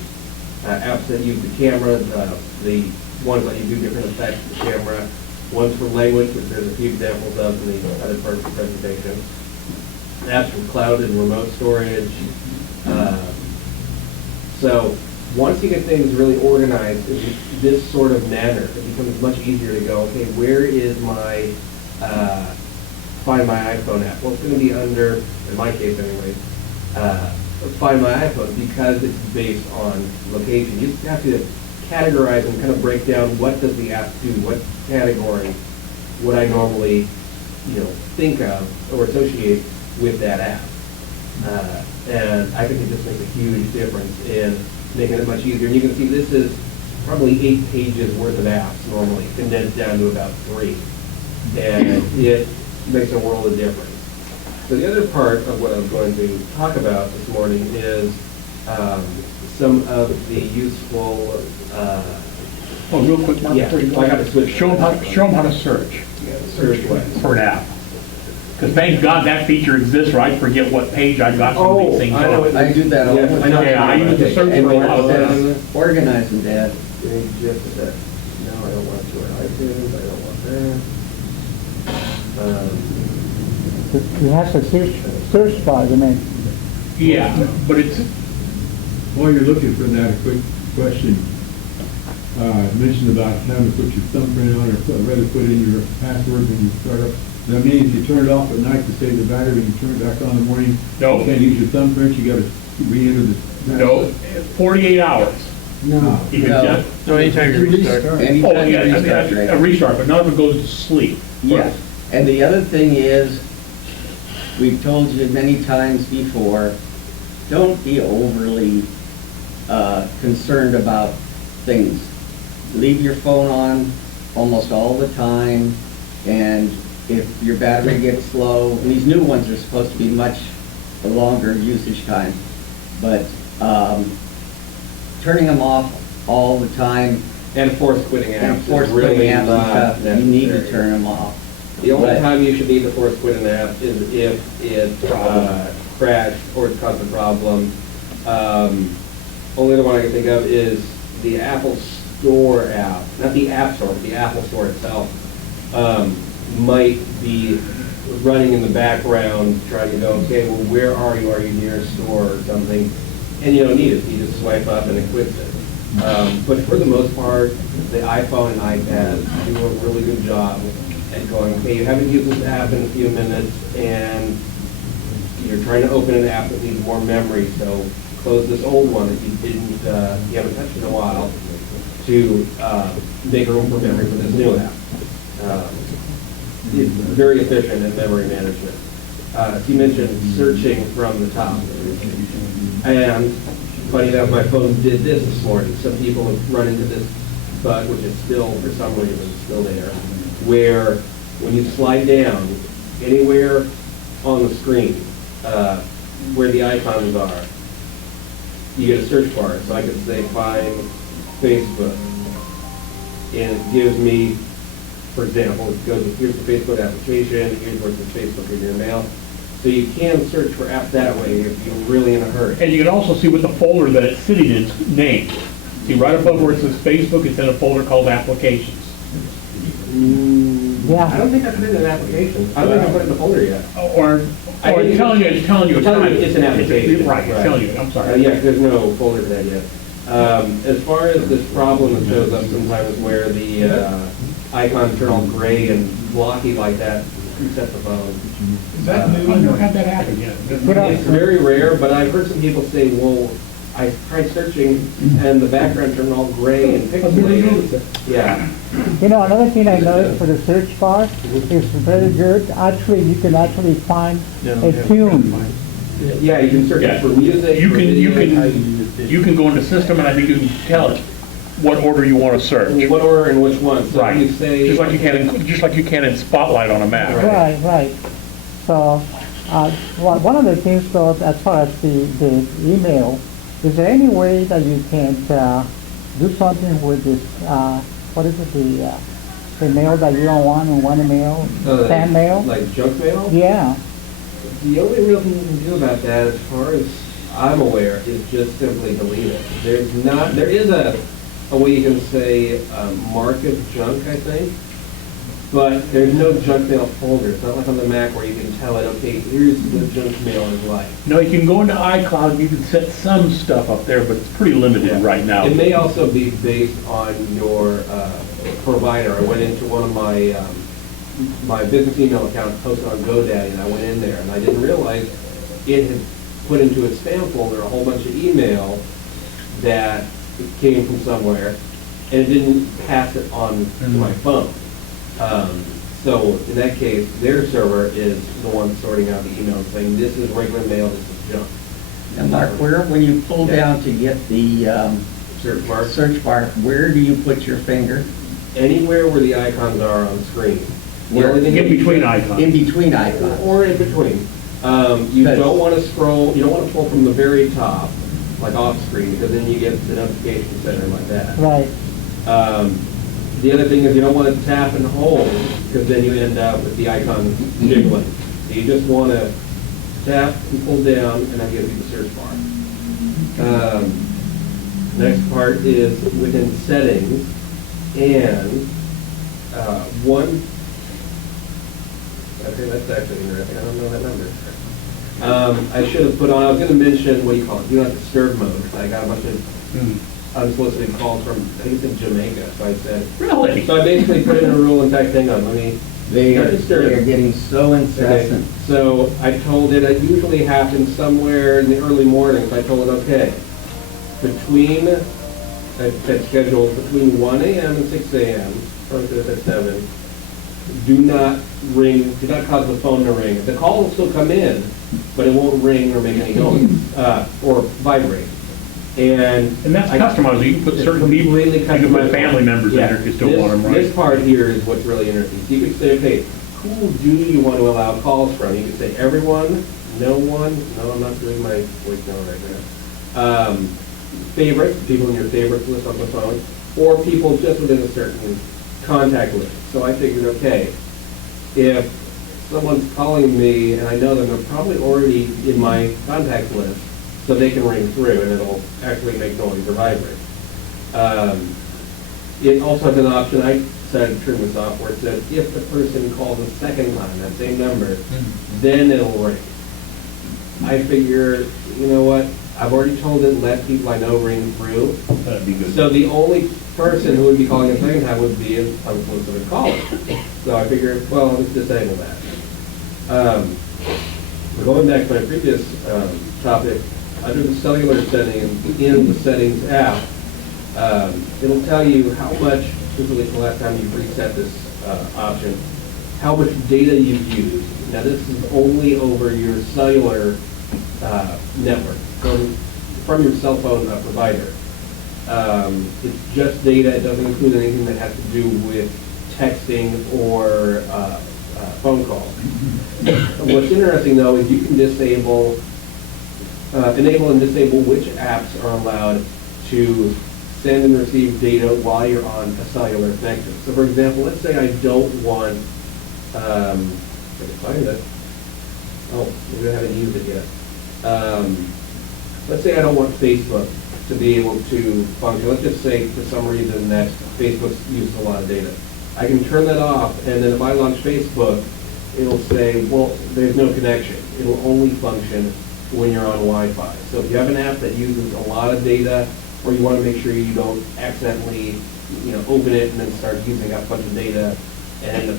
apps that use the camera, the ones that you do different effects with the camera, ones for language, which there's a few examples of in the other parts of the presentation, apps for cloud and remote storage. So once you get things really organized in this sort of manner, it becomes much easier to go, okay, where is my Find My iPhone app? Well, it's going to be under, in my case anyways, Find My iPhone, because it's based on location. You have to categorize and kind of break down what does the app do, what category would I normally, think of or associate with that app. And I think it just makes a huge difference in making it much easier. And you can see this is probably 8 pages worth of apps normally, condensed down to about 3. And it makes a world of difference. So the other part of what I'm going to talk about this morning is some of the useful... Oh, real quick, Mark, yeah, before you go, I got to switch. show them how to search Search what? for an app. Because thank God that feature exists, or I forget what page I got some of these things I know on. I do that all the Yeah, I time. know. Yeah, I use the search And for a when lot of it stuff. says organizing, Dad, Give me just a sec. No, I don't want to on iTunes, I don't want that. You have to search bar, I mean. Yeah, but it's, While you're looking for that, a quick question. Mentioned about having to put your thumbprint on or rather put in your password when you start up. That means you turn it off at night to save the battery, and you turn it back on in the morning. No. You can't use your thumbprint, you gotta re-enter the. no, 48 hours. No. You can No. just, So anytime you restart. oh, Anytime you yeah, restart, a right? restart, but none of it goes to sleep. Yes, and the other thing is, we've told you many times before, don't be overly concerned about things. Leave your phone on almost all the time, and if your battery gets low, and these new ones are supposed to be much longer usage time, but turning them off all the time And force quitting apps. and force is really quitting apps not and stuff, you need to necessary. turn them off. The only But- time you should need to force quit an app is if it crashed or it caused a problem. Only the one I can think of is the Apple Store app, not the App Store, but the Apple Store itself. might be running in the background, trying to go, okay, well, where are you? Are you near a store or something? And you don't need it. You just swipe up and it quits it. But for the most part, the iPhone and iPad do a really good job at going, okay, you haven't used this app in a few minutes, and you're trying to open an app that needs more memory, so close this old one that you haven't touched in a while to make room for memory for this new app. It's very efficient in memory management. You mentioned searching from the top. And funny enough, my phone did this morning. Some people have run into this bug, which is still, for some reason, still there, where when you slide down anywhere on the screen where the icons are, you get a search bar. So I could say find Facebook, and it gives me, for example, it goes, here's the Facebook application, here's what's the Facebook in your mail. So you can search for apps that way if you're really in a hurry. And you can also see what the folder that it's sitting in is named. See, right above where it says Facebook, it's in a folder called Applications. Yeah. I don't think I put it in an application. I don't think I put it in the folder yet. Or it's telling you it's an application. Right, it's telling you, I'm sorry. Yeah, there's no folder for that yet. As far as this problem that shows up sometimes where the icons turn all gray and blocky like that, reset the phone. Is that new? I've never had that happen yet. It's very rare, but I've heard some people say, well, I tried searching and the background turned all gray and pixelated. Yeah. You know, another thing I noticed for the search bar is very good. Actually, you can actually find a tune. Yeah, you can search for music. You can go into system, and I think you can tell it what order you want to search. What order and which one. So right. You say, just like you can in Spotlight on a Mac. Right. So, one of the things though, as far as the email, is there any way that you can do something with this, what is it, the mail that you don't want in one mail, spam mail? Like junk mail? Yeah. The only real thing you can do about that, as far as I'm aware, is just simply delete it. There is a way you can say mark as junk, I think, but there's no junk mail folder. It's not like on the Mac where you can tell it, okay, here's what junk mail is like. No, you can go into iCloud and you can set some stuff up there, but it's pretty limited right now. It may also be based on your provider. I went into one of my business email accounts posted on GoDaddy, and I went in there, and I didn't realize it had put into a spam folder a whole bunch of email that came from somewhere, and it didn't pass it on to my phone. So in that case, their server is the one sorting out the email, saying this is regular mail, this is junk. And Mark, when you pull down to get the search bar, where do you put your finger? Anywhere where the icons are on the screen. In between icons. In between icons. Or in between. You don't want to scroll, you don't want to pull from the very top, like off screen, because then you get the notification center like that. Right. The other thing is you don't want to tap and hold, because then you end up with the icon jiggling. So you just want to tap and pull down, and that gives you the search bar. Next part is within settings, and okay, that's actually interesting. I don't know that number. I should have put on, I was going to mention, what do you call it? Do not disturb mode. I got a bunch of unsolicited calls from, I think it's in Jamaica. So I said, really? So I basically put in a rule and typed, hang on, They are getting so incessant. Okay. So I told it, it usually happens somewhere in the early mornings. I told it, okay, I set scheduled between 1 a.m. and 6 a.m., probably could have said 7, do not cause the phone to ring. The call will still come in, but it won't ring or make any noise, or vibrate. And that's customized. You can put certain people, you can put family members in there if you still want them, right? This part here is what's really interesting. So you could say, okay, who do you want to allow calls from? You could say everyone, no one. No, I'm not doing my voicemail right now. Favorites, people in your favorites list on the phone, or people just within a certain contact list. So I figured, okay, if someone's calling me and I know that they're probably already in my contact list, so they can ring through and it'll actually make noise or vibrate. It also has an option. I decided to trim this off where it said, if the person calls a second time, that same number, then it'll ring. I figure, you know what, I've already told it, let people I know ring through. That'd be good. So the only person who would be calling a second time would be an unsolicited caller. So I figured, well, let's disable that. Going back to my previous topic, under the cellular settings, in the settings app, it'll tell you how much, this is the last time you've reset this option, how much data you've used. Now this is only over your cellular network, from your cell phone provider. It's just data, it doesn't include anything that has to do with texting or phone calls. What's interesting though is you can enable and disable which apps are allowed to send and receive data while you're on a cellular connection. So for example, let's say I don't want, if I can find it, oh, maybe I haven't used it yet. Let's say I don't want Facebook to be able to function. Let's just say for some reason that Facebook uses a lot of data. I can turn that off, and then if I launch Facebook, it'll say, well, there's no connection. It'll only function when you're on Wi-Fi. So if you have an app that uses a lot of data, or you want to make sure you don't accidentally, open it and then start using up a bunch of data and end up,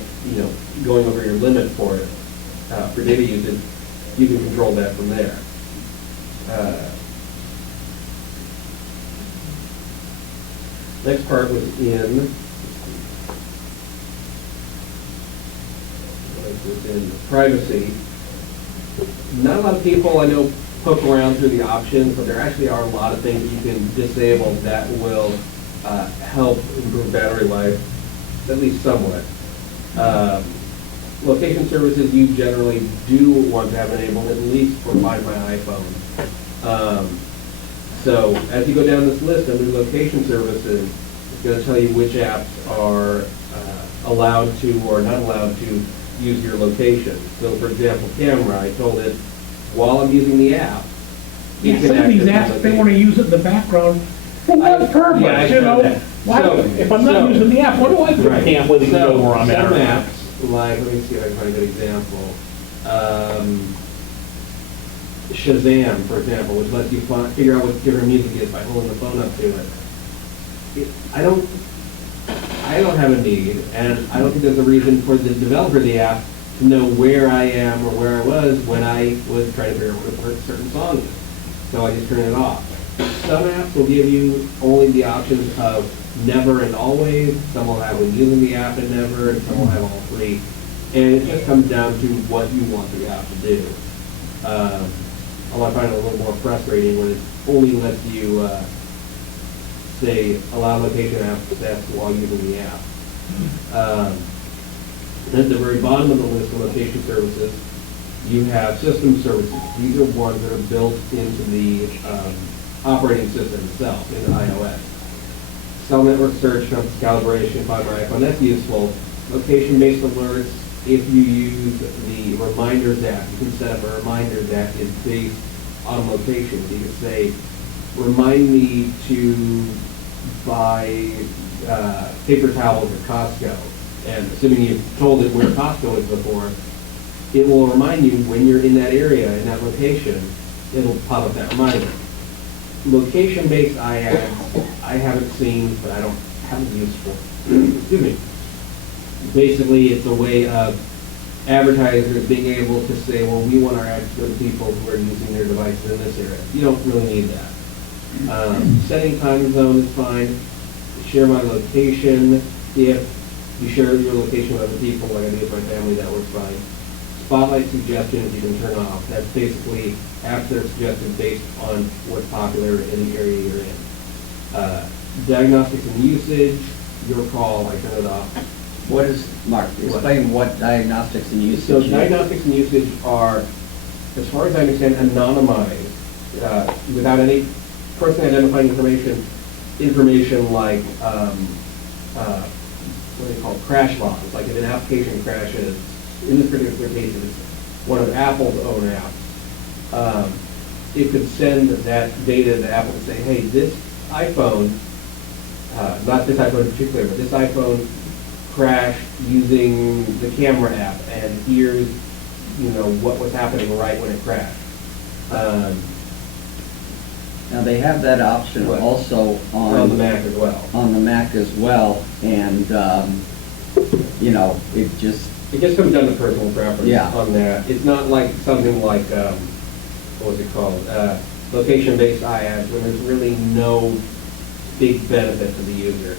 going over your limit for it, for data usage, you can control that from there. Next part was in privacy. Not a lot of people I know poke around through the options, but there actually are a lot of things you can disable that will help improve battery life, at least somewhat. Location services you generally do want to have enabled, at least for my iPhone. So as you go down this list under location services, it's going to tell you which apps are allowed to or not allowed to use your location. So for example, camera, I told it, while I'm using the app, Yeah, some of these apps, they want to use it in the background. For what purpose, I you know? that. Why, So- if I'm not so- using the app, what do I do? Right. Can't whether you know where I'm at or Some not. apps, like, let me see if I can find a good example. Shazam, for example, which lets you figure out what different music is by holding the phone up to it. I don't have a need, and I don't think there's a reason for the developer of the app to know where I am or where I was when I was trying to figure out what a certain song is. So I just turn it off. Some apps will give you only the options of never and always. Some will have when using the app and never, and some will have all three. And it just comes down to what you want the app to do. Although I find it a little more frustrating when it only lets you, say, allow location access while using the app. At the very bottom of the list of location services, you have system services. These are ones that are built into the operating system itself, in iOS. Cell network search, compass calibration, Find My iPhone, that's useful. Location-based alerts, if you use the Reminders app, you can set up a Reminders app is based on location. You can say, remind me to buy paper towels at Costco. And assuming you've told it where Costco is before, it will remind you when you're in that area, in that location, it'll pop up that reminder. Location-based iAds, I haven't seen, but I haven't used for. Excuse me. Basically, it's a way of advertisers being able to say, well, we want our ads to go to people who are using their devices in this area. You don't really need that. Setting time zone is fine. Share my location. If you share your location with other people, like I do with my family, that works fine. Spotlight suggestions you can turn off. That's basically apps that are suggested based on what's popular in the area you're in. Diagnostics and usage, your call, I turn it off. What is, Mark, explain what diagnostics and usage So is. diagnostics and usage are, as far as I understand, anonymized, without any personally identifying information like, what do they call it, crash logs. Like if an application crashes, in this particular case, it's one of Apple's own apps. It could send that data to Apple and say, hey, this iPhone, not this iPhone in particular, but this iPhone crashed using the camera app, and here's, what was happening right when it crashed. Now, they have that option What? also On the Mac as well. on the Mac as well, and, it just, It just comes down to personal preference Yeah. on that. It's not like something like, what was it called? Location-based iAds, when there's really no big benefit to the user.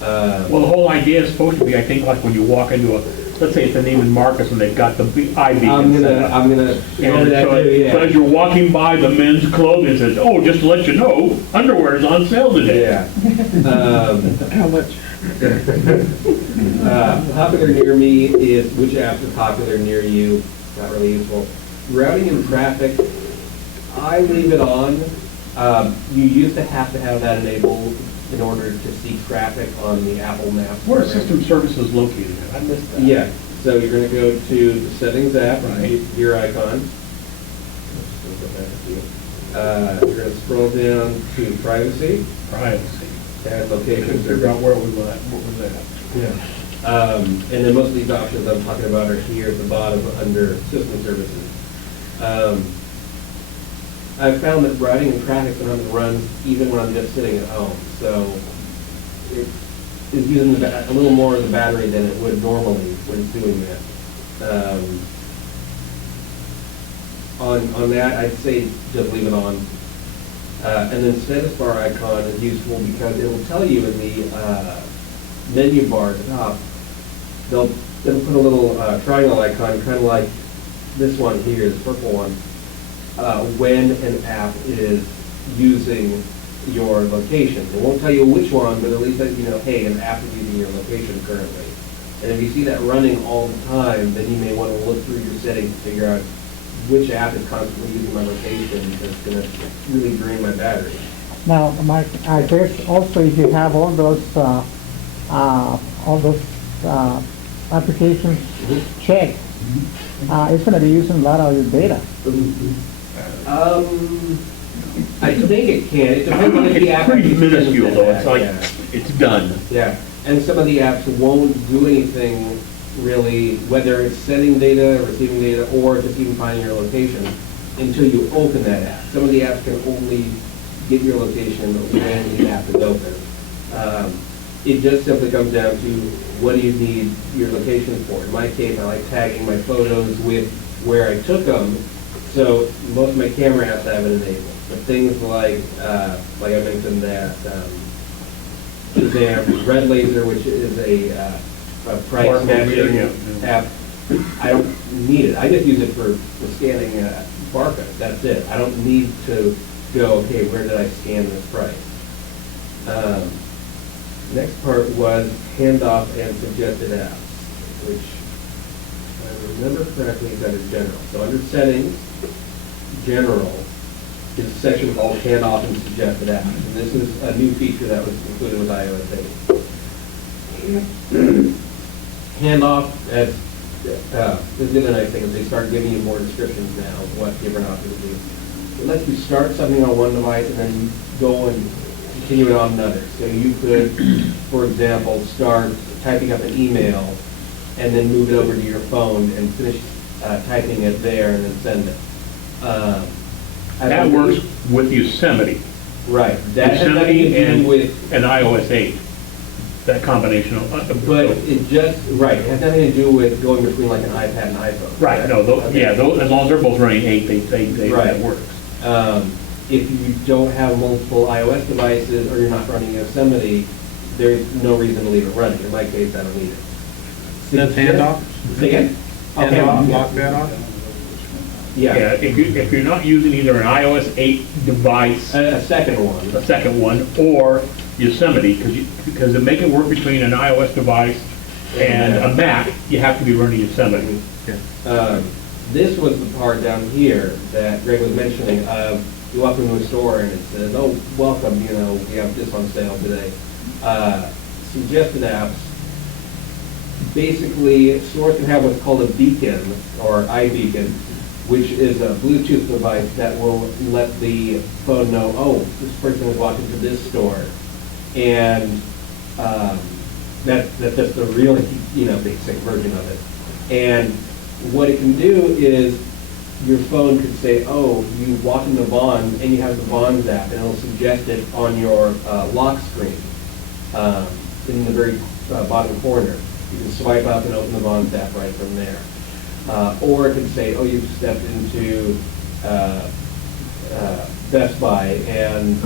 Well, the whole idea is supposed to be, I think, like when you walk into let's say it's a Neiman Marcus and they've got the I beacon I'm set gonna up. go over And that so, too, yeah. so as you're walking by the men's clothing, it says, oh, just to let you know, underwear is on sale today. Yeah. How much? Popular near me is which apps are popular near you. Not really useful. Routing and traffic, I leave it on. You used to have that enabled in order to see traffic on the Apple Maps. Where are system services located? I missed that. Yeah, so you're going to go to the settings app, Right. your icon. You're going to scroll down to privacy Privacy. and I location. couldn't figure out where was that, what was that? Yeah. And then most of these options I'm talking about are here at the bottom under system services. I've found that routing and traffic sometimes runs even when I'm just sitting at home. So it is using a little more of the battery than it would normally when it's doing that. On that, I'd say just leave it on. And then status bar icon is useful because it will tell you in the menu bar at the top, they'll put a little triangle icon, kind of like this one here, this purple one, when an app is using your location. It won't tell you which one, but at least let you know, hey, an app is using your location currently. And if you see that running all the time, then you may want to look through your settings to figure out which app is constantly using my location that's going to really drain my battery. Now, Mike, I guess also if you have all those applications checked, it's going to be using a lot of your data. I think it can. It depends on if the app. It's pretty minuscule though, it's like, Yeah. it's done. Yeah, and some of the apps won't do anything really, whether it's sending data, receiving data, or just even finding your location, until you open that app. Some of the apps can only get your location when the app is open. It just simply comes down to what do you need your location for. In my case, I like tagging my photos with where I took them, so most of my camera apps have it enabled. But things like I mentioned that Shazam, Red Laser, which is a price Barcode matching reader, yeah. app, I don't need it. I just use it for scanning barcodes. That's it. I don't need to go, okay, where did I scan this price? Next part was handoff and suggested apps, which, if I remember correctly, is under general. So under settings, general, is a section called handoff and suggested apps. And this is a new feature that was included with iOS 8. Handoff, this is the other nice thing, is they start giving you more descriptions now of what different options do. It lets you start something on one device and then go and continue it on another. So you could, for example, start typing up an email and then move it over to your phone and finish typing it there and then send it. That works with Yosemite. Right. That has nothing to Yosemite do and with, iOS 8. That combination of. but it just, right, it has nothing to do with going between like an iPad and iPhone. Right, no, those, Okay. yeah, those, as long as they're both running 8, Right. that works. If you don't have multiple iOS devices or you're not running Yosemite, there's no reason to leave it running. In my case, I don't need it. That's handoff? Say again? Handoff, lock that off? Yeah, Yeah, if you're not using either an iOS 8 device, a second one. a second one, or Yosemite, because to make it work between an iOS device and a Mac, you have to be running Yosemite. This was the part down here that Greg was mentioning. You walk into a store and it says, "Oh, welcome, we have this on sale today." Suggested apps. Basically, stores can have what's called a beacon or iBeacon, which is a Bluetooth device that will let the phone know, oh, this person is walking to this store. And That's just the really, basic version of it. And what it can do is your phone could say, oh, you walk in the Bonds and you have the Bonds app, and it'll suggest it on your lock screen in the very bottom corner. You can swipe up and open the Bonds app right from there. Or it can say, oh, you've stepped into Best Buy, and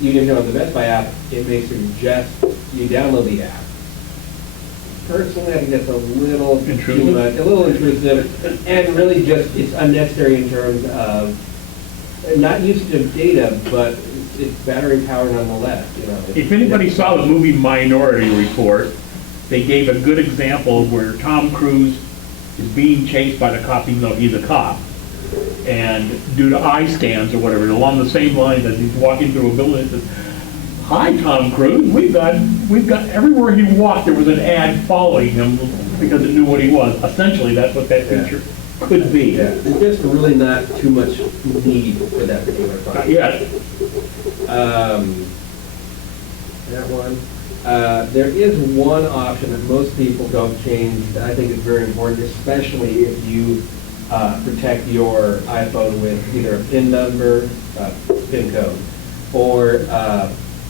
even if you're on the Best Buy app, it may suggest you download the app. Personally, I think that's a little too much, a little intrusive, and really just, it's unnecessary in terms of not usage of data, but it's battery power nonetheless, If anybody saw the movie Minority Report, they gave a good example of where Tom Cruise is being chased by the cop, even though he's a cop. And due to eye scans or whatever, along the same lines as he's walking through a building, it says, "Hi, Tom Cruise, we've got, everywhere he walked, there was an ad following him because it knew what he was." Essentially, that's what that feature could be. Yeah, there's just really not too much need for that particular product. Not yet. That one. There is one option that most people don't change that I think is very important, especially if you protect your iPhone with either a PIN number, PIN code, or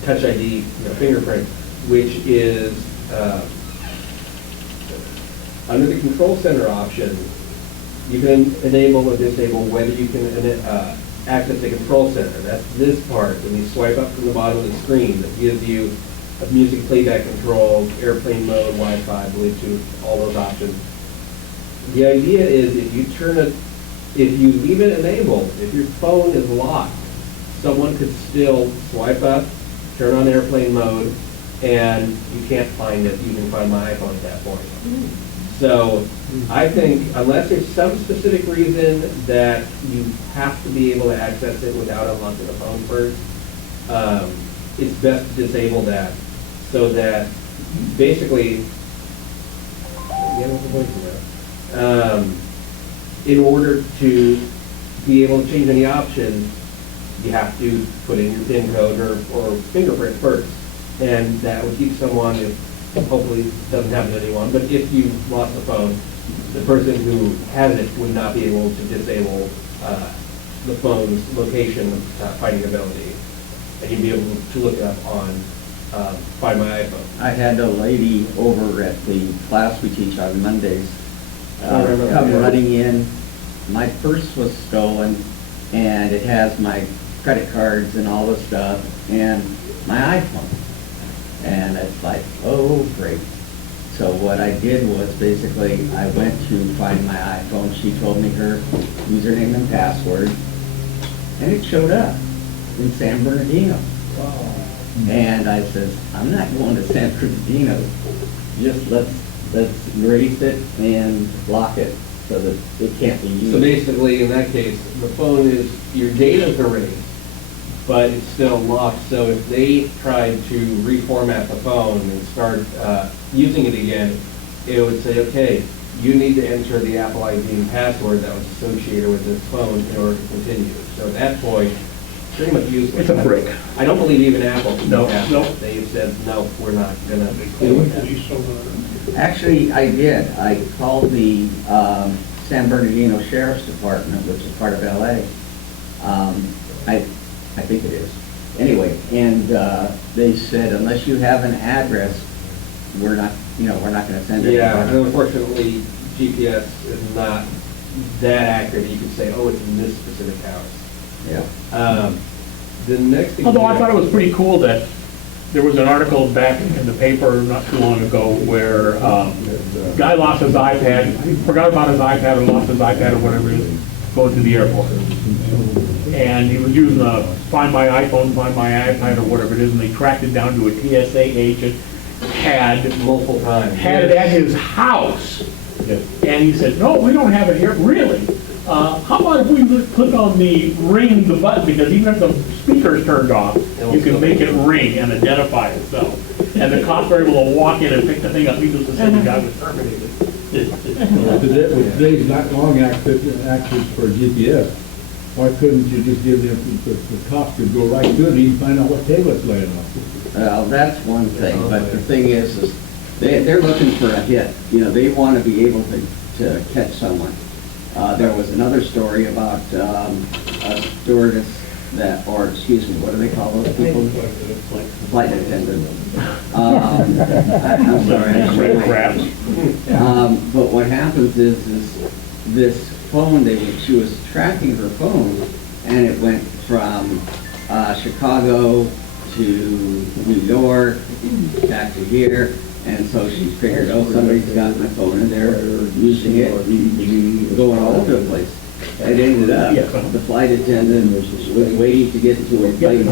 Touch ID, fingerprint, which is under the Control Center option. You can enable or disable whether you can access the Control Center. That's this part, when you swipe up from the bottom of the screen, that gives you a music playback control, airplane mode, Wi-Fi, Bluetooth, all those options. The idea is if you leave it enabled, if your phone is locked, someone could still swipe up, turn on airplane mode, and you can't find it. You can find my iPhone at that point. So I think unless there's some specific reason that you have to be able to access it without unlocking the phone first, it's best to disable that so that basically, in order to be able to change any options, you have to put in your PIN code or fingerprint first. And that would keep someone, hopefully it doesn't happen to anyone, but if you lost the phone, the person who had it would not be able to disable the phone's location finding ability. And you'd be able to look up on Find My iPhone. I had a lady over at the class we teach on Mondays come running in. My purse was stolen, and it has my credit cards and all this stuff, and my iPhone. And it's like, oh, great. So what I did was basically, I went to find my iPhone. She told me her username and password, and it showed up in San Bernardino. Wow. And I says, I'm not going to San Bernardino. Just let's erase it and block it so that it can't be used. So basically, in that case, the phone is, your data's erased, but it's still locked. So if they tried to reformat the phone and start using it again, it would say, okay, you need to enter the Apple ID and password that was associated with this phone in order to continue. So at that point, pretty much useless. It's a brick. I don't believe even Apple can No, pass no. it. They said, no, we're not gonna They would do that. police over Actually, I did. I called the San Bernardino Sheriff's Department, which is part of LA. I think it is. Anyway, and they said, unless you have an address, we're not going to send it. Yeah, and unfortunately, GPS is not that accurate. You could say, oh, it's in this specific house. Yeah. The next thing. Although I thought it was pretty cool that there was an article back in the paper not too long ago where a guy lost his iPad, he forgot about his iPad or lost his iPad or whatever it is, going to the airport. And he was using the Find My iPhone, Find My iPad or whatever it is, and they tracked it down to a TSA agent, had multiple times. Had it at his house. And he said, no, we don't have it here. Really? How about if we just click on the ring, the button, because even if the speaker's turned off, you can make it ring and identify itself. And the cops were able to walk in and pick the thing up, needless to say, the guy was terminated. With today's not long access for GPS, why couldn't you just give them, the cops could go right to it and you can find out what table it's laying on? Well, that's one thing, but the thing is they're looking for a hit. You know, they want to be able to catch someone. There was another story about a stewardess that, or excuse me, what do they call those people? Flight attendant. I'm sorry. I should Red know. crabs. But what happens is this phone, she was tracking her phone, and it went from Chicago to New York, back to here, and so she figured, oh, somebody's got my phone and they're using it, going all over the place. It ended up, the flight attendant was waiting to get to a place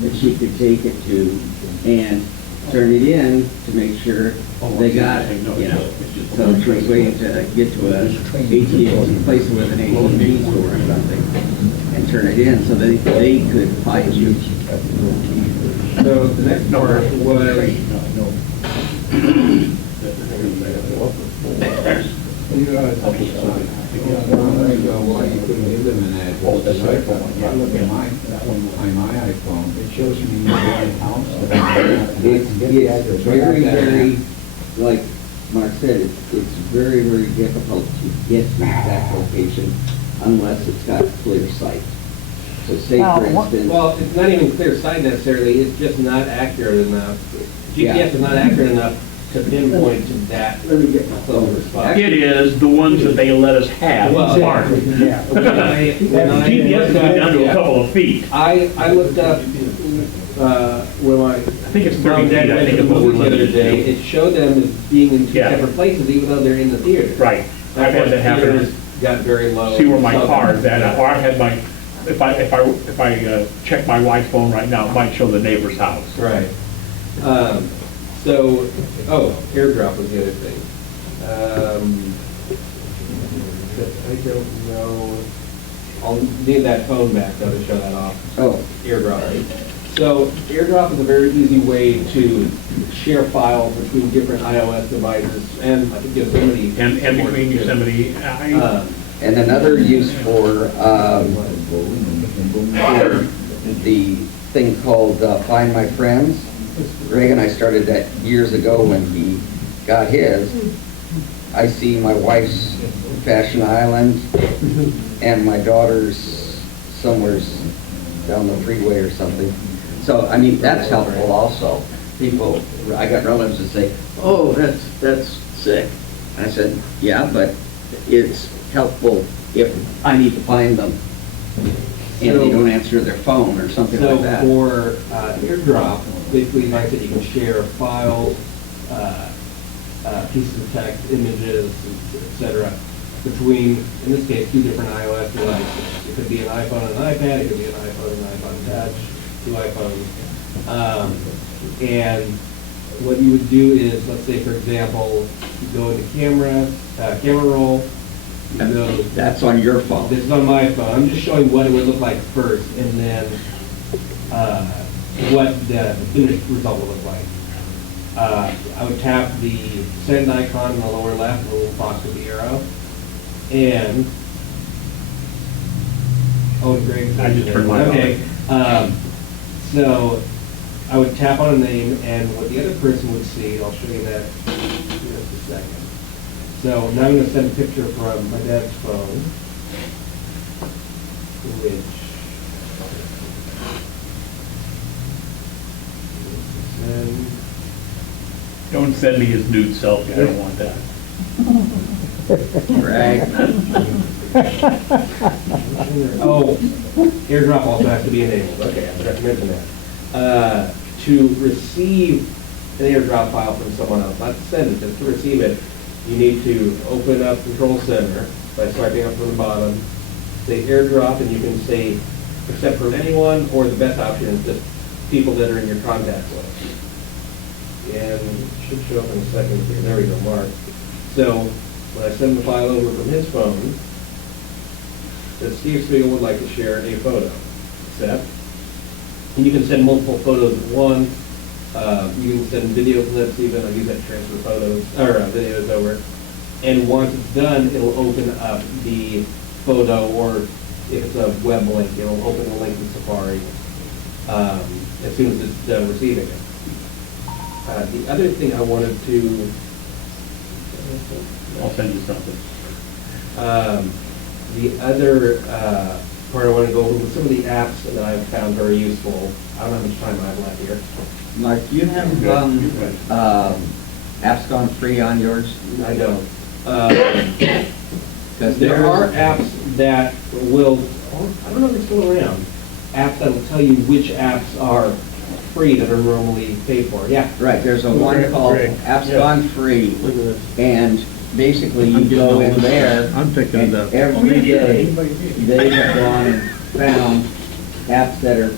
that she could take it to and turn it in to make sure they got it, you know. So she was waiting to get to a AT&T place with an AT&T store or something and turn it in so that they could find you. So the next part was, Why you couldn't give them an address? The cell phone, I look at my iPhone, it shows me my house. It's very, very, like Mark said, it's very, very difficult to get the exact location unless it's got clear sight. So say Now, for instance. well, it's not even clear sight necessarily, it's just not accurate enough. GPS is not accurate enough to pinpoint to that closer spot. It is the ones that they let us have. Well, aren't. when I GPS looked is down to a up- couple of feet. I looked up, when I I think it's 30 mom and feet, dad I went think to is the what we're movies the other limited day, to. it showed them as being in two Yeah. separate places, even though they're in the theater. Right. I've had that happen. Theaters got very low. See where my so- car is at, or I had my, if I check my wife's phone right now, it might show the neighbor's house. Right. So, airdrop was the other thing. But I don't know, I'll need that phone back though to show that off. Oh, AirDrop. So AirDrop is a very easy way to share files between different iOS devices and I think Yosemite. And between Yosemite, and another use for the thing called Find My Friends. Greg and I started that years ago when he got his. I see my wife's Fashion Island and my daughter's somewhere down the freeway or something. So, I mean, that's helpful also. People, I got relatives that say, oh, that's sick. I said, yeah, but it's helpful if I need to find them and they don't answer their phone or something like that. So for AirDrop, basically nice that you can share files, pieces of text, images, etc. between, in this case, two different iOS devices. It could be an iPhone and an iPad, it could be an iPhone and an iPod Touch, two iPhones. And what you would do is, let's say, for example, you go into camera roll, you go, That's on your phone. this is on my phone. I'm just showing what it would look like first, and then what the finished result will look like. I would tap the send icon in the lower left, the little box with the arrow, and Greg. I just turned mine on. Okay. So I would tap on a name, and what the other person would see, I'll show you that in just a second. So now I'm going to send a picture from my dad's phone, which send. Don't send me his nude selfie, I don't want that. Right. Oh, AirDrop also has to be enabled. Okay, I forgot to mention that. To receive an AirDrop file from someone else, not to send it, just to receive it, you need to open up Control Center by swiping up from the bottom, say AirDrop, and you can say accept from anyone, or the best option is just people that are in your contacts list. And it should show up in a second here. There we go, Mark. So when I send the file over from his phone, that Steve Spiegel would like to share a photo. Accept. And you can send multiple photos at once. You can send video clips even. I use that to transfer photos or videos over. And once it's done, it'll open up the photo, or if it's a web link, it'll open the link in Safari as soon as it's done receiving it. The other thing I wanted to, I'll send you something. the other part I want to go over was some of the apps that I've found very useful. I don't know how much time I have left here. Mark, do you have, apps gone free on yours? I don't. Because There are apps that will, I don't know if they're still around, apps that will tell you which apps are free that are normally paid for. Yeah. Right, there's a one called Apps Gone Free, Look at this. and basically you go in there, I'm picking it and up. every day, they have gone and found apps that are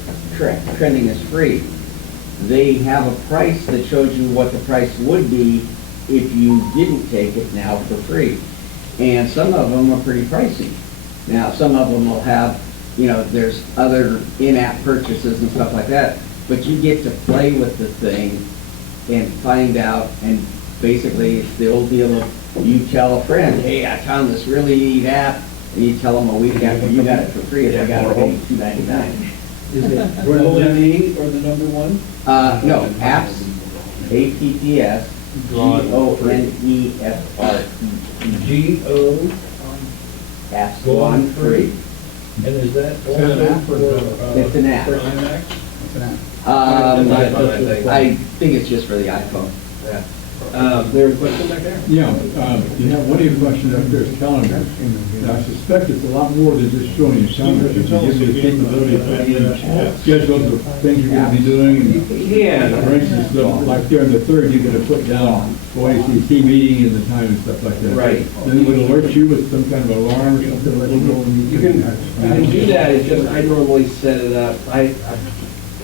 trending as free. They have a price that shows you what the price would be if you didn't take it now for free. And some of them are pretty pricey. Now, some of them will have, there's other in-app purchases and stuff like that, but you get to play with the thing and find out, and basically it's the old deal of you tell a friend, hey, I found this really neat app, and you tell them a week after you got it for free, they got to pay $2.99. Is it O-N-E or the number one? No, apps, A-P-P-S, G-O-N-E-F-R-E, G-O, apps gone free. and is that Is that an app also or for, It's an app. for IMAX? It's an app. That's iPhone, I think. I think it's just for the iPhone. Yeah. There's a question back there? Yeah, you have one of your questions up there is calendar. And I suspect it's a lot more than just showing you calendar. It gives you the capability of putting in schedules of things you're going to be doing. Yeah. For instance, like during the third, you're going to put down OACC meeting and the time and stuff like that. Right. Then it would alert you with some kind of alarm or something to let you know when You can do that, it's just, I normally set it up, I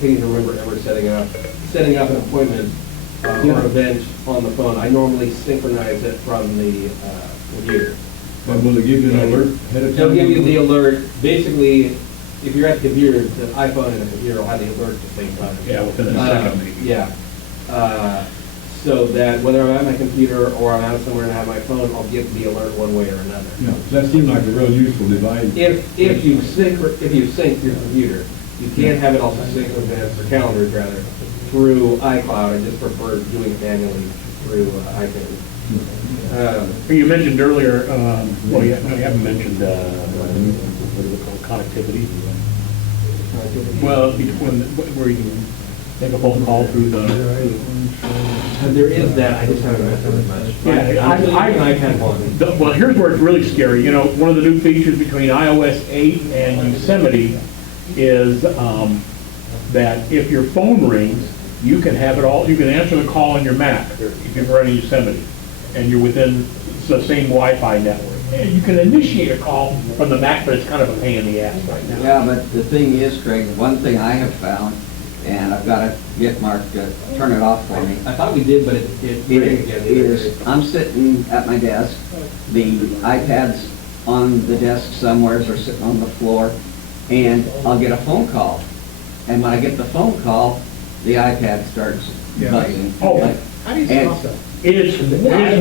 can't even remember ever setting up an appointment or event on the phone. I normally synchronize it from the computer. But will it give you an alert ahead of time? They'll give you the alert, basically, if you're at the computer, the iPhone and the computer will have the alert at the same time. Yeah, within a second maybe. Yeah. So that whether I'm at my computer or I'm out somewhere and I have my phone, I'll get the alert one way or another. Yeah, that seemed like a real useful device. If you sync your computer, you can't have it also sync events or calendars rather through iCloud. I just prefer doing it manually through iTunes. You mentioned earlier, well, you haven't mentioned, what is it called, connectivity? Well, where you can make a phone call through the. There is that, I just haven't messed with it much. Yeah, I had one. Well, here's where it's really scary. One of the new features between iOS 8 and Yosemite is that if your phone rings, you can have it all, you can answer the call on your Mac if you're running Yosemite, and you're within the same Wi-Fi network. And you can initiate a call from the Mac, but it's kind of a pain in the ass right now. Yeah, but the thing is, Craig, one thing I have found, and I've got to get Mark to turn it off for me. I thought we did, but it rang again. Is I'm sitting at my desk, the iPad's on the desk somewhere or sitting on the floor, and I'll get a phone call. And when I get the phone call, the iPad starts buzzing. Oh. How do you And- stop that? It's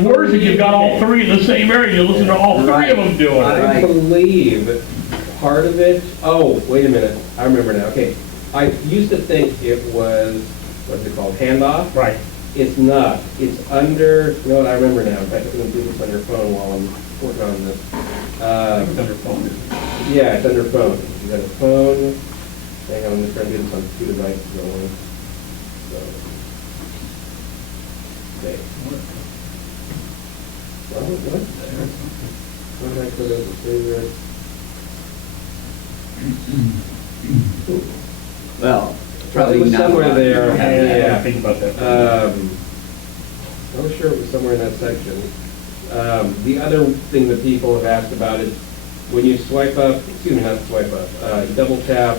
worse if you've got all three in the same area, you listen to all three of them doing it. I believe part of it, oh, wait a minute, I remember now, okay. I used to think it was, what's it called, handoff? Right. It's not, it's under, no, I remember now, in fact, I'm gonna do this on your phone while I'm working on this. It's under phone. Yeah, it's under phone. You got a phone, hang on, I'm just trying to do this on two devices at once. So, okay. Well, what's there? What did I put as a favorite? Well, It probably was not. somewhere there, Yeah, think about that. I was sure it was somewhere in that section. The other thing that people have asked about is when you swipe up, excuse me, not swipe up, you double tap,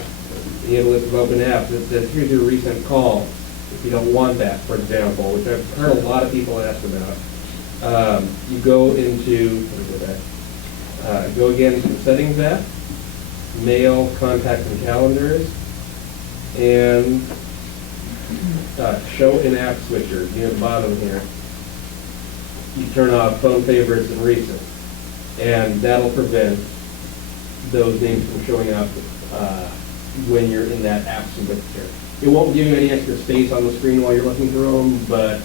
you have a list of open apps, it says, here's your recent call. If you don't want that, for example, which I've heard a lot of people ask about, you go into, go again to the settings app, mail, contacts, and calendars, and show in-app switchers near the bottom here. You turn off phone favorites and recent, and that'll prevent those names from showing up when you're in that app switcher. It won't give you any extra space on the screen while you're looking through them, but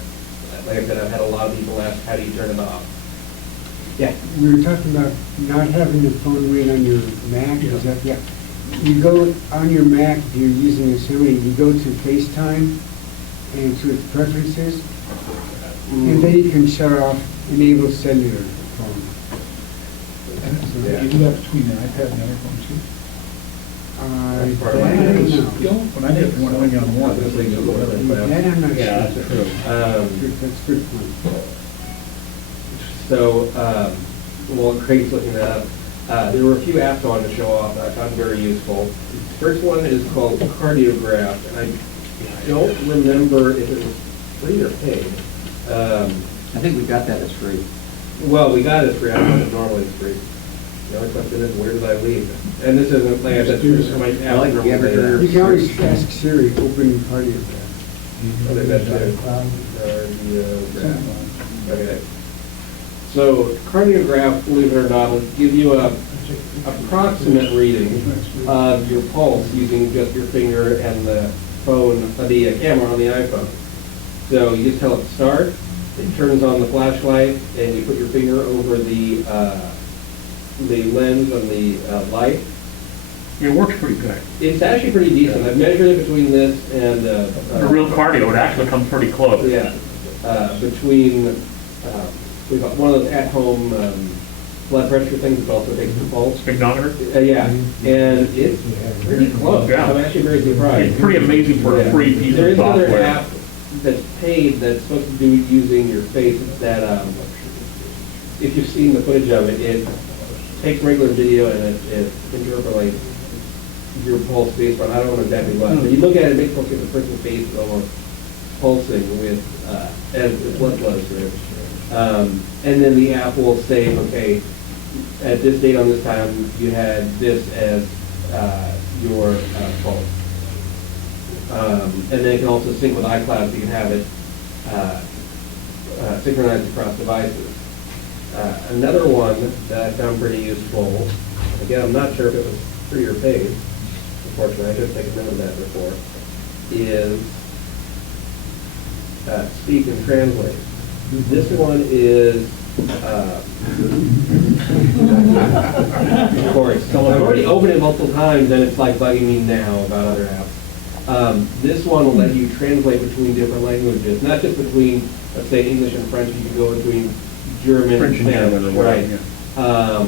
like I said, I've had a lot of people ask, how do you turn it off? Yeah. We were talking about not having the phone read on your Mac, is that, yeah. You go on your Mac, if you're using Yosemite, you go to FaceTime and to its preferences, and then you can shut off enable cellular phone. Yeah. You do that between the iPad and the iPhone too? That's part of That my I don't business. know. When I did, when I went on one. That I'm not sure. Yeah, that's true. That's a good point. So, while Craig's looking that up, there were a few apps I wanted to show off that I found very useful. First one is called Cardiograph, and I don't remember if it was free or paid. I think we got that as free. Well, we got it free, I don't know if normally it's free. The only question is, where did I leave it? And this isn't, like I said, I might I like ask the ever heard. You can always ask Siri, open Cardiograph. I think that's it. Cardiograph. Okay. So Cardiograph, believe it or not, will give you a approximate reading of your pulse using just your finger and the phone, the camera on the iPhone. So you just tell it to start, it turns on the flashlight, and you put your finger over the lens on the light. It works pretty good. It's actually pretty decent. I've measured it between this and A real cardio, it actually comes pretty close. yeah, between we've got one of those at-home blood pressure things that also takes the pulse. Spignometer? Yeah, and it's pretty close. Yeah. I'm actually very surprised. It's pretty amazing for a Yeah. free piece There of is another software. app that's paid that's supposed to do using your face. It's that if you've seen the footage of it, it takes regular video and it interpolates your pulse based on, I don't know exactly what, but you look at it, it makes it look like the person's face is almost pulsing with, as the blood flows through. And then the app will say, okay, at this date on this time, you had this as your pulse. And then it can also sync with iCloud, so you can have it synchronized across devices. Another one that I found pretty useful, again, I'm not sure if it was free or paid, unfortunately, I should have taken note of that before, is Speak and Translate. This one is, of course, so I've already opened it multiple times and it's like bugging me now about other apps. This one will let you translate between different languages, not just between, let's say, English and French, you can go between German, French and German or right. whatever,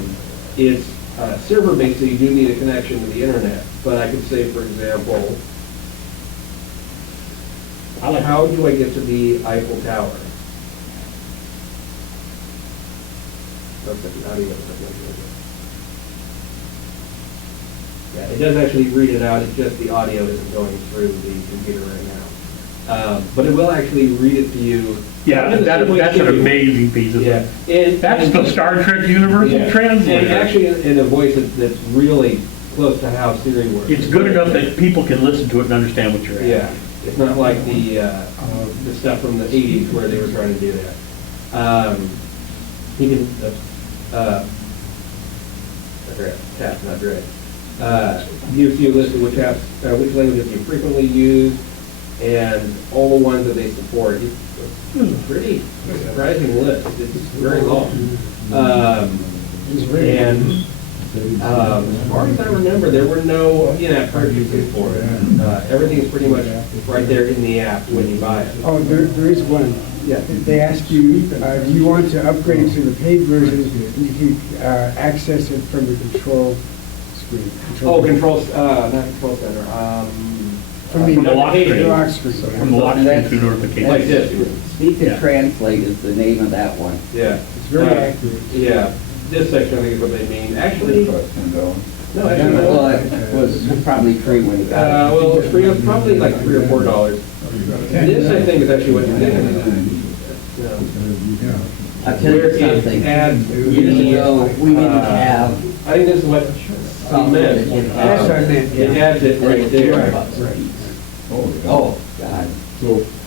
It's server-based, so you do need a connection to the internet. But I could say, for example, how do I get to the Eiffel Tower? Yeah, it does actually read it out, it's just the audio isn't going through the computer right now. But it will actually read it to you. Yeah, that's an amazing piece of Yeah. it. That's the Star Trek Universal Yeah. Translator. And actually in a voice that's really close to how Siri works. It's good enough that people can listen to it and understand what you're asking. Yeah, it's not like the stuff from the 80s where they were trying to do that. He can, tap, not drag. Gives you a list of which apps, which languages you frequently use, and all the ones that they support. It's a pretty surprising list. It's very long. And as far as I remember, there were no in-app purchases for it. Everything's pretty much right there in the app when you buy it. Oh, there is one. Yeah. They ask you, do you want to upgrade to the paid version? You can access it from the control screen. Oh, not control center. From the lock screen. lock screen. From the lock screen to notifications. Like this. Speak and Yeah. Translate is the name of that one. Yeah. It's very accurate. Yeah. This section, I think, is what they mean. Actually, no, actually, Well, it was probably free when you got it. well, it's free, it's probably like $3 or $4. This, I think, is actually what you're thinking. I'll tell you something. Years ago, we didn't have. I think this is what he meant. That's what I meant, yeah. It has it right there. Oh, God.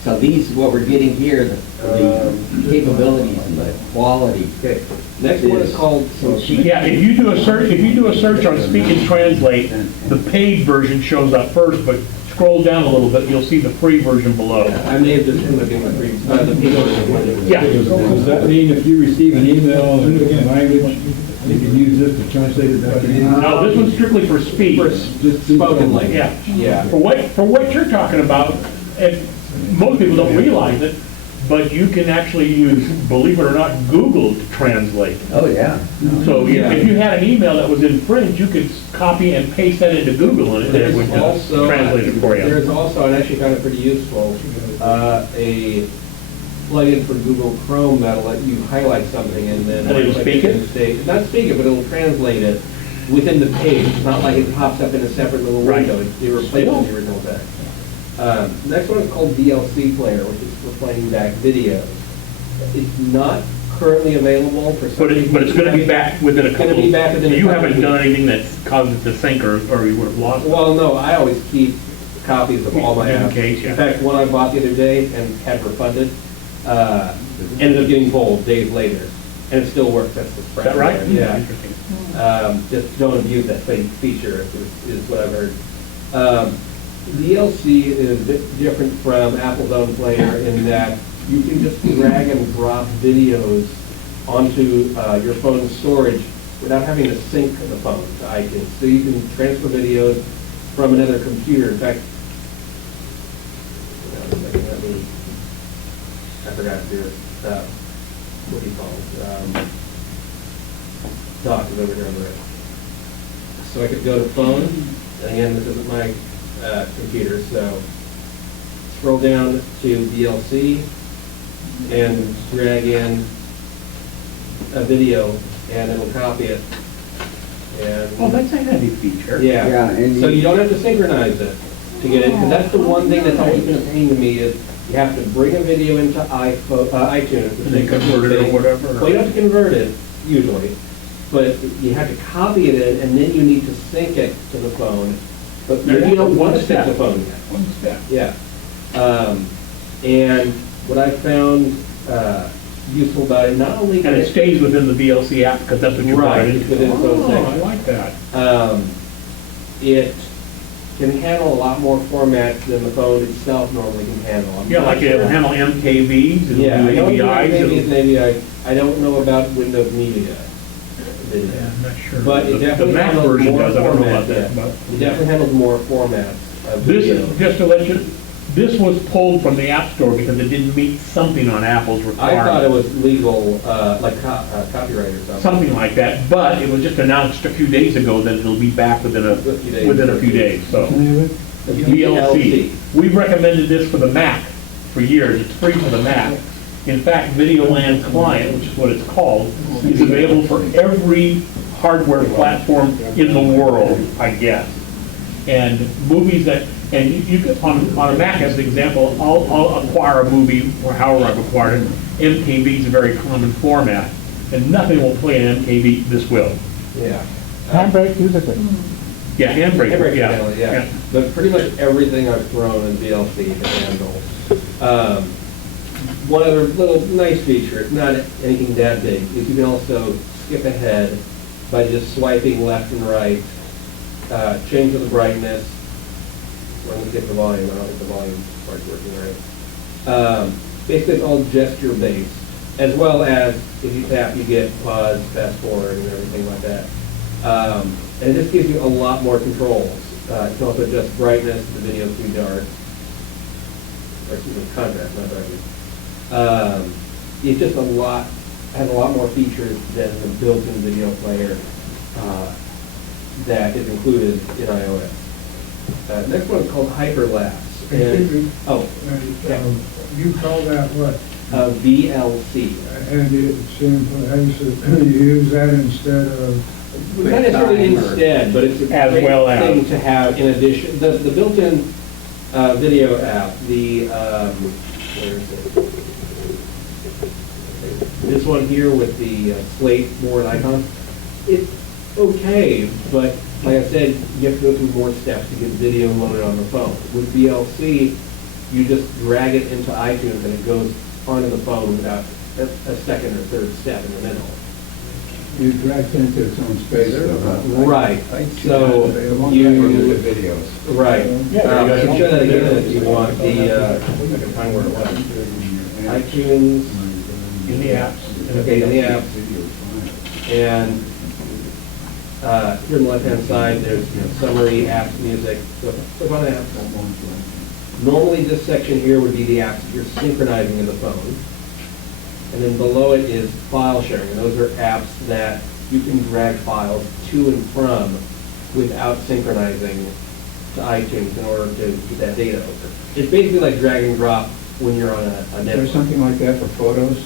So these, what we're getting here, the capabilities and the quality. Okay. Next one is called. Yeah, if you do a search on Speak and Translate, the paid version shows up first, but scroll down a little bit, you'll see the free version below. I may have just ended up getting the free, the paid version. Yeah. Does that mean if you receive an email in a different language, you can use this to translate it back in English? No, this one's strictly for speech. Just Spoken language. Yeah. Yeah. For what you're talking about, and most people don't realize it, but you can actually use, believe it or not, Google to translate. Oh, yeah. So Yeah. if you had an email that was in French, you could copy and paste that into Google and it would Also, translate it for you. there's also, and I actually found it pretty useful, a plugin for Google Chrome that'll let you highlight something and then. And it'll speak it? Not speak it, but it'll translate it within the page. It's not like it pops up in a separate little Right. window. It replaces the original text. Next one is called DLC Player, which is for playing back videos. It's not currently available for some But it's going to be back within a It's couple. gonna be back within a You couple haven't weeks. done anything that's caused it to sink or you would have lost it. Well, no, I always keep copies of all my In apps. case, yeah. In fact, one I bought the other day and had refunded, ended up getting pulled days later, and it still works. That's the Is that right? Yeah. Interesting. Just don't abuse that same feature is what I've heard. DLC is a bit different from Apple's own player in that you can just drag and drop videos onto your phone's storage without having to sync the phone to iTunes. So you can transfer videos from another computer. In fact, I forgot to do it. What do you call it? Doc is over here on the right. So I could go to phone, and again, this isn't my computer, so scroll down to DLC and drag in a video, and it'll copy it. And Oh, that's a handy feature. yeah. Yeah, and So you- you don't have to synchronize it to get it, because that's the one thing that's always been a pain to me is you have to bring a video into iTunes. And then convert it or whatever. Well, you don't have to convert it, usually, but you have to copy it in, and then you need to sync it to the phone. But maybe you don't want to sync the phone yet. One step. Yeah. And what I found useful about it, not only. And it stays within the VLC app because that's what you brought Right, it into. within its own Oh, section. I like that. It can handle a lot more formats than the phone itself normally can handle. I'm Yeah, not like it'll sure. handle MKVs, it'll Yeah, I do know AVIs. maybe maybe I don't know about Windows Media. Video. I'm not sure. But it The definitely Mac handles version more does, I don't know about formats, that. yeah. But It definitely handles more formats of this video. is, just to let you, this was pulled from the App Store because it didn't meet something on Apple's I requirement. thought it was legal, like copyright or something. Something like that, but it was just announced a few days ago that it'll be back within a few days, so. The VLC. We've recommended this for the Mac for years. It's free for the Mac. In fact, Videoland Client, which is what it's called, is available for every hardware platform in the world, I guess. And movies that, and you could, on a Mac as an example, I'll acquire a movie, or however I've acquired it. MKV is a very common format, and nothing will play in MKV, this will. Yeah. Handbrake uses it. Yeah, Handbrake, Handbrake yeah. can handle it, yeah. But pretty much everything I've thrown in VLC can handle. One other little nice feature, it's not anything that big, is you can also skip ahead by just swiping left and right, change the brightness. Let me get the volume, I don't think the volume part's working right. Basically, it's all gesture-based, as well as if you tap, you get pause, fast forward, and everything like that. And it just gives you a lot more controls. You can also adjust brightness if the video is too dark. Or excuse me, contrast, not brightness. It's just has a lot more features than the built-in video player that is included in iOS. Next one is called Hyperlapse. And, You call that what? VLC. And it's in, how you use that instead of? Not necessarily instead, but it's a As great well as. thing to have in addition. The built-in video app, where is it? This one here with the slate board icon, it's okay, but like I said, you have to go through more steps to get video loaded on the phone. With VLC, you just drag it into iTunes and it goes onto the phone without a second or third step in the middle. It drags into its own space. Right, so You you, videos. right. Yeah, I can show that again if you want the, I can find where it was. iTunes, In the apps. okay, in the apps, and here on the left-hand side, there's, summary, apps, music, so click on apps. Normally, this section here would be the apps that you're synchronizing in the phone. And then below it is file sharing, and those are apps that you can drag files to and from without synchronizing to iTunes in order to get that data over. It's basically like drag and drop when you're on a Is there network. something like that for photos?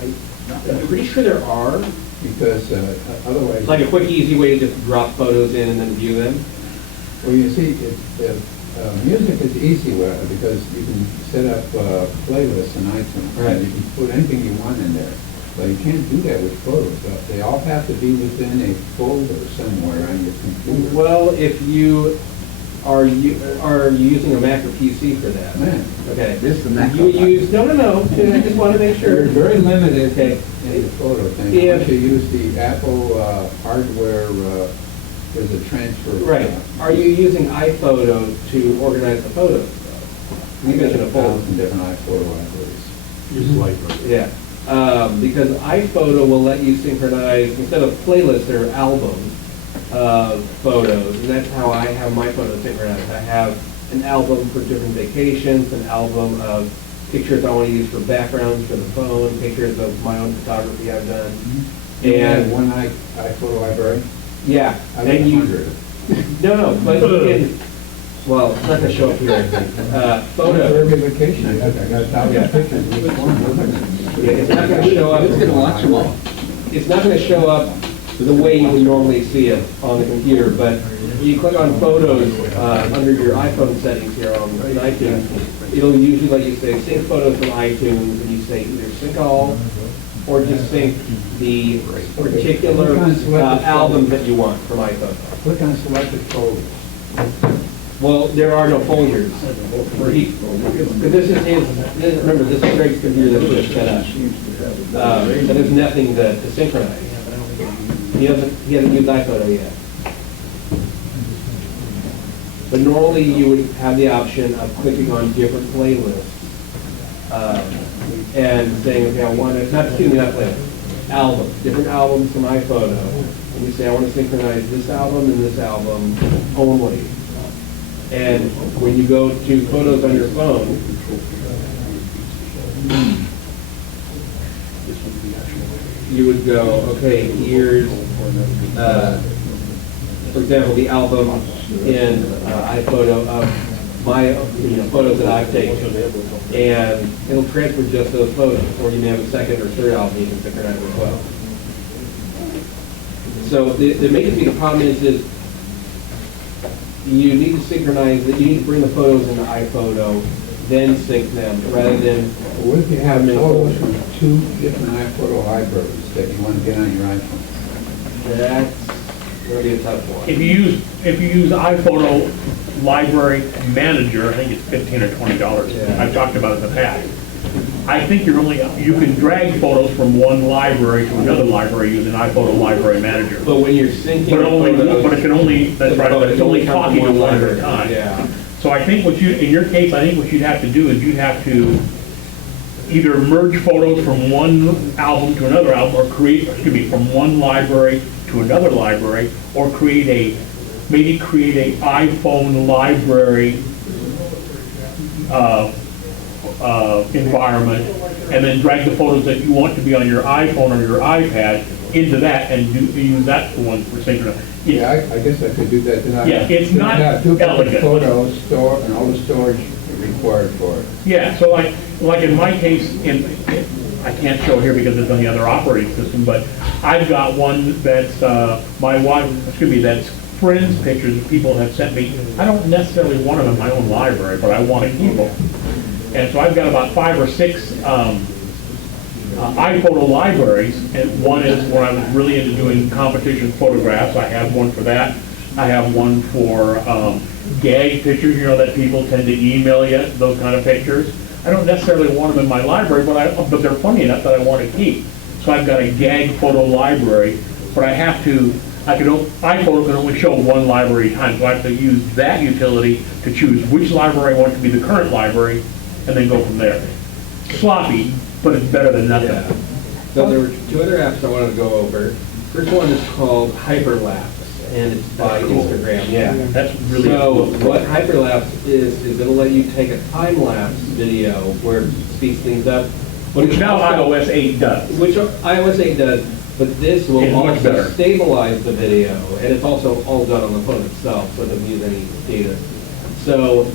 I'm pretty sure there are. Because otherwise. It's like a quick, easy way to just drop photos in and then view them. Well, you see, music is easy because you can set up playlists in iTunes. Right. And you can put anything you want in there. But you can't do that with photos. They all have to be within a folder somewhere on your computer. Well, if you are you using a Mac or PC for that? Man, Okay. this is the Mac. You use, no, I just want to make sure. You're very limited Okay. in the photo thing. Yeah. Once you use the Apple hardware, there's a transfer. Right. Are you using iPhoto to organize the photos? You mentioned a folder. 1,000 different iPhoto libraries. Use Lightroom. Yeah. Because iPhoto will let you synchronize, instead of playlists, there are albums of photos, and that's how I have my photos synchronized. I have an album for different vacations, an album of pictures I want to use for backgrounds for the phone, pictures of my own photography I've done. You have And, one iPhoto library? yeah, I have and you, 100. no, but you can, well, it's not going to show up here, I think. For Photo, every vacation, I got 1,000 Yeah. pictures of each one. yeah, it's not going to show up. Who's gonna watch them all? It's not going to show up the way you would normally see it on the computer, but you click on photos under your iPhone settings here on in iTunes, it'll usually let you say sync photos from iTunes, and you say either sync all or just sync the particular album that you want from iPhone. Click on selected folders. Well, there are no folders. This is his, remember, this is Greg's computer that's just set up. So there's nothing to synchronize. He hasn't used iPhoto yet. But normally you would have the option of clicking on different playlists and saying, okay, I want to, not excuse me, not playlist, albums, different albums from iPhoto. And you say, I want to synchronize this album and this album only. And when you go to photos on your phone, you would go, okay, here's, for example, the album in iPhoto of my photos that I've taken. And it'll transfer just those photos, or you may have a second or third album you can synchronize as well. So the main thing, the problem is you need to synchronize, you need to bring the photos into iPhoto, then sync them, rather than What if you have them in photos folders. from 2 different iPhoto libraries that you want to get on your iPhone? That's going to be a tough one. If you use iPhoto Library Manager, I think it's $15 or $20. Yeah. I've talked about it in the past. I think you can drag photos from one library to another library using iPhoto Library Manager. But when you're syncing But it can only, that's right, but it's only talking to one at a time. Yeah. So I think in your case, I think what you'd have to do is you'd have to either merge photos from one album to another album, or from one library to another library, or maybe create a iPhone library environment, and then drag the photos that you want to be on your iPhone or your iPad into that and use that for synchronizing. Yeah, I guess I could do that. Then Yeah, it's not have 2 different elegant. photos, and all the storage required for it. Yeah, so like in my case, I can't show here because it's on the other operating system, but I've got one that's that's friends' pictures that people have sent me. I don't necessarily want them in my own library, but I want to keep them. And so I've got about 5 or 6 iPhoto libraries, and one is when I was really into doing competition photographs. I have one for that. I have one for gag pictures, that people tend to email you, those kind of pictures. I don't necessarily want them in my library, but they're funny enough that I want to keep. so I've got a gag photo library, but iPhoto can only show one library at a time, so I have to use that utility to choose which library I want to be the current library, and then go from there. Sloppy, but it's better than nothing. Yeah. So there were two other apps I wanted to go over. First one is called Hyperlapse, and it's by Instagram. Yeah. That's really So cool. what Hyperlapse is it'll let you take a time-lapse video where it speeds things up. But Which now iOS 8 does. Which iOS 8 does, but this will It's much also better. stabilize the video, and it's also all done on the phone itself, so it doesn't use any data. So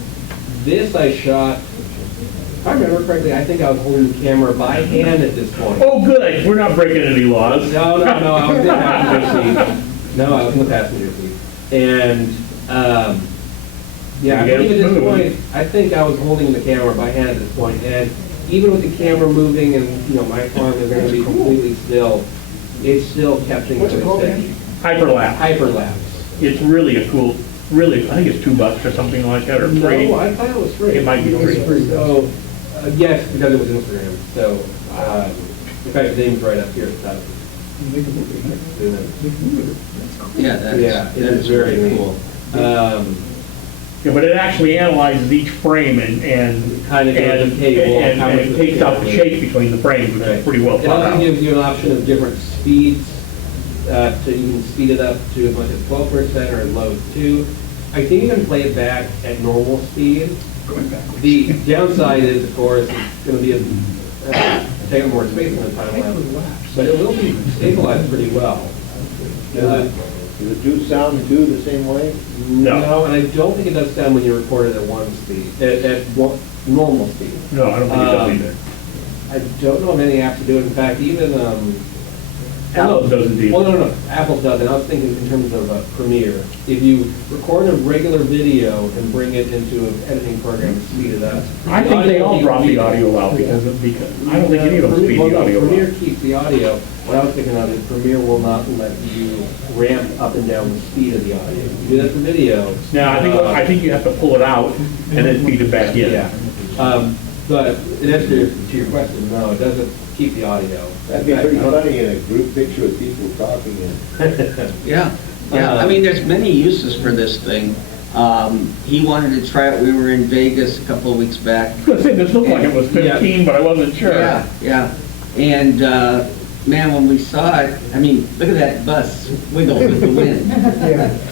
this I shot, if I remember correctly, I think I was holding the camera by hand at this point. Oh, good, we're not breaking any laws. No, I was in the passenger seat. No, I was in the passenger seat. And, yeah, I Yeah, believe at this smooth. point, I think I was holding the camera by hand at this point, and even with the camera moving and, my arm is going to be completely still, it's still kept things steady. Hyperlapse. Hyperlapse. It's really a cool, I think it's $2 or something like that, or free. No, I thought it was free. It might be free. So, yes, because it was Instagram. So, in fact, the name's right up here at the top. Yeah, that Yeah, it is is very really cool. Yeah, but it actually analyzes each frame and Kind of goes the cable, how much and the takes out the cable shape between the frames, which is pretty well It thought also out. gives you an option of different speeds, so you can speed it up to as much as 12% or as low as 2. I think you can play it back at normal speed. The downside is, of course, it's going to be take up more space in the time lapse, but it will be stabilized pretty well. Does it do sound too the same way? No, and I don't think it does sound when you record it at one speed, normal speed. No, I don't think it does either. I don't know of any apps that do it. In fact, even Apple doesn't either. Well, no, Apple does, and I was thinking in terms of Premiere. If you record a regular video and bring it into an editing program and speed it up. I think they all drop the audio out because I don't think any of them speed the audio Premiere out. keeps the audio. What I was thinking of is Premiere will not let you ramp up and down the speed of the audio. You do that for video. Now, I think you have to pull it out and then feed it back in. Yeah. But in answer to your question, no, it doesn't keep the audio. That'd be pretty funny in a group picture with people talking and. Yeah, I mean, there's many uses for this thing. He wanted to try it, we were in Vegas a couple of weeks back. I was going to say, this looked like it was 15, but I wasn't sure. Yeah, and, man, when we saw it, I mean, look at that bus wiggle with the wind.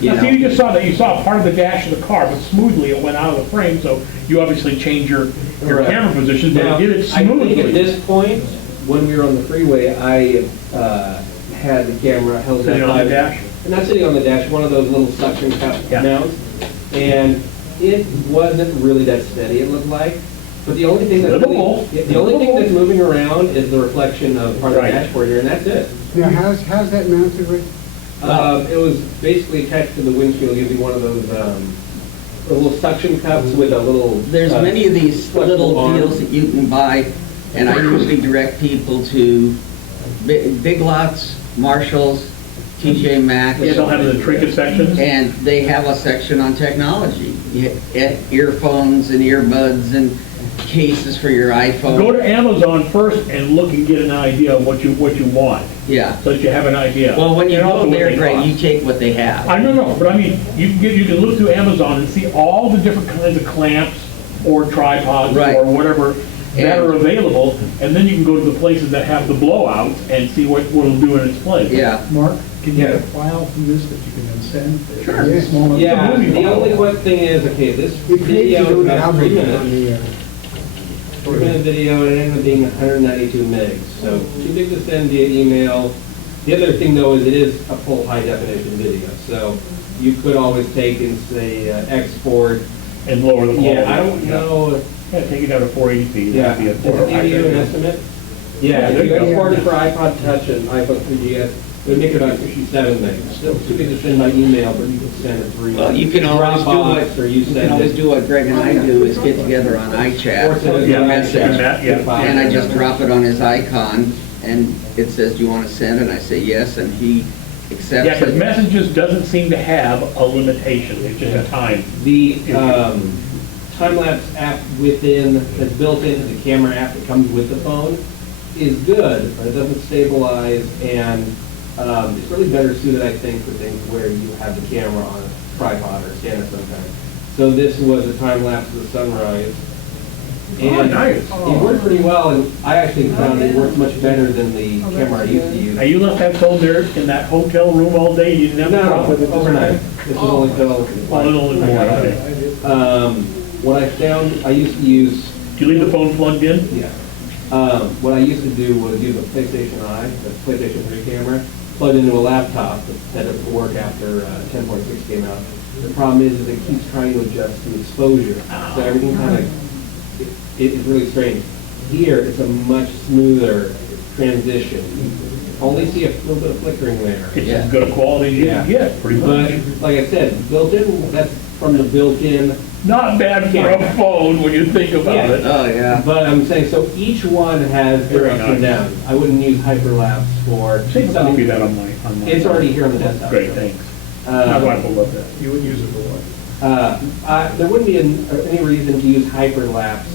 You Now, see, you know? just saw that, you saw part of the dash of the car, but smoothly it went out of the frame, so you obviously change your Correct. camera position, but Now, it did it I think at smoothly. this point, when we were on the freeway, I had the camera held Sitting at on the 5. dash? And not sitting on the dash, one of those little suction cup Yeah. mounts. And it wasn't really that steady, it looked like. But the only thing that's Livable. the only thing that's moving around is the reflection of part of the Right. dashboard here, and that's it. Now, how's that mounted with? It was basically attached to the windshield using one of those little suction cups with a little. There's many of these flexible little arm. deals that you can buy, and I usually direct people to Big Lots, Marshalls, TJ Maxx. They don't have the trinket sections? And they have a section on technology. Earphones and earbuds and cases for your iPhone. Go to Amazon first and look and get an idea of what you want, Yeah. so that you have an idea. Well, when you And also go what there, they Greg, cost. you take what they have. I don't know, but I mean, you can look through Amazon and see all the different kinds of clamps or tripods Right. or whatever that And- are available, and then you can go to the places that have the blowouts and see what it'll do in its place. Yeah. Mark, can you Yeah. get a file from this that you can then send? Sure. It's small enough. Yeah, movie the file. only one thing is, okay, this It creates video its is own about 3 algorithm on minutes. the, 4-minute video, and it ended up being 192 megs, so too big to send via email. The other thing though is it is a full high definition video, so you could always take and say export. And lower the quality. Yeah, I don't know. Yeah, take it down to 480p. Yeah, That'd be a does it give you an estimate? Yeah, there if you you go. export it for iPod Touch and iPhone 3GS, it would make it about 57 megs. Still too big to send by email, but you can send it through. Well, you can always do Dropbox, or you You can send always it. do what Greg and I do, is get together on Or iChat, send it Yeah, via message, message. yeah. and I just drop it on his icon, and it says, do you want to send? And I say yes, and he accepts Yeah, because it. Messages doesn't seem to have a limitation, it's just a time. The time-lapse app that's built into the camera app that comes with the phone is good, but it doesn't stabilize, and it's really better suited, I think, for things where you have the camera on a tripod or stand of some kind. So this was a time lapse of the sunrise. And nice. it worked pretty well, and I actually found it worked much better than the camera I used to use. Now, you left that phone there in that hotel room all day, you didn't have a problem with it? Overnight. This was only till. What I found, I used to use. Do you leave the phone plugged in? Yeah. What I used to do was use a PlayStation Eye, the PlayStation 3 camera, plugged into a laptop that doesn't work after 10.6 came out. The problem is it keeps trying to adjust to exposure, so everything kind of, it's really strange. Here, it's a much smoother transition. You only see a little bit of flickering there. It's as good a quality as you can get, pretty much. But, like I said, built-in, that's from the built-in. Not bad for a phone when you think about it. Oh, yeah. But I'm saying, so each one has their ups and downs. I wouldn't use hyperlapse for. Take a copy of that on my. It's already here on the desktop. Great, thanks. My wife will love that. You would use it for what? There wouldn't be any reason to use hyperlapse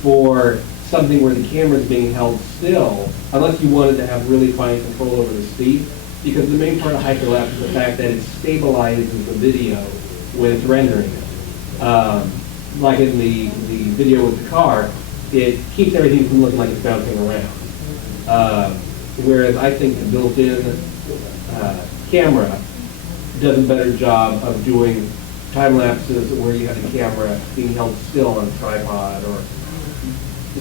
for something where the camera is being held still, unless you wanted to have really fine control over the speed, because the main part of hyperlapse is the fact that it stabilizes the video when it's rendering it. Like in the video with the car, it keeps everything from looking like it's bouncing around. Whereas I think the built-in camera does a better job of doing time lapses where you have the camera being held still on a tripod or.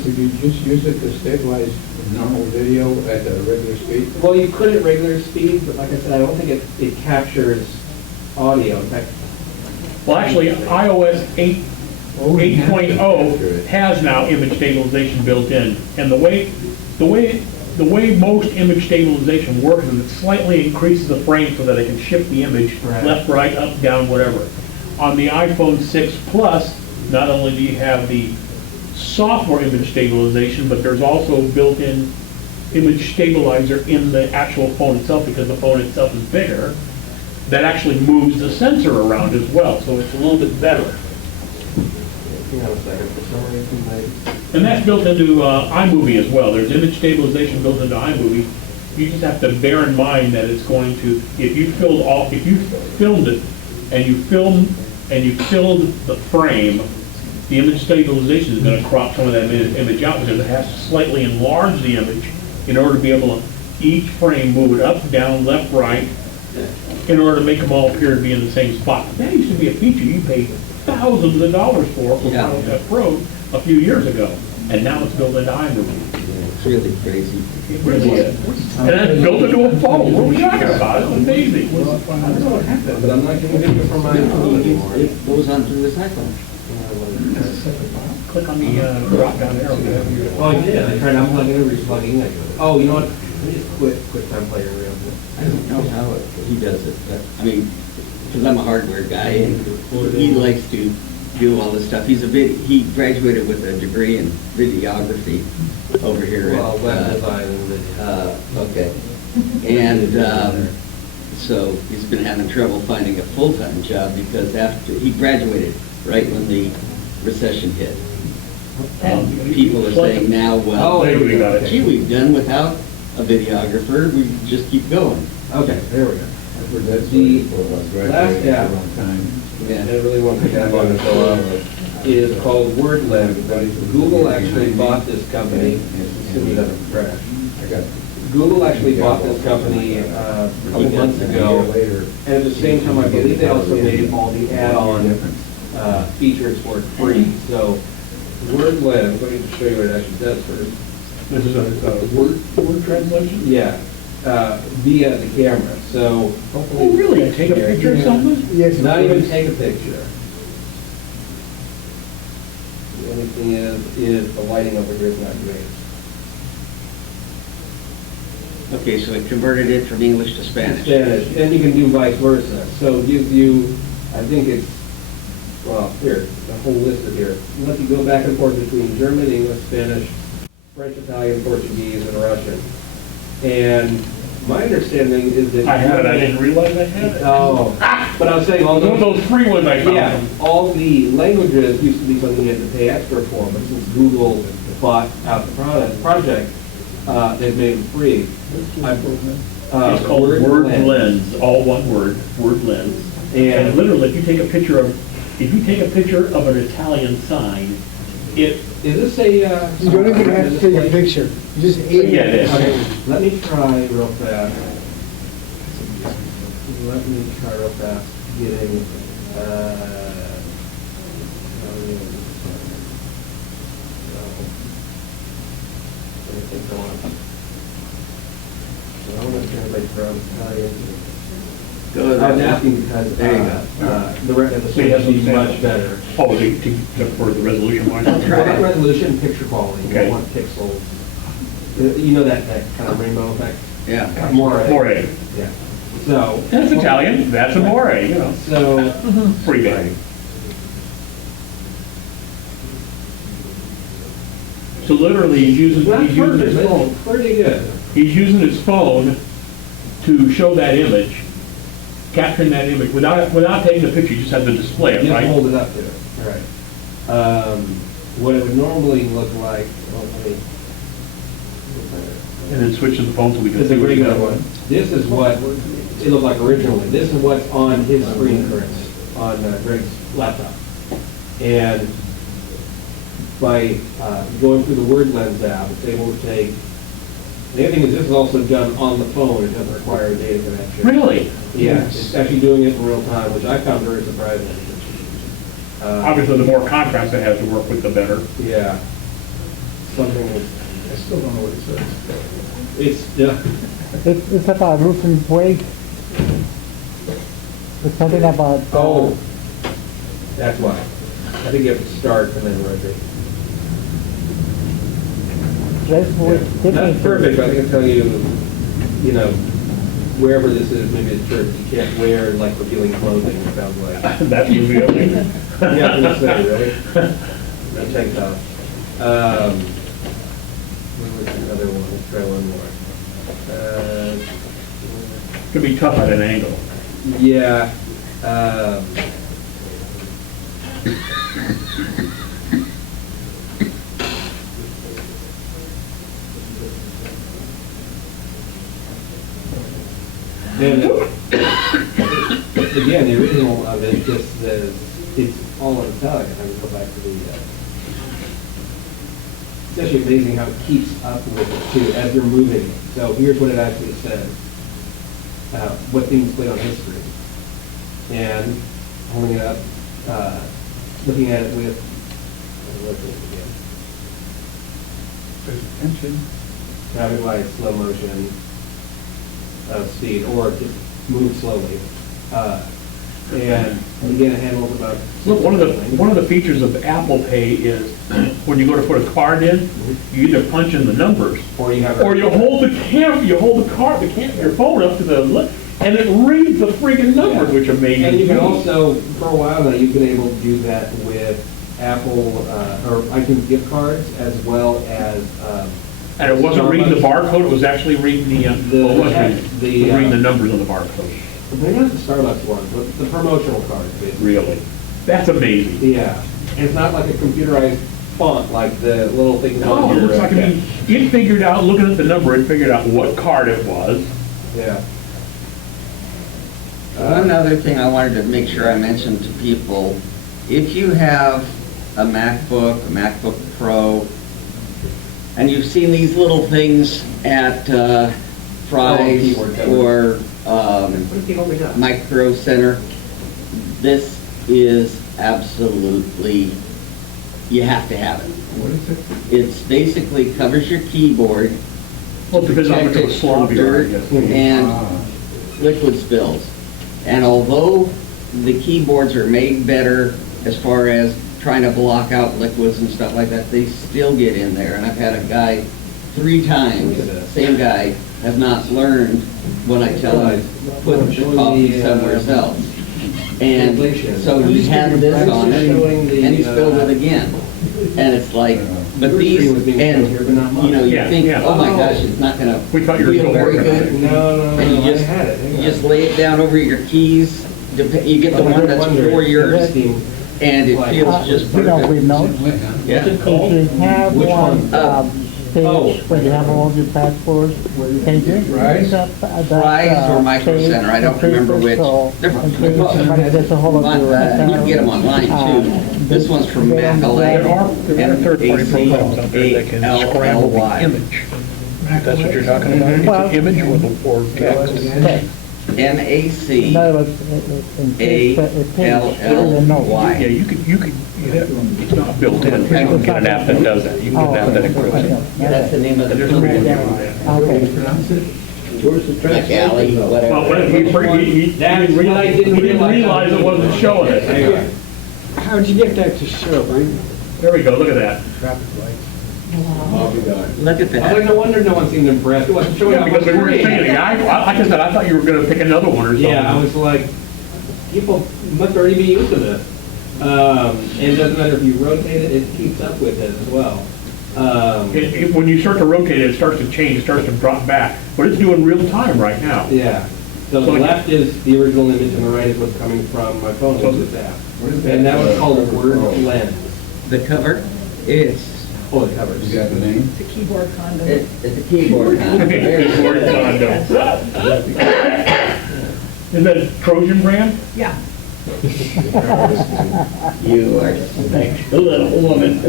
Could you just use it to stabilize normal video at the regular speed? Well, you could at regular speed, but like I said, I don't think it captures audio. In fact, Well, actually, iOS 8.0 has now image stabilization built in, and the way most image stabilization works is it slightly increases the frame so that it can shift the image left, right, up, down, whatever. On the iPhone 6 Plus, not only do you have the software image stabilization, but there's also built-in image stabilizer in the actual phone itself, because the phone itself is bigger, that actually moves the sensor around as well, so it's a little bit better. hang on a second, for some reason, And that's built into iMovie as well. There's image stabilization built into iMovie. You just have to bear in mind that it's going to, if you filmed it and you filled the frame, the image stabilization is going to crop some of that image out, because it has to slightly enlarge the image in order to be able to each frame move it up, down, left, right, in order to make them all appear to be in the same spot. That used to be a feature you paid thousands of dollars for Final Cut Pro a few years ago, and now it's built into iMovie. It's really crazy. It really is. And that's built into a phone. What are we talking about? It's amazing. I don't know what happened, but I'm not getting video from my phone anymore. It goes on through this iPhone. Click on the drop down arrow. Oh, I did. I tried unplugging and replugging. Oh, you know what? Let me just quit time playing real quick. I don't know how he does it, but, I mean, because I'm a hardware guy, and he likes to do all this stuff. He graduated with a degree in videography over here Well, web design and video. okay. And so he's been having trouble finding a full-time job, because after he graduated right when the recession hit. And people are saying now, well, gee, we've done without a videographer, we just keep going. Okay, there we go. I've heard that The story before, about last graduating app, for a long time. and I really want to have on this is called WordLab. Google actually bought this company. Assuming it doesn't crash. I got Google actually bought this company a couple months ago, and at the same time, I believe they also made all the add-on features for free. So WordLab, let me just show you what it actually does first. This is a word translation? Yeah, via the camera. So Oh, really? I take a picture of something? Yes. not even take a picture. The only thing is the lighting over here is not great. Okay, so it converted it from English to Spanish. Spanish, and you can do vice versa. So it gives you, I think it's, well, here, the whole list is here. It lets you go back and forth between German, English, Spanish, French, Italian, Portuguese, and Russian. And my understanding is that... I had it, I didn't realize I had it. Oh, but I was saying all One of those free ones I found. yeah, all the languages used to be something you had to pay extra for, but since Google bought out the project, they've made them free. It's called Word Lens, all one word, Word Lens. And literally, if you take a picture of an Italian sign, it. Is this a? You don't even have to take a picture. You just aim Yeah, it is. Okay, let me try real fast. Let me try real fast getting, I want to translate from Italian. I was asking because, the So you have resolution is some much better. Oh, for the resolution line? Right. Resolution, picture quality, Okay. you want pixels. You know that kind of rainbow effect? Yeah. More. Yeah. So. That's Italian, that's amore, you know. So. Pretty big. So literally, he's using his phone. Pretty good. He's using his phone to show that image, capturing that image without taking a picture. You just have to display it, right? Just hold it up to it. Right. What it would normally look like. And then switch to the phone so we can This see is a what you regular got. one. This is what it looked like originally. This is what's on his screen currently, on Greg's laptop. And by going through the Word Lens app, it's able to take. The other thing is this is also done on the phone. It doesn't require a data connection. Really? Yeah, it's actually doing it in real time, which I found very surprising. Obviously, the more contrast it has to work with, the better. Yeah. Something. I still don't know what it says. It's yeah. It's about losing weight. It's something about. Oh, that's why. I think you have to start and then rotate. That's perfect, but I can tell you, you know, wherever this is, maybe it's church, you can't wear like revealing clothing, it sounds like. That's revealing. Yeah, I'm gonna say, right? No tank top. What was another one? Let's try one more. Could be tough at an angle. Yeah. And again, the original of it just says, it's all in italic. I would go back to the, it's actually amazing how it keeps up with it too, as they're moving. So here's what it actually says, what's being displayed on his screen. And holding it up, looking at it with, There's attention. having like slow motion speed, or just move slowly. And again, it handles about. Look, one of the features of Apple Pay is when you go to put a card in, you either punch in the numbers, or you hold your phone up to the and it reads the freaking numbers, which amazes me. And you can also, for a while now, you've been able to do that with Apple or iTunes gift cards, as well as. And it wasn't reading the barcode; it was actually reading reading the numbers on the barcode. Maybe not the Starbucks one, but the promotional cards, basically. Really, that's amazing. Yeah, and it's not like a computerized font like the little things No, on it your. looks like it figured out, looking at the number, it figured out what card it was. Yeah. One other thing I wanted to make sure I mentioned to people, if you have a MacBook Pro, and you've seen these little things at Fry's or Micro Center, this is absolutely, you have to have it. What is it? It's basically covers your keyboard, Well, it depends on how much of a slob you are, I guess. and liquid spills. And although the keyboards are made better as far as trying to block out liquids and stuff like that, they still get in there. And I've had a guy 3 times, same guy, has not learned when I tell him put the coffee somewhere else. And so he had this on it, and he spilled it again. And it's like, but these, and you know, you think, oh my gosh, it's not gonna feel very good. No, And you just lay it down over your keys, you get the one that's for yours, and it feels just You know, perfect. with notes, Yeah. if you have one, page when you have all your passports. Can you Fry's? Fry's or Micro Center, I don't remember which. They're- In case somebody gets a hold of your You can get them online too. This one's from Macalay. There are third-party programs out there that can scramble the MACALAY. image. That's what you're talking about? Well- It's an image or text? Text. In other words, in case it takes the note. Yeah, you could, it's not built in. You can get an app that does that. You can get an app that encrypts it. That's the name of the There's a building. Okay. McAlley, Well, whatever. he didn't realize it wasn't showing it. How'd you get that to show, right? There we go, look at that. Traffic lights. Look at I was like, that. no wonder no one seemed impressed. It wasn't showing Yeah, up on because the we were screen. saying, like I said, I thought you were gonna pick another one or something. Yeah, I was like, people must already be used to this. And it doesn't matter if you rotate it, it keeps up with it as well. When you start to rotate it, it starts to change, it starts to drop back, but it's doing real time right now. Yeah. So the left is the original image and the right is what's coming from my phone, which is that. And that was called a word lens. The cover, it's, Oh, the covers. You got the name? it's a keyboard. Keyboard condo. Is that a Trojan brand? You are like a little woman.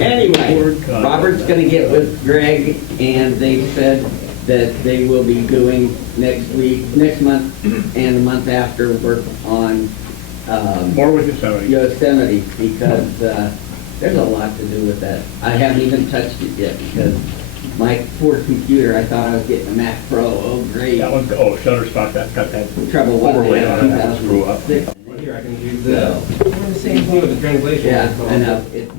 Anyway, Robert's gonna get with Greg, and they said that they will be doing next month, and the month after, work on, More with Yosemite. Yosemite, because, there's a lot to do with that. I haven't even touched it yet, because my poor computer, I thought I was getting a Mac Pro, oh great. That one's, Shutterstock, that's got that Trouble was overlay that on it, that screw up. 2006. Here, I can use the, same thing with the translation. Yeah, I know. It,